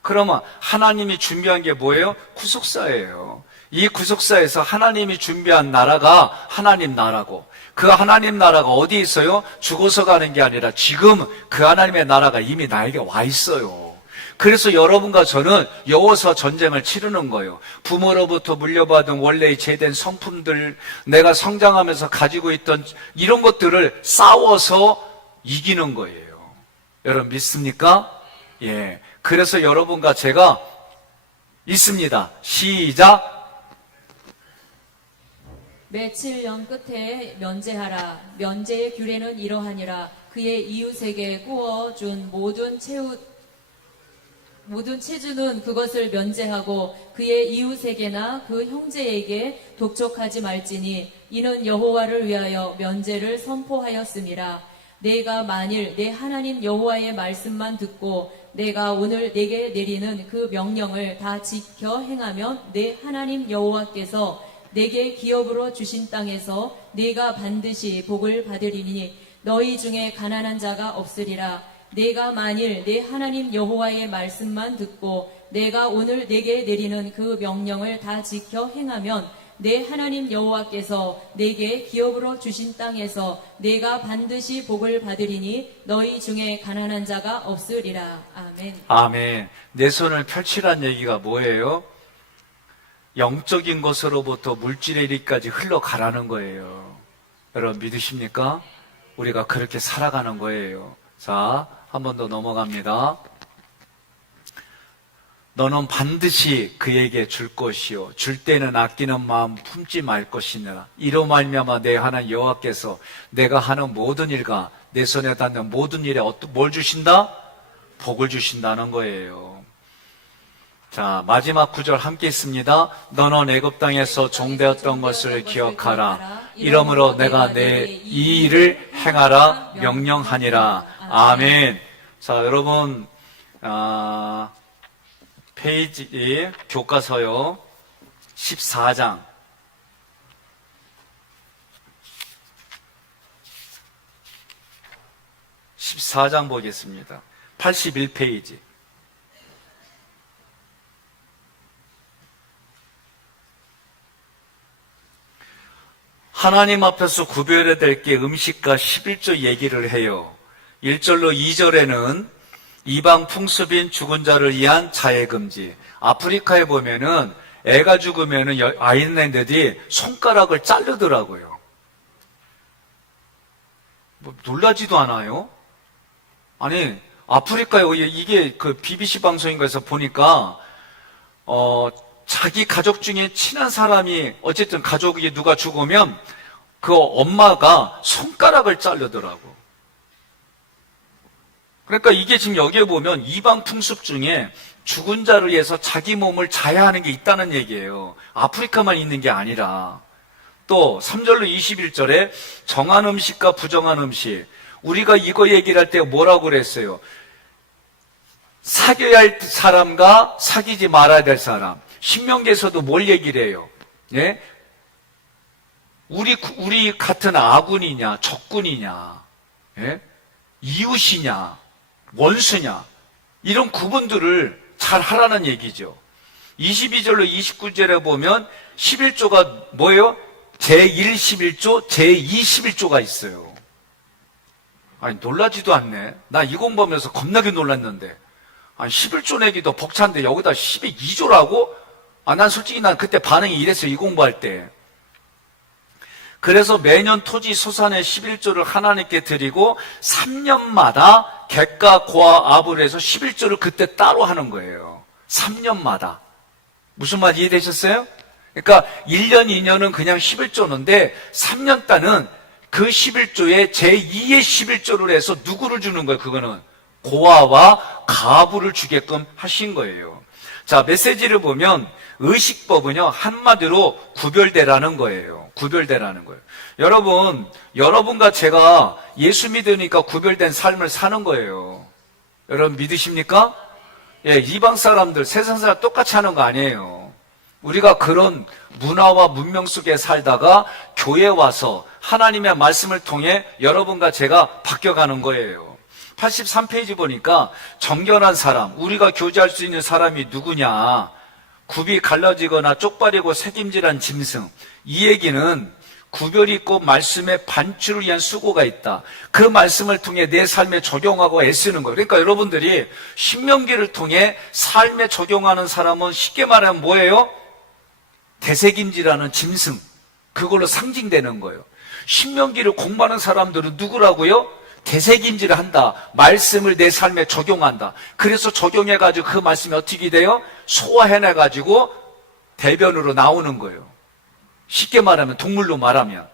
그러면 하나님이 준비한 게 뭐예요? 구속사예요. 이 구속사에서 하나님이 준비한 나라가 하나님 나라고, 그 하나님 나라가 어디 있어요? 죽어서 가는 게 아니라 지금 그 하나님의 나라가 이미 나에게 와 있어요. 그래서 여러분과 저는 여호수아 전쟁을 치르는 거예요. 부모로부터 물려받은 원래의 제된 성품들, 내가 성장하면서 가지고 있던 이런 것들을 싸워서 이기는 거예요. 여러분 믿습니까? 예. 그래서 여러분과 제가 있습니다. 시작. 매7년 끝에 면제하라. 면제의 규례는 이러하니라. 그의 이웃에게 구워준 모든 체주는 그것을 면제하고 그의 이웃에게나 그 형제에게 독촉하지 말지니 이는 여호와를 위하여 면제를 선포하였음이라. 내가 만일 내 하나님 여호와의 말씀만 듣고 내가 오늘 내게 내리는 그 명령을 다 지켜 행하면 내 하나님 여호와께서 내게 기업으로 주신 땅에서 내가 반드시 복을 받으리니 너희 중에 가난한 자가 없으리라. 내가 만일 내 하나님 여호와의 말씀만 듣고 내가 오늘 내게 내리는 그 명령을 다 지켜 행하면 내 하나님 여호와께서 내게 기업으로 주신 땅에서 내가 반드시 복을 받으리니 너희 중에 가난한 자가 없으리라. 아멘. 아멘. 내 손을 펼치란 얘기가 뭐예요? 영적인 것으로부터 물질의 일까지 흘러가라는 거예요. 여러분 믿으십니까? 우리가 그렇게 살아가는 거예요. 자, 한 번 더 넘어갑니다. 너는 반드시 그에게 줄 것이요 줄 때는 아끼는 마음 품지 말 것이니라. 이로 말미암아 내 하나님 여호와께서 내가 하는 모든 일과 내 손에 닿는 모든 일에 뭘 주신다? 복을 주신다는 거예요. 자, 마지막 구절 함께 있습니다. 너는 애굽 땅에서 종되었던 것을 기억하라. 이러므로 내가 내 이 일을 행하라 명령하니라. 아멘. 자, 여러분 페이지 교과서요 14장 14장 보겠습니다. 81페이지. 하나님 앞에서 구별해야 될 게 음식과 11조 얘기를 해요. 1절로 2절에는 이방 풍습인 죽은 자를 위한 자해금지. 아프리카에 보면은 애가 죽으면은 아이들이 손가락을 자르더라고요. 뭐 놀라지도 않아요? 아니, 아프리카에 이게 그 BBC 방송인가에서 보니까 자기 가족 중에 친한 사람이 어쨌든 가족이 누가 죽으면 그 엄마가 손가락을 자르더라고. 그러니까 이게 지금 여기에 보면 이방 풍습 중에 죽은 자를 위해서 자기 몸을 자해하는 게 있다는 얘기예요. 아프리카만 있는 게 아니라. 또 3절로 21절에 정한 음식과 부정한 음식. 우리가 이거 얘기를 할 때 뭐라고 그랬어요? 사귀어야 할 사람과 사귀지 말아야 될 사람. 신명기에서도 뭘 얘기를 해요? 예? 우리 같은 아군이냐, 적군이냐, 예? 이웃이냐, 원수냐, 이런 구분들을 잘 하라는 얘기죠. 22절로 29절에 보면 11조가 뭐예요? 제1 11조, 제2 11조가 있어요. 아니, 놀라지도 않네. 나 이 공부하면서 겁나게 놀랐는데. 아니, 11조 내기도 벅찬데 여기다 12조라고? 난 솔직히 난 그때 반응이 이랬어요. 이 공부할 때. 그래서 매년 토지 소산의 11조를 하나님께 드리고 3년마다 객과 고아 아부를 해서 11조를 그때 따로 하는 거예요. 3년마다. 무슨 말 이해되셨어요? 그러니까 1년, 2년은 그냥 11조인데 3년 따는 그 11조에 제2의 11조를 해서 누구를 주는 거예요? 그거는 고아와 가부를 주게끔 하신 거예요. 자, 메시지를 보면 의식법은요, 한마디로 구별되라는 거예요. 구별되라는 거예요. 여러분과 제가 예수 믿으니까 구별된 삶을 사는 거예요. 여러분 믿으십니까? 예, 이방 사람들, 세상 사람 똑같이 하는 거 아니에요. 우리가 그런 문화와 문명 속에 살다가 교회에 와서 하나님의 말씀을 통해 여러분과 제가 바뀌어가는 거예요. 83페이지 보니까 정결한 사람, 우리가 교제할 수 있는 사람이 누구냐? 굽이 갈라지거나 쪽발이고 새김질한 짐승. 이 얘기는 구별이 있고 말씀의 반출을 위한 수고가 있다. 그 말씀을 통해 내 삶에 적용하고 애쓰는 거예요. 그러니까 여러분들이 신명기를 통해 삶에 적용하는 사람은 쉽게 말하면 뭐예요? 대새김질하는 짐승. 그걸로 상징되는 거예요. 신명기를 공부하는 사람들은 누구라고요? 대새김질을 한다. 말씀을 내 삶에 적용한다. 그래서 적용해가지고 그 말씀이 어떻게 돼요? 소화해내가지고 대변으로 나오는 거예요. 쉽게 말하면, 동물로 말하면.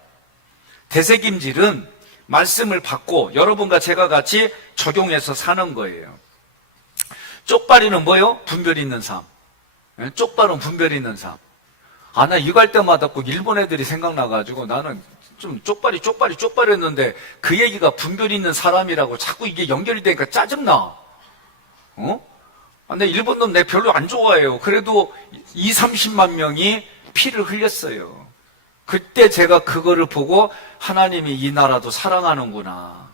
대새김질은 말씀을 받고 여러분과 제가 같이 적용해서 사는 거예요. 쪽발이는 뭐예요? 분별 있는 삶. 쪽발은 분별 있는 삶. 아, 나 이거 할 때마다 꼭 일본 애들이 생각나가지고 나는 좀 쪽발이 했는데 그 얘기가 분별 있는 사람이라고 자꾸 이게 연결이 되니까 짜증나. 근데 일본 놈 내 별로 안 좋아해요. 그래도 20-30만 명이 피를 흘렸어요. 그때 제가 그거를 보고 하나님이 이 나라도 사랑하는구나.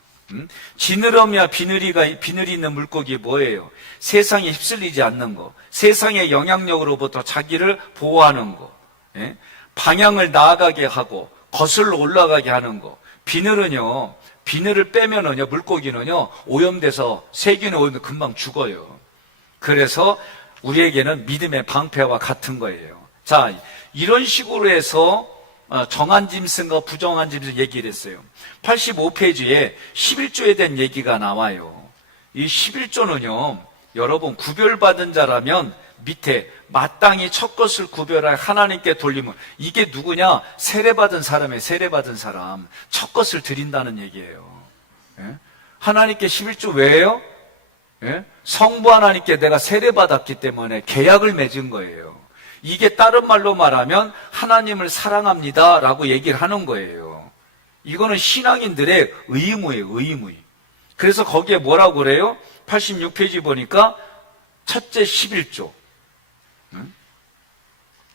지느러미와 비늘이 있는 물고기 뭐예요? 세상에 휩쓸리지 않는 거, 세상의 영향력으로부터 자기를 보호하는 거, 예? 방향을 나아가게 하고 거슬러 올라가게 하는 거. 비늘은요, 비늘을 빼면은요, 물고기는요, 오염돼서 세균에 오염돼 금방 죽어요. 그래서 우리에게는 믿음의 방패와 같은 거예요. 자, 이런 식으로 해서 정한 짐승과 부정한 짐승 얘기를 했어요. 85페이지에 11조에 대한 얘기가 나와요. 이 11조는요, 여러분 구별받은 자라면 밑에 마땅히 첫 것을 구별하여 하나님께 돌리면, 이게 누구냐? 세례받은 사람이에요. 세례받은 사람. 첫 것을 드린다는 얘기예요. 예? 하나님께 11조 왜요? 예? 성부 하나님께 내가 세례받았기 때문에 계약을 맺은 거예요. 이게 다른 말로 말하면 하나님을 사랑합니다 라고 얘기를 하는 거예요. 이거는 신앙인들의 의무예요. 의무. 그래서 거기에 뭐라고 그래요? 86페이지 보니까 첫째 11조,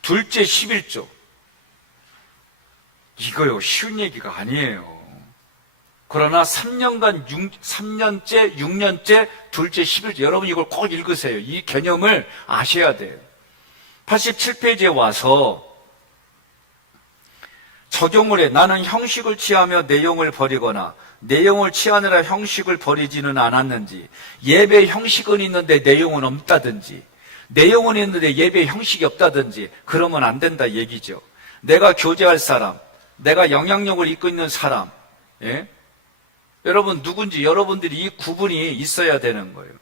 둘째 11조. 이거요, 쉬운 얘기가 아니에요. 그러나 3년째, 6년째, 둘째 11조. 여러분 이걸 꼭 읽으세요. 이 개념을 아셔야 돼요. 87페이지에 와서 적용을 해. 나는 형식을 취하며 내용을 버리거나 내용을 취하느라 형식을 버리지는 않았는지, 예배 형식은 있는데 내용은 없다든지, 내용은 있는데 예배 형식이 없다든지, 그러면 안 된다 얘기죠. 내가 교제할 사람, 내가 영향력을 입고 있는 사람, 예? 여러분 누군지 여러분들이 이 구분이 있어야 되는 거예요.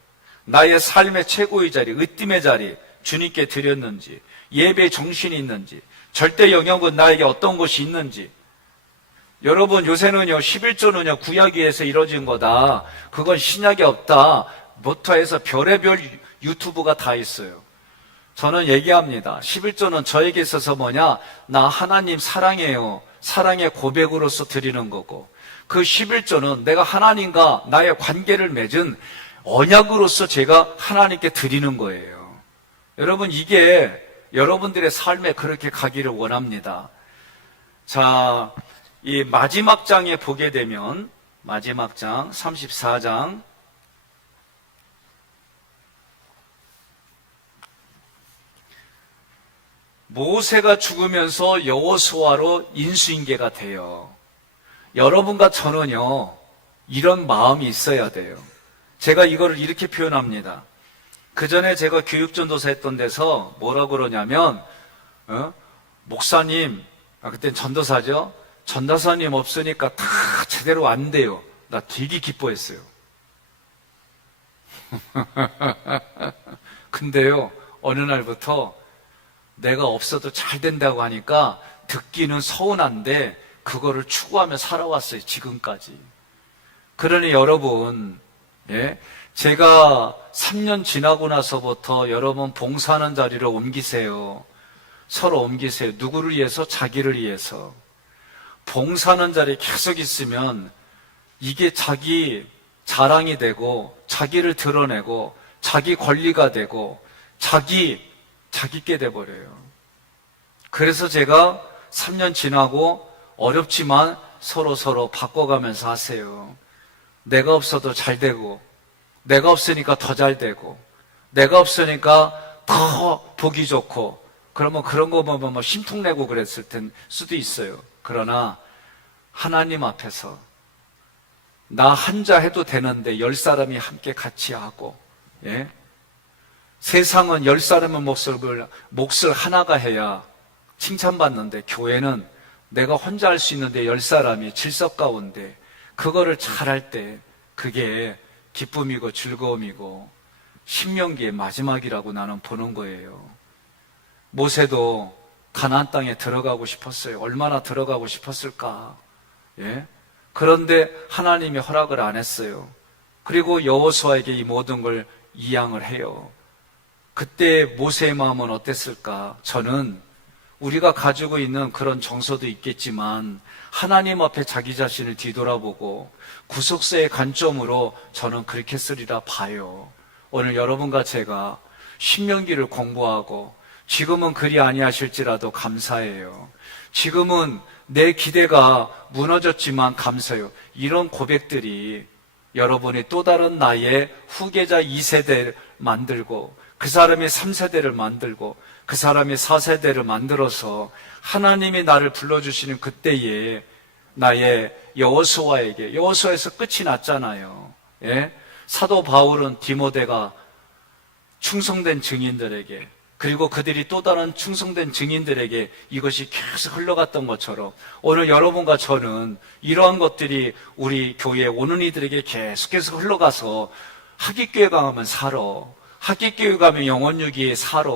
나의 삶의 최고의 자리, 으뜸의 자리 주님께 드렸는지, 예배에 정신이 있는지, 절대 영역은 나에게 어떤 것이 있는지. 여러분 요새는요 11조는요 구약에서 이루어진 거다, 그건 신약에 없다 모토에서 별의별 유튜브가 다 있어요. 저는 얘기합니다. 11조는 저에게 있어서 뭐냐? 나 하나님 사랑해요. 사랑의 고백으로서 드리는 거고, 그 11조는 내가 하나님과 나의 관계를 맺은 언약으로서 제가 하나님께 드리는 거예요. 여러분 이게 여러분들의 삶에 그렇게 가기를 원합니다. 자, 이 마지막 장에 보게 되면, 마지막 장 34장 모세가 죽으면서 여호수아로 인수인계가 돼요. 여러분과 저는요 이런 마음이 있어야 돼요. 제가 이거를 이렇게 표현합니다. 그 전에 제가 교육전도사 했던 데서 뭐라고 그러냐면, 목사님, 그땐 전도사죠. 전도사님 없으니까 다 제대로 안 돼요. 나 되게 기뻐했어요. 근데요 어느 날부터 내가 없어도 잘 된다고 하니까 듣기는 서운한데 그거를 추구하며 살아왔어요, 지금까지. 그러니 여러분, 예? 제가 3년 지나고 나서부터 여러분 봉사하는 자리를 옮기세요. 서로 옮기세요. 누구를 위해서? 자기를 위해서. 봉사하는 자리에 계속 있으면 이게 자기 자랑이 되고 자기를 드러내고 자기 권리가 되고 자기께 돼버려요. 그래서 제가 3년 지나고 어렵지만 서로 바꿔가면서 하세요. 내가 없어도 잘 되고, 내가 없으니까 더 잘 되고, 내가 없으니까 더 보기 좋고, 그러면 그런 거 보면 심통내고 그랬을 수도 있어요. 그러나 하나님 앞에서 나 혼자 해도 되는데 10사람이 함께 같이 하고, 예? 세상은 10사람의 몫을 하나가 해야 칭찬받는데, 교회는 내가 혼자 할 수 있는데 10사람이 질서 가운데 그거를 잘할 때 그게 기쁨이고 즐거움이고 신명기의 마지막이라고 나는 보는 거예요. 모세도 가나안 땅에 들어가고 싶었어요. 얼마나 들어가고 싶었을까? 예? 그런데 하나님이 허락을 안 했어요. 그리고 여호수아에게 이 모든 걸 이양을 해요. 그때 모세의 마음은 어땠을까? 저는 우리가 가지고 있는 그런 정서도 있겠지만 하나님 앞에 자기 자신을 뒤돌아보고 구속사의 관점으로 저는 그렇게 쓰리라 봐요. 오늘 여러분과 제가 신명기를 공부하고 지금은 그리 아니하실지라도 감사해요. 지금은 내 기대가 무너졌지만 감사해요. 이런 고백들이 여러분이 또 다른 나의 후계자 2세대를 만들고 그 사람이 3세대를 만들고 그 사람이 4세대를 만들어서 하나님이 나를 불러주시는 그때에 나의 여호수아에서 끝이 났잖아요. 예? 사도 바울은 디모데가 충성된 증인들에게, 그리고 그들이 또 다른 충성된 증인들에게 이것이 계속 흘러갔던 것처럼 오늘 여러분과 저는 이러한 것들이 우리 교회에 오는 이들에게 계속해서 흘러가서 하깃교회 가면 살아, 하깃교회 가면 영혼유기에 살아,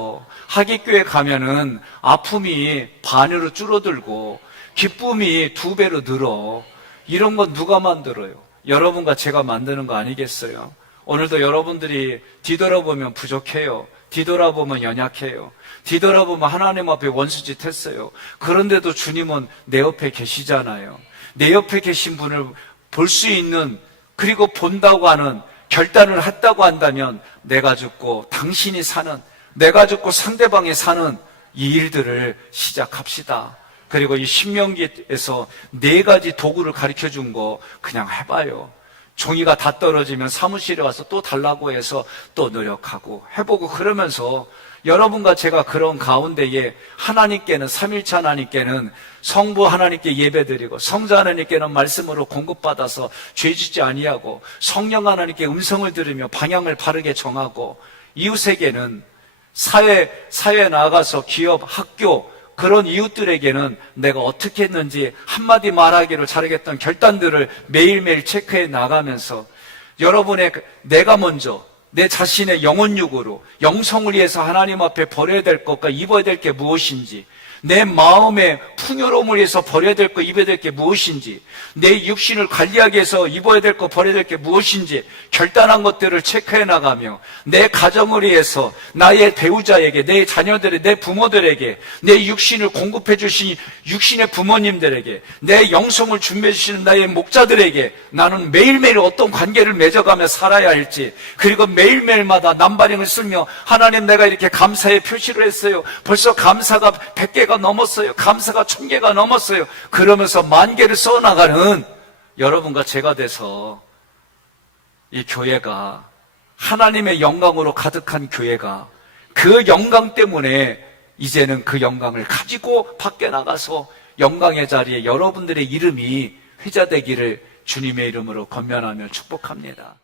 하깃교회 가면은 아픔이 반으로 줄어들고 기쁨이 2배로 늘어. 이런 건 누가 만들어요? 여러분과 제가 만드는 거 아니겠어요? 오늘도 여러분들이 뒤돌아보면 부족해요. 뒤돌아보면 연약해요. 뒤돌아보면 하나님 앞에 원수짓 했어요. 그런데도 주님은 내 옆에 계시잖아요. 내 옆에 계신 분을 볼 수 있는, 그리고 본다고 하는 결단을 했다고 한다면 내가 죽고 당신이 사는, 내가 죽고 상대방이 사는 이 일들을 시작합시다. 그리고 이 신명기에서 4가지 도구를 가르쳐 준 거 그냥 해봐요. 종이가 다 떨어지면 사무실에 와서 또 달라고 해서 또 노력하고 해보고, 그러면서 여러분과 제가 그런 가운데에 하나님께는, 삼일체 하나님께는 성부 하나님께 예배드리고 성자 하나님께는 말씀으로 공급받아서 죄짓지 아니하고 성령 하나님께 음성을 들으며 방향을 바르게 정하고, 이웃에게는 사회에 나가서 기업, 학교, 그런 이웃들에게는 내가 어떻게 했는지 한마디 말하기를 잘하겠던 결단들을 매일매일 체크해 나가면서 여러분의 내가 먼저 내 자신의 영혼육으로 영성을 위해서 하나님 앞에 버려야 될 것과 입어야 될 게 무엇인지, 내 마음의 풍요로움을 위해서 버려야 될 것, 입어야 될 게 무엇인지, 내 육신을 관리하기 위해서 입어야 될 것, 버려야 될 게 무엇인지 결단한 것들을 체크해 나가며, 내 가정을 위해서 나의 배우자에게, 내 자녀들에게, 내 부모들에게, 내 육신을 공급해 주신 육신의 부모님들에게, 내 영성을 준비해 주시는 나의 목자들에게 나는 매일매일 어떤 관계를 맺어가며 살아야 할지, 그리고 매일매일마다 남바링을 쓰며 하나님, 내가 이렇게 감사의 표시를 했어요. 벌써 감사가 100개가 넘었어요. 감사가 1000개가 넘었어요. 그러면서 10,000개를 써나가는 여러분과 제가 돼서 이 교회가 하나님의 영광으로 가득한 교회가, 그 영광 때문에 이제는 그 영광을 가지고 밖에 나가서 영광의 자리에 여러분들의 이름이 회자되기를 주님의 이름으로 권면하며 축복합니다.